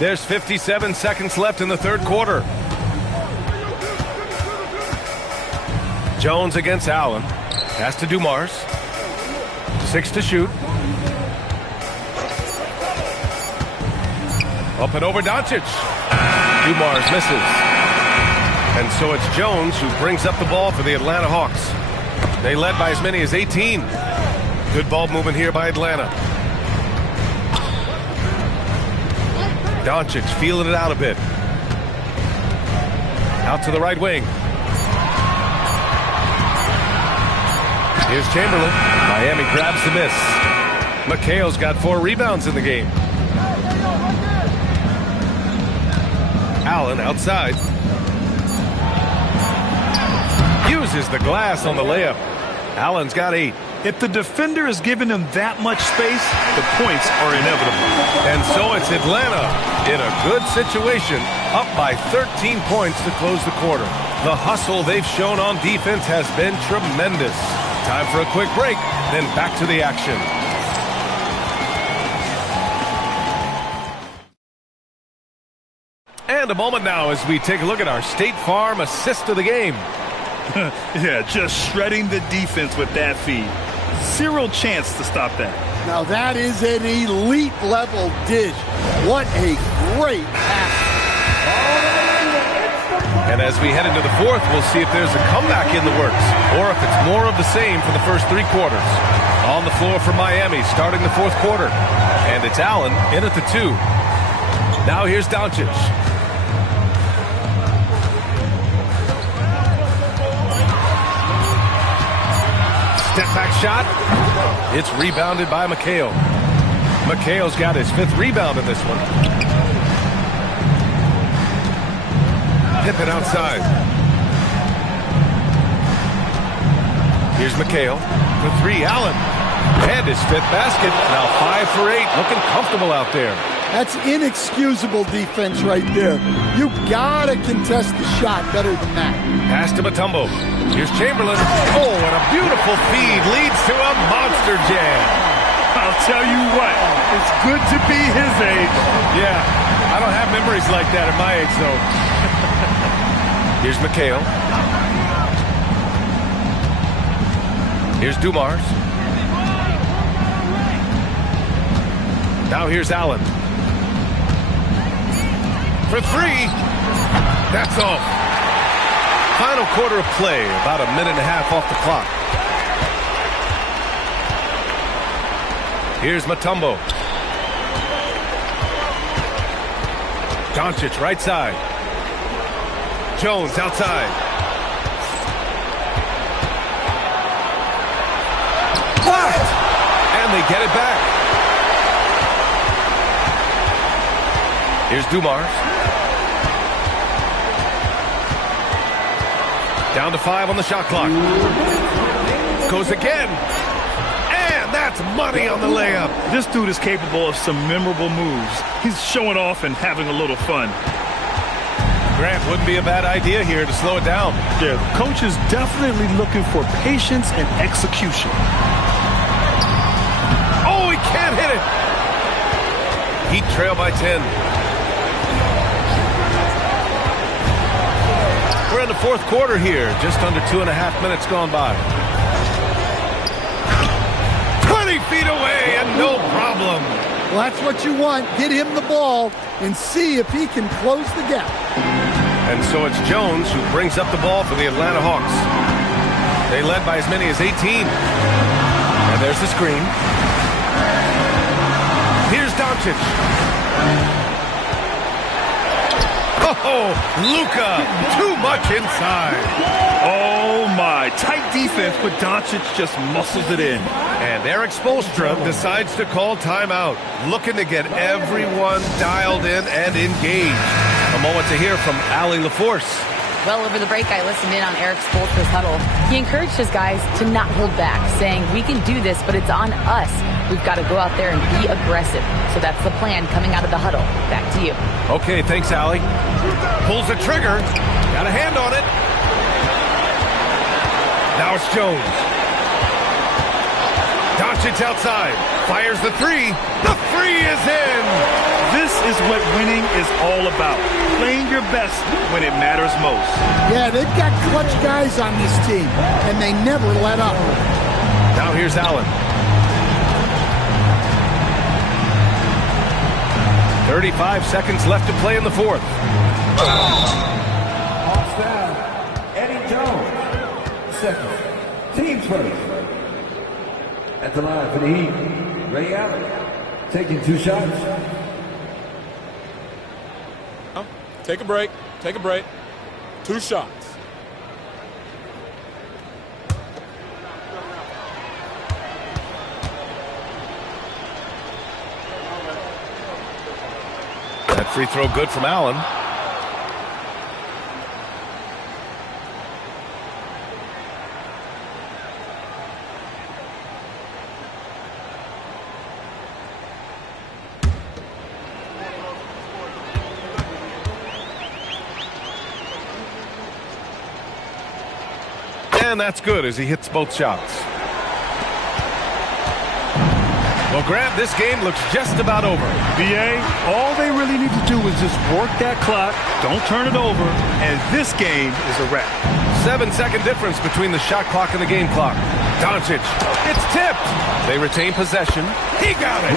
There's 57 seconds left in the third quarter. Jones against Allen. Pass to Dumars. 6 to shoot. Up and over Doncic. Dumars misses. And so it's Jones who brings up the ball for the Atlanta Hawks. They led by as many as 18. Good ball movement here by Atlanta. Doncic feeling it out a bit. Out to the right wing. Here's Chamberlain. Miami grabs the miss. McHale's got 4 rebounds in the game. Allen outside. Uses the glass on the layup. Allen's got 8. If the defender is giving him that much space, the points are inevitable. And so it's Atlanta in a good situation, up by 13 points to close the quarter. The hustle they've shown on defense has been tremendous. Time for a quick break, then back to the action. And a moment now as we take a look at our State Farm assist of the game. Yeah, just shredding the defense with that feed. Zero chance to stop that. Now that is an elite level dish. What a great pass. And as we head into the fourth, we'll see if there's a comeback in the works or if it's more of the same for the first 3 quarters. On the floor for Miami starting the fourth quarter. And it's Allen in at the 2. Now here's Doncic. Step back shot. It's rebounded by McHale. McHale's got his 5th rebound in this one. Pippen outside. Here's McHale for 3. Allen. And his 5th basket. Now 5 for 8. Looking comfortable out there. That's inexcusable defense right there. You gotta contest the shot better than that. Pass to Mutombo. Here's Chamberlain. Oh, and a beautiful feed leads to a monster jam. I'll tell you what, it's good to be his age. Yeah, I don't have memories like that at my age, though. Here's McHale. Here's Dumars. Now here's Allen. For 3. That's off. Final quarter of play. About a minute and a half off the clock. Here's Mutombo. Doncic right side. Jones outside. Blocked! And they get it back. Here's Dumars. Down to 5 on the shot clock. Goes again. And that's money on the layup. This dude is capable of some memorable moves. He's showing off and having a little fun. Grant, wouldn't be a bad idea here to slow it down. Yeah, the coach is definitely looking for patience and execution. Oh, he can't hit it. Heat trail by 10. We're in the fourth quarter here. Just under 2.5 minutes gone by. 20 feet away and no problem. Well, that's what you want. Get him the ball and see if he can close the gap. And so it's Jones who brings up the ball for the Atlanta Hawks. They led by as many as 18. And there's the screen. Here's Doncic. Oh, Luka, too much inside. Oh, my. Tight defense, but Doncic just muscles it in. And Eric Spoelstra decides to call timeout, looking to get everyone dialed in and engaged. A moment to hear from Allie LaForce. Well, over the break, I listened in on Eric Spoelstra's huddle. He encouraged his guys to not hold back, saying, we can do this, but it's on us. We've got to go out there and be aggressive. So that's the plan coming out of the huddle. Back to you. Okay, thanks, Allie. Pulls the trigger. Got a hand on it. Now it's Jones. Doncic outside. Fires the three. The three is in. This is what winning is all about. Playing your best when it matters most. Yeah, they've got clutch guys on this team, and they never let up. Now here's Allen. 35 seconds left to play in the fourth. Off staff, Eddie Jones. Second. Team first. At the line for the Heat, Ray Allen. Taking 2 shots. Take a break. Take a break. 2 shots. That free throw good from Allen. And that's good as he hits both shots. Well, Grant, this game looks just about over. BA, all they really need to do is just work that clock, don't turn it over, and this game is a wrap. 7-second difference between the shot clock and the game clock. Doncic, it's tipped. They retain possession. He got it.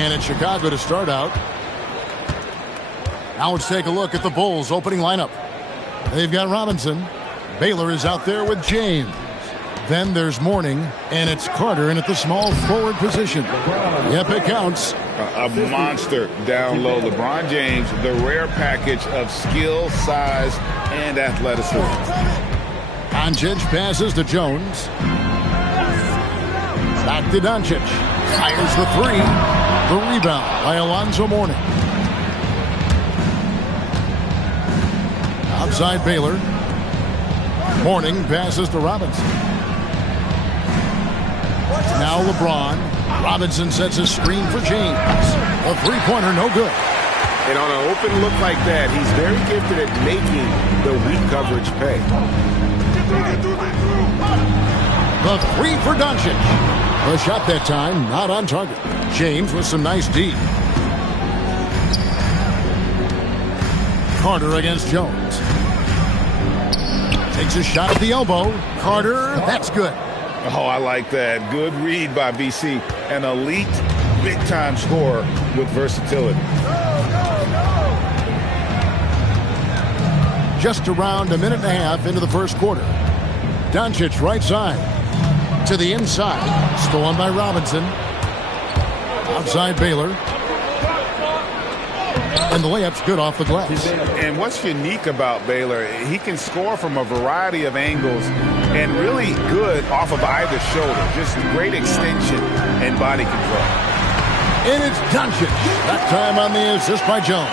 And it's Chicago to start out. Now let's take a look at the Bulls' opening lineup. They've got Robinson. Baylor is out there with James. Then there's Mourning, and it's Carter in at the small forward position. Yep, it counts. A monster down low. LeBron James, the rare package of skill, size, and athleticism. Doncic passes to Jones. Back to Doncic. Fires the three. The rebound by Alonzo Mourning. Outside Baylor. Mourning passes to Robinson. Now LeBron. Robinson sets a screen for James. A three-pointer, no good. And on an open look like that, he's very gifted at making the weak coverage pay. The three for Doncic. The shot that time, not on target. James with some nice D. Carter against Jones. Takes a shot at the elbow. Carter, that's good. Oh, I like that. Good read by BC. An elite, big-time scorer with versatility. Just around a minute and a half into the first quarter. Doncic right side. To the inside. Stolen by Robinson. Outside Baylor. And the layup's good off the glass. And what's unique about Baylor, he can score from a variety of angles and really good off of either shoulder. Just great extension and body control. And it's Doncic. That time on the assist by Jones.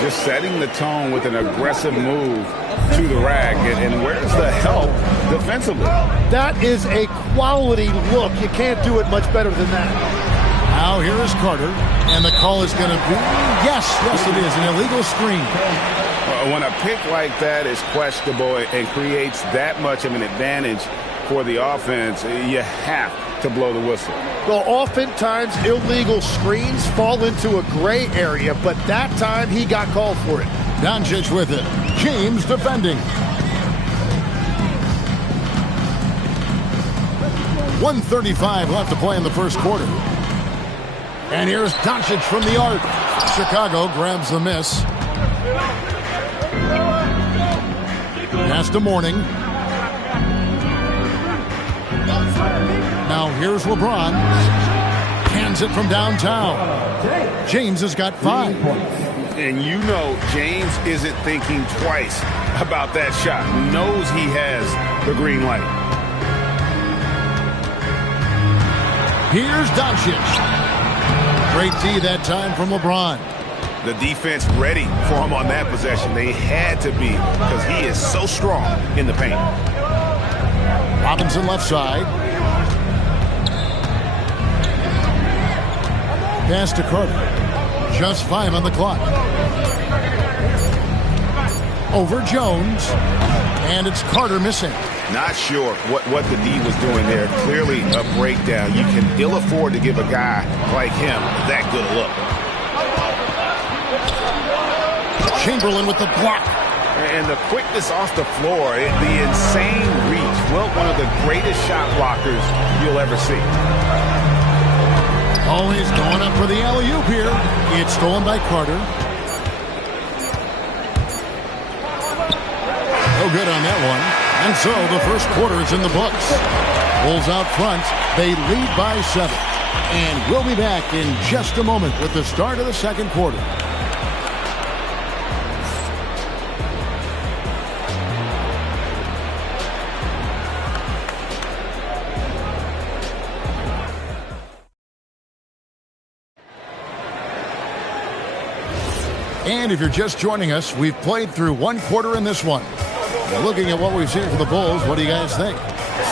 Just setting the tone with an aggressive move to the rack. And where's the help defensively? That is a quality look. You can't do it much better than that. Now here is Carter, and the call is going to be, yes, it is, an illegal screen. When a pick like that is questionable and creates that much of an advantage for the offense, you have to blow the whistle. Well, oftentimes illegal screens fall into a gray area, but that time he got called for it. Doncic with it. James defending. 1:35 left to play in the first quarter. And here's Doncic from the arc. Chicago grabs the miss. Pass to Mourning. Now here's LeBron. Cans it from downtown. James has got 5. And you know James isn't thinking twice about that shot. Knows he has the green light. Here's Doncic. Great D that time from LeBron. The defense ready for him on that possession. They had to be because he is so strong in the paint. Robinson left side. Pass to Carter. Just 5 on the clock. Over Jones. And it's Carter missing. Not sure what the D was doing there. Clearly a breakdown. You can ill afford to give a guy like him that good a look. Chamberlain with the block. And the quickness off the floor, the insane reach. Well, one of the greatest shot blockers you'll ever see. Oh, he's going up for the alley-oop here. It's stolen by Carter. No good on that one. And so the first quarter is in the books. Bulls out front. They lead by 7. And we'll be back in just a moment with the start of the second quarter. And if you're just joining us, we've played through one quarter in this one. Looking at what we've seen from the Bulls, what do you guys think?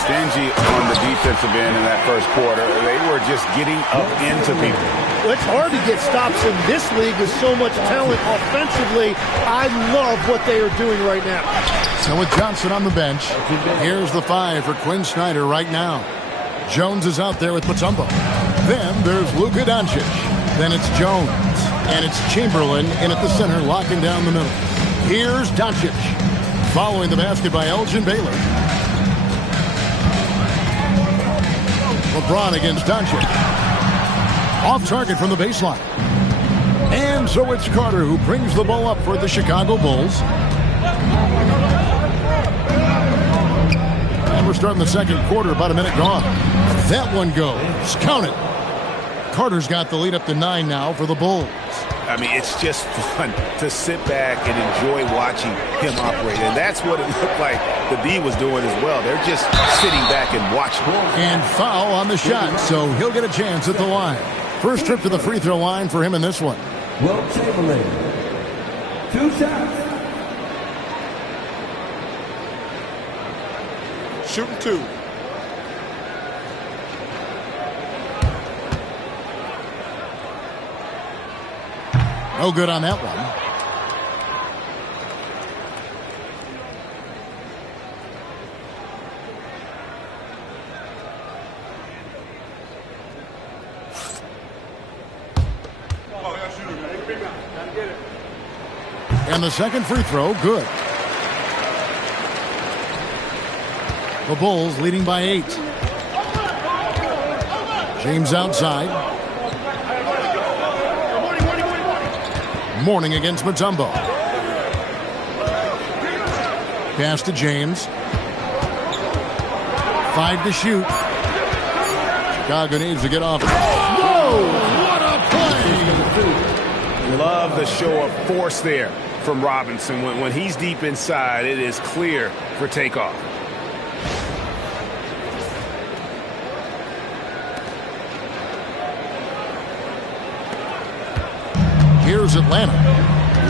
Stingy on the defensive end in that first quarter. They were just getting up into people. Well, it's hard to get stops in this league with so much talent offensively. I love what they are doing right now. So with Johnson on the bench, here's the 5 for Quinn Snyder right now. Jones is out there with Mutombo. Then there's Luka Doncic. Then it's Jones. And it's Chamberlain in at the center, locking down the middle. Here's Doncic. Following the basket by Elgin Baylor. LeBron against Doncic. Off target from the baseline. And so it's Carter who brings the ball up for the Chicago Bulls. And we're starting the second quarter, about a minute gone. That one goes. Count it. Carter's got the lead up to 9 now for the Bulls. I mean, it's just fun to sit back and enjoy watching him operate. And that's what it looked like the D was doing as well. They're just sitting back and watching. And foul on the shot, so he'll get a chance at the line. First trip to the free throw line for him in this one. Wilt Chamberlain. 2 shots. Shooting 2. No good on that one. And the second free throw, good. The Bulls leading by 8. James outside. Mourning against Mutombo. Pass to James. 5 to shoot. Chicago needs to get off. Whoa! What a play! Love the show of force there from Robinson. When he's deep inside, it is clear for takeoff. Here's Atlanta.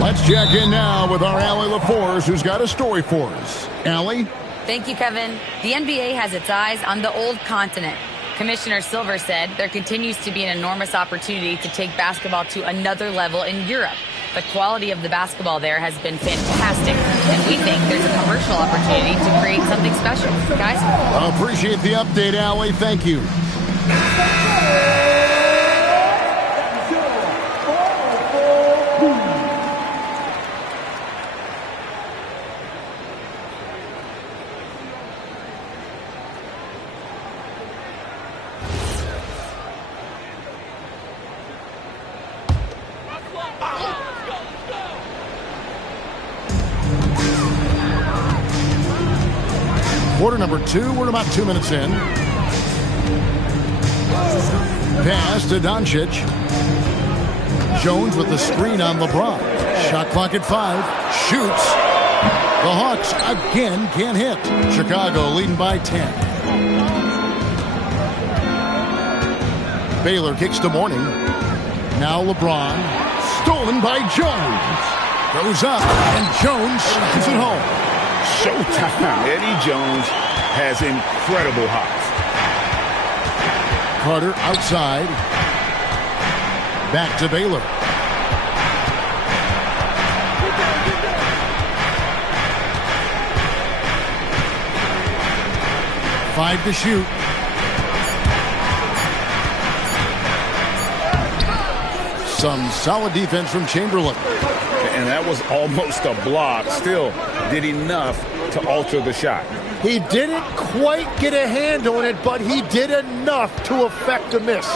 Let's check in now with our Allie LaForce, who's got a story for us. Allie? Thank you, Kevin. The NBA has its eyes on the old continent. Commissioner Silver said there continues to be an enormous opportunity to take basketball to another level in Europe. The quality of the basketball there has been fantastic, and we think there's a commercial opportunity to create something special. Guys? I appreciate the update, Allie. Thank you. Quarter number 2. We're about 2 minutes in. Pass to Doncic. Jones with the screen on LeBron. Shot clock at 5. Shoots. The Hawks again can't hit. Chicago leading by 10. Baylor kicks to Mourning. Now LeBron. Stolen by Jones. Goes up, and Jones is it home. Showtime. Eddie Jones has incredible hops. Carter outside. Back to Baylor. Five to shoot. Some solid defense from Chamberlain. And that was almost a block. Still did enough to alter the shot. He didn't quite get a hand on it, but he did enough to affect a miss.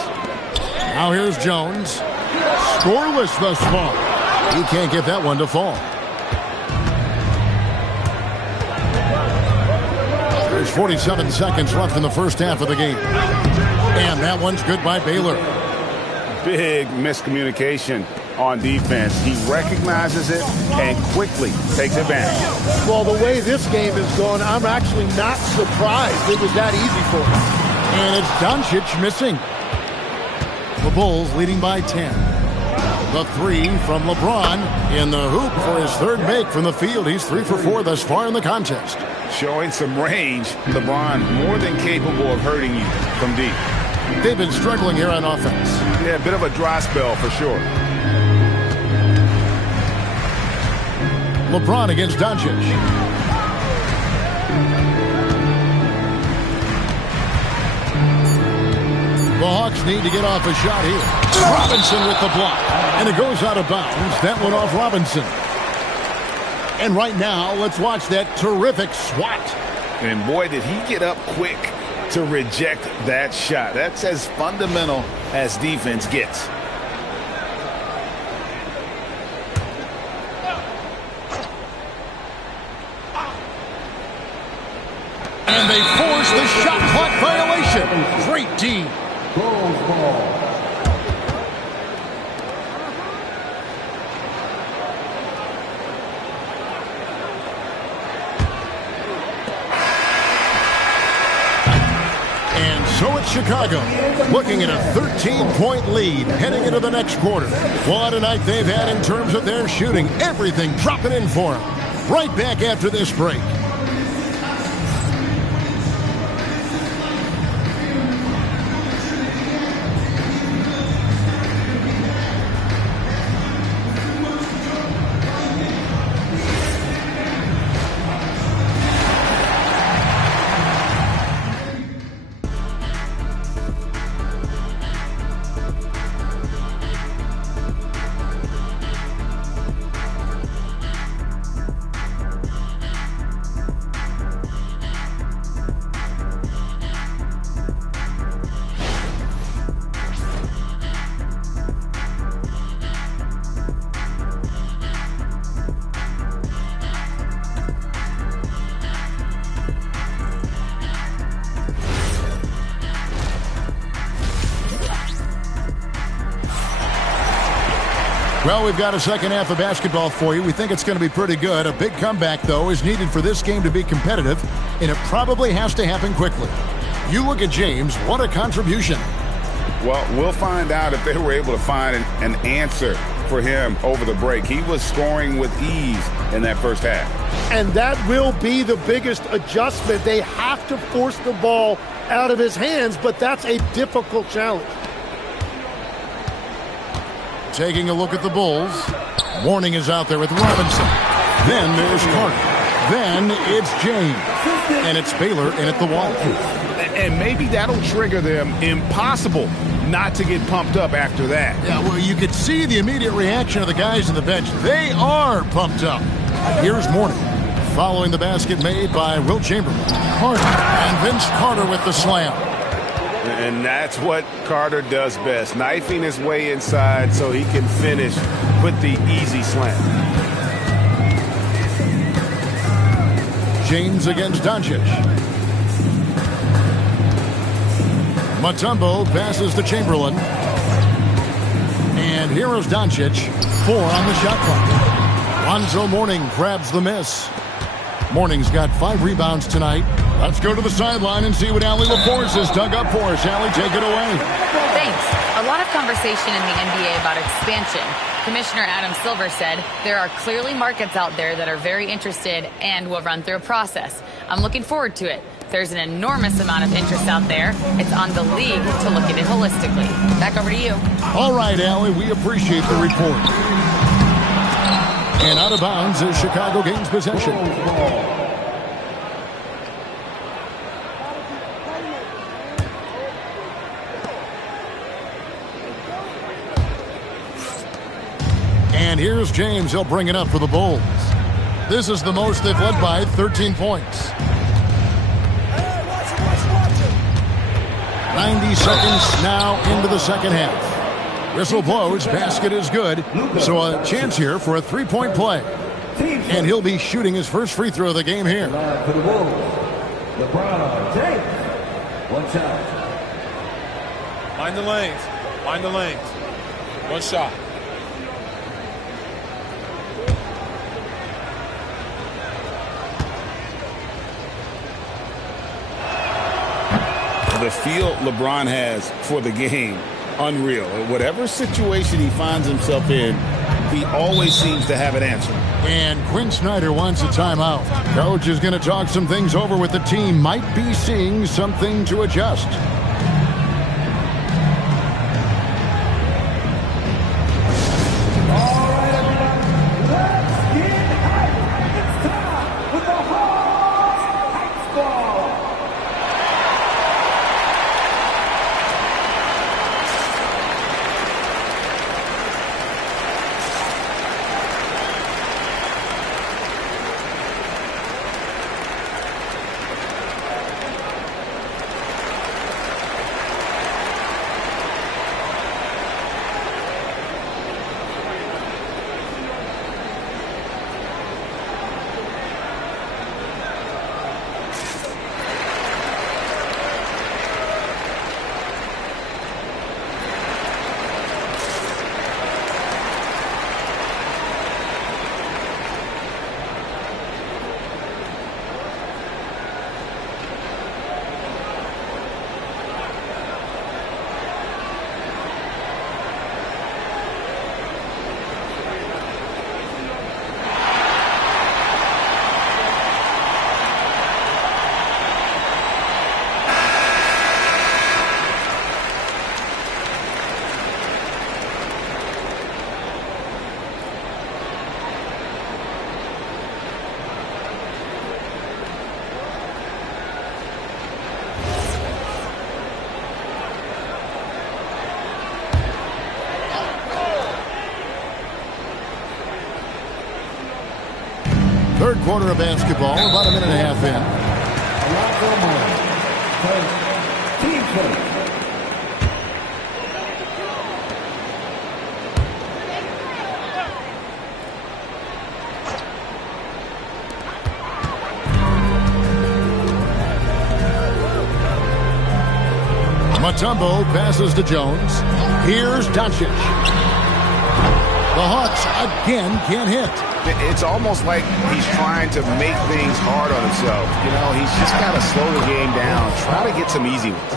Now here's Jones. Scoreless thus far. He can't get that one to fall. There's 47 seconds left in the first half of the game. And that one's good by Baylor. Big miscommunication on defense. He recognizes it and quickly takes advantage. Well, the way this game is going, I'm actually not surprised it was that easy for him. And it's Doncic missing. The Bulls leading by 10. The three from LeBron in the hoop for his third make from the field. He's 3 for 4 thus far in the contest. Showing some range. LeBron more than capable of hurting you from deep. They've been struggling here on offense. Yeah, a bit of a dry spell for sure. LeBron against Doncic. The Hawks need to get off a shot here. Robinson with the block. And it goes out of bounds. That one off Robinson. And right now, let's watch that terrific swat. And boy, did he get up quick to reject that shot. That's as fundamental as defense gets. And they force the shot clock violation. Great D. Ball. So it's Chicago looking at a 13-point lead heading into the next quarter. What a night they've had in terms of their shooting. Everything dropping in for them. Right back after this break. Well, we've got a second half of basketball for you. We think it's going to be pretty good. A big comeback, though, is needed for this game to be competitive, and it probably has to happen quickly. You look at James, what a contribution. Well, we'll find out if they were able to find an answer for him over the break. He was scoring with ease in that first half. And that will be the biggest adjustment. They have to force the ball out of his hands, but that's a difficult challenge. Taking a look at the Bulls. Warning is out there with Robinson. Then there's Carter. Then it's James. And it's Baylor in at the wall. And maybe that'll trigger them. Impossible not to get pumped up after that. Yeah, well, you could see the immediate reaction of the guys on the bench. They are pumped up. Here's Mourning. Following the basket made by Will Chamberlain. Carter. And Vince Carter with the slam. And that's what Carter does best, knifing his way inside so he can finish with the easy slam. James against Doncic. Mutombo passes to Chamberlain. And here is Doncic. 4 on the shot clock. Lonzo Mourning grabs the miss. Mourning's got 5 rebounds tonight. Let's go to the sideline and see what Allie LaForce has dug up for us. Allie, take it away. Thanks. A lot of conversation in the NBA about expansion. Commissioner Adam Silver said there are clearly markets out there that are very interested and will run through a process. I'm looking forward to it. There's an enormous amount of interest out there. It's on the league to look at it holistically. Back over to you. All right, Allie, we appreciate the report. And out of bounds as Chicago gains possession. And here's James. He'll bring it up for the Bulls. This is the most they've led by, 13 points. 90 seconds now into the second half. Whistle blows. Basket is good. So a chance here for a three-point play. And he'll be shooting his first free throw of the game here. For the Bulls, LeBron James. One shot. Mind the lanes. Mind the lanes. One shot. The feel LeBron has for the game, unreal. Whatever situation he finds himself in, he always seems to have an answer. And Quinn Snyder wants a timeout. Coach is going to talk some things over with the team. Might be seeing something to adjust. third quarter of basketball, about a minute and a half in. Team first. Mutombo passes to Jones. Here's Doncic. The Hawks again can't hit. It's almost like he's trying to make things hard on himself. You know, he's just got to slow the game down, try to get some easy ones.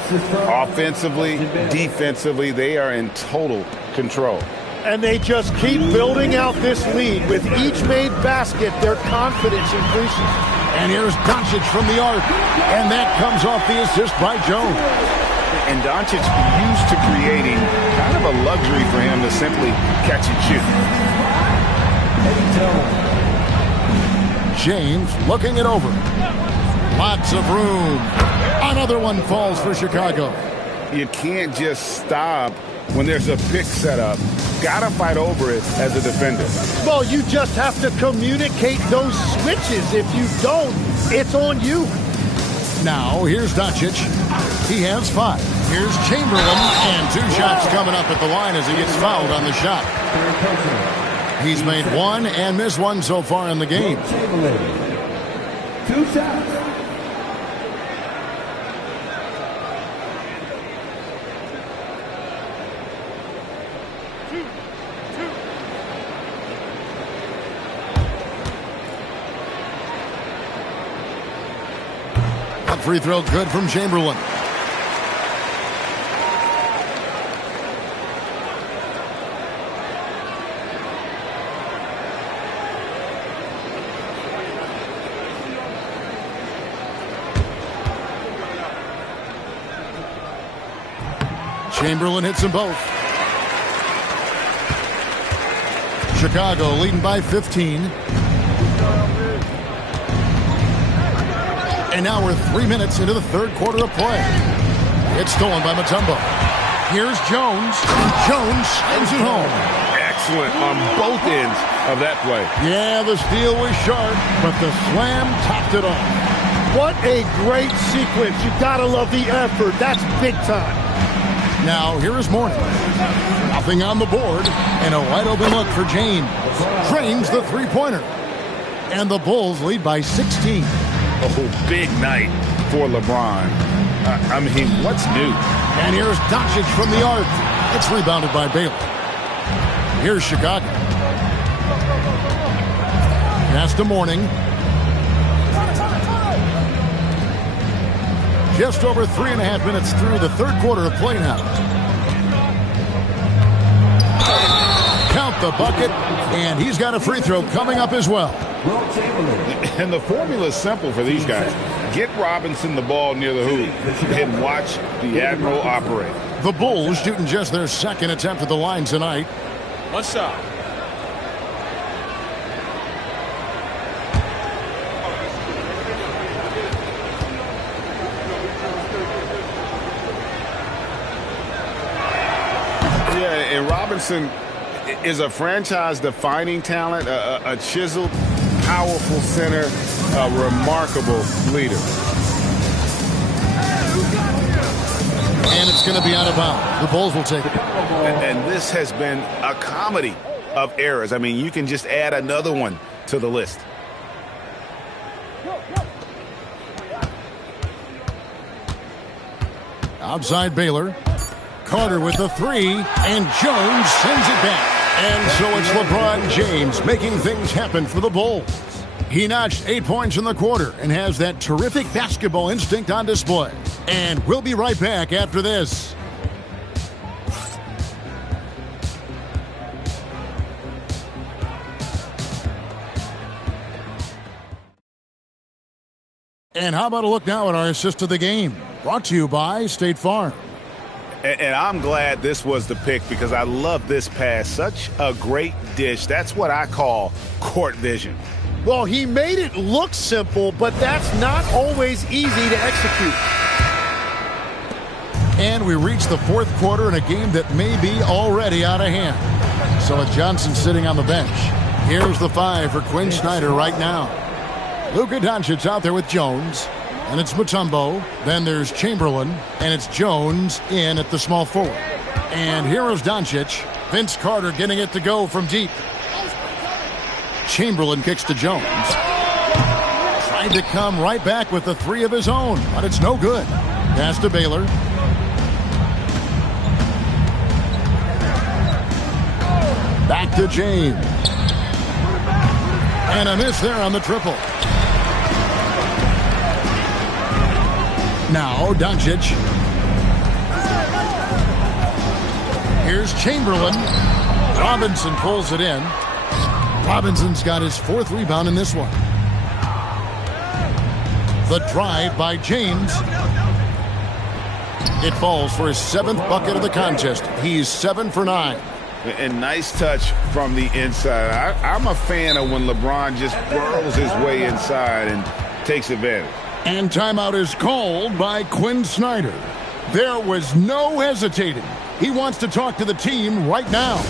Offensively, defensively, they are in total control. And they just keep building out this lead. With each made basket, their confidence increases. And here's Doncic from the arc. And that comes off the assist by Jones. And Doncic used to creating kind of a luxury for him to simply catch and shoot. James looking it over. Lots of room. Another one falls for Chicago. You can't just stop when there's a pick set up. Gotta fight over it as a defender. Well, you just have to communicate those switches. If you don't, it's on you. Now, here's Doncic. He has 5. Here's Chamberlain, and 2 shots coming up at the line as he gets fouled on the shot. He's made 1 and missed 1 so far in the game. 2 shots. That free throw good from Chamberlain. Chamberlain hits them both. Chicago leading by 15. And now we're 3 minutes into the third quarter of play. It's stolen by Mutombo. Here's Jones. And Jones slams it home. Excellent on both ends of that play. Yeah, the steal was sharp, but the slam topped it off. What a great sequence. You gotta love the effort. That's big time. Now, here is Mourning. Nothing on the board, and a wide-open look for James. Drains the three-pointer. And the Bulls lead by 16. Oh, big night for LeBron. I mean, what's new? And here's Doncic from the arc. It's rebounded by Baylor. Here's Chicago. Pass to Mourning. Just over 3.5 minutes through the third quarter of play now. Count the bucket, and he's got a free throw coming up as well. And the formula is simple for these guys. Get Robinson the ball near the hoop and watch the Admiral operate. The Bulls shooting just their second attempt at the line tonight. 1 shot. Yeah, and Robinson is a franchise-defining talent, a chiseled, powerful center, a remarkable leader. And it's going to be out of bounds. The Bulls will take it. And this has been a comedy of errors. I mean, you can just add another one to the list. Outside Baylor. Carter with the 3, and Jones sends it back. And so it's LeBron James making things happen for the Bulls. He notched 8 points in the quarter and has that terrific basketball instinct on display. And we'll be right back after this. And how about a look now at our assist of the game? Brought to you by State Farm. And I'm glad this was the pick because I love this pass. Such a great dish. That's what I call court vision. Well, he made it look simple, but that's not always easy to execute. And we reach the fourth quarter in a game that may be already out of hand. So with Johnson sitting on the bench, here's the 5 for Quinn Snyder right now. Luka Doncic out there with Jones. And it's Mutombo. Then there's Chamberlain. And it's Jones in at the small forward. And here is Doncic. Vince Carter getting it to go from deep. Chamberlain kicks to Jones. Tried to come right back with the three of his own, but it's no good. Pass to Baylor. Back to James. And a miss there on the triple. Now Doncic. Here's Chamberlain. Robinson pulls it in. Robinson's got his 4th rebound in this one. The drive by James. It falls for his 7th bucket of the contest. He's 7 for 9. And nice touch from the inside. I'm a fan of when LeBron just burrows his way inside and takes advantage. And timeout is called by Quinn Snyder. There was no hesitating. He wants to talk to the team right now.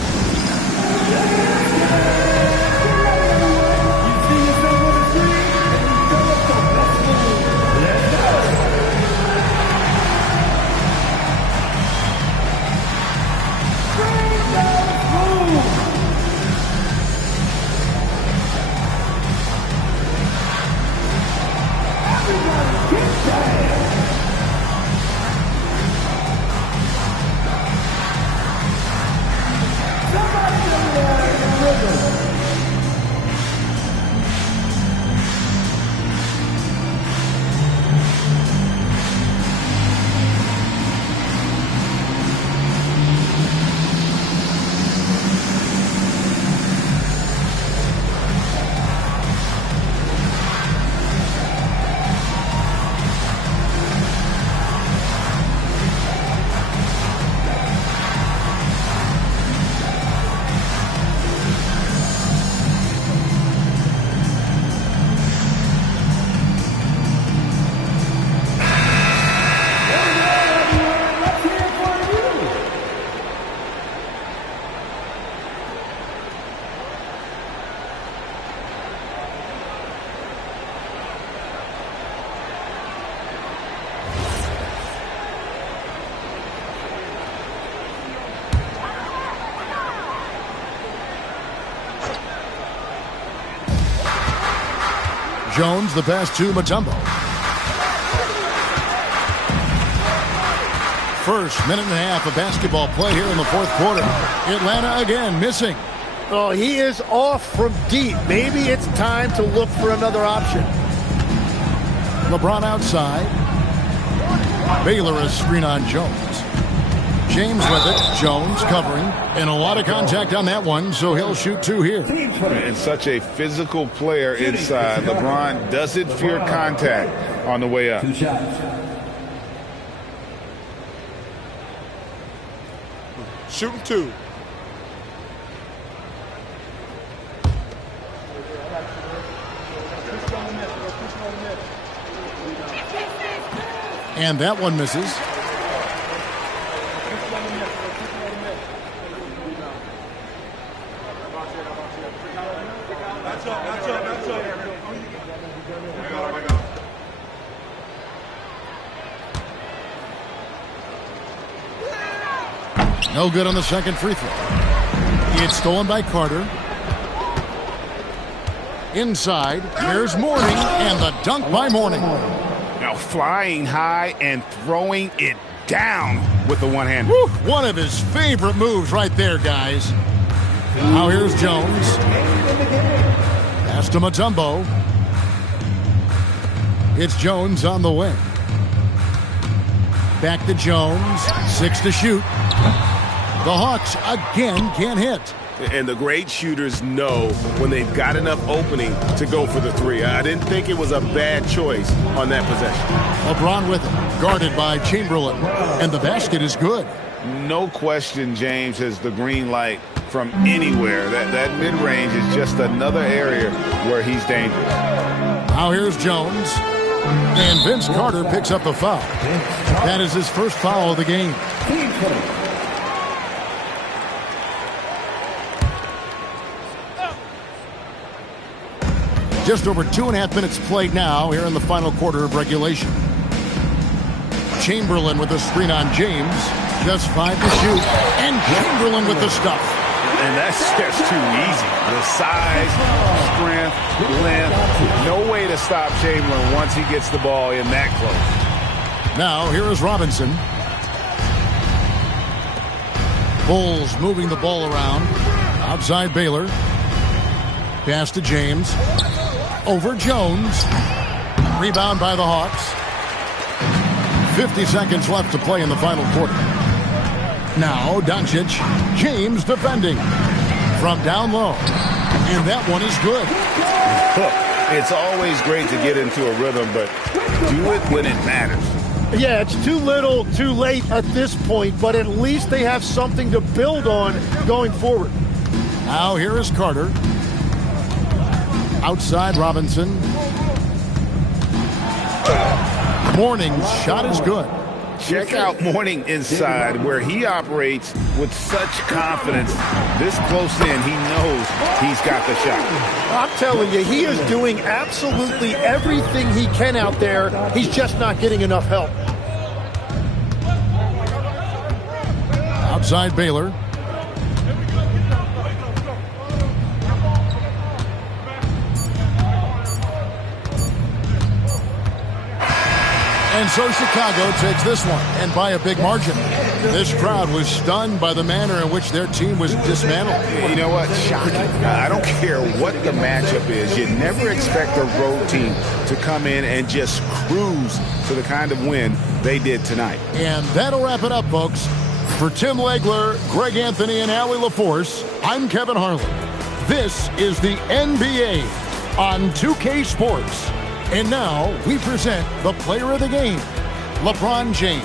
Jones, the pass to Mutombo. First minute and a half of basketball play here in the 4th quarter. Atlanta again missing. Oh, he is off from deep. Maybe it's time to look for another option. LeBron outside. Baylor a screen on Jones. James with it. Jones covering. And a lot of contact on that one, so he'll shoot 2 here. And such a physical player inside. LeBron doesn't fear contact on the way up. 2 shots. Shooting 2. And that one misses. No good on the second free throw. It's stolen by Carter. Inside, there's Mourning, and the dunk by Mourning. Now flying high and throwing it down with the one-hander. One of his favorite moves right there, guys. Now here's Jones. Pass to Mutombo. It's Jones on the wing. Back to Jones. 6 to shoot. The Hawks again can't hit. And the great shooters know when they've got enough opening to go for the 3. I didn't think it was a bad choice on that possession. LeBron with it, guarded by Chamberlain. And the basket is good. No question James has the green light from anywhere. That mid-range is just another area where he's dangerous. Now here's Jones. And Vince Carter picks up the foul. That is his first foul of the game. Just over 2.5 minutes played now here in the final quarter of regulation. Chamberlain with the screen on James. Just 5 to shoot. And Chamberlain with the stuff. And that's just too easy. The size, strength, length. No way to stop Chamberlain once he gets the ball in that close. Now here is Robinson. Bulls moving the ball around. Outside Baylor. Pass to James. Over Jones. Rebound by the Hawks. 50 seconds left to play in the final quarter. Now Doncic. James defending. From down low. And that one is good. Look, it's always great to get into a rhythm, but do it when it matters. Yeah, it's too little, too late at this point, but at least they have something to build on going forward. Now here is Carter. Outside Robinson. Mourning's shot is good. Check out Mourning inside, where he operates with such confidence. This close in, he knows he's got the shot. I'm telling you, he is doing absolutely everything he can out there. He's just not getting enough help. Outside Baylor. And so Chicago takes this one, and by a big margin. This crowd was stunned by the manner in which their team was dismantled. You know what? Shocking. I don't care what the matchup is. You never expect a road team to come in and just cruise to the kind of win they did tonight. And that'll wrap it up, folks. For Tim Legler, Greg Anthony, and Allie LaForce, I'm Kevin Harlan. This is the NBA on 2K Sports. And now we present the player of the game, LeBron James.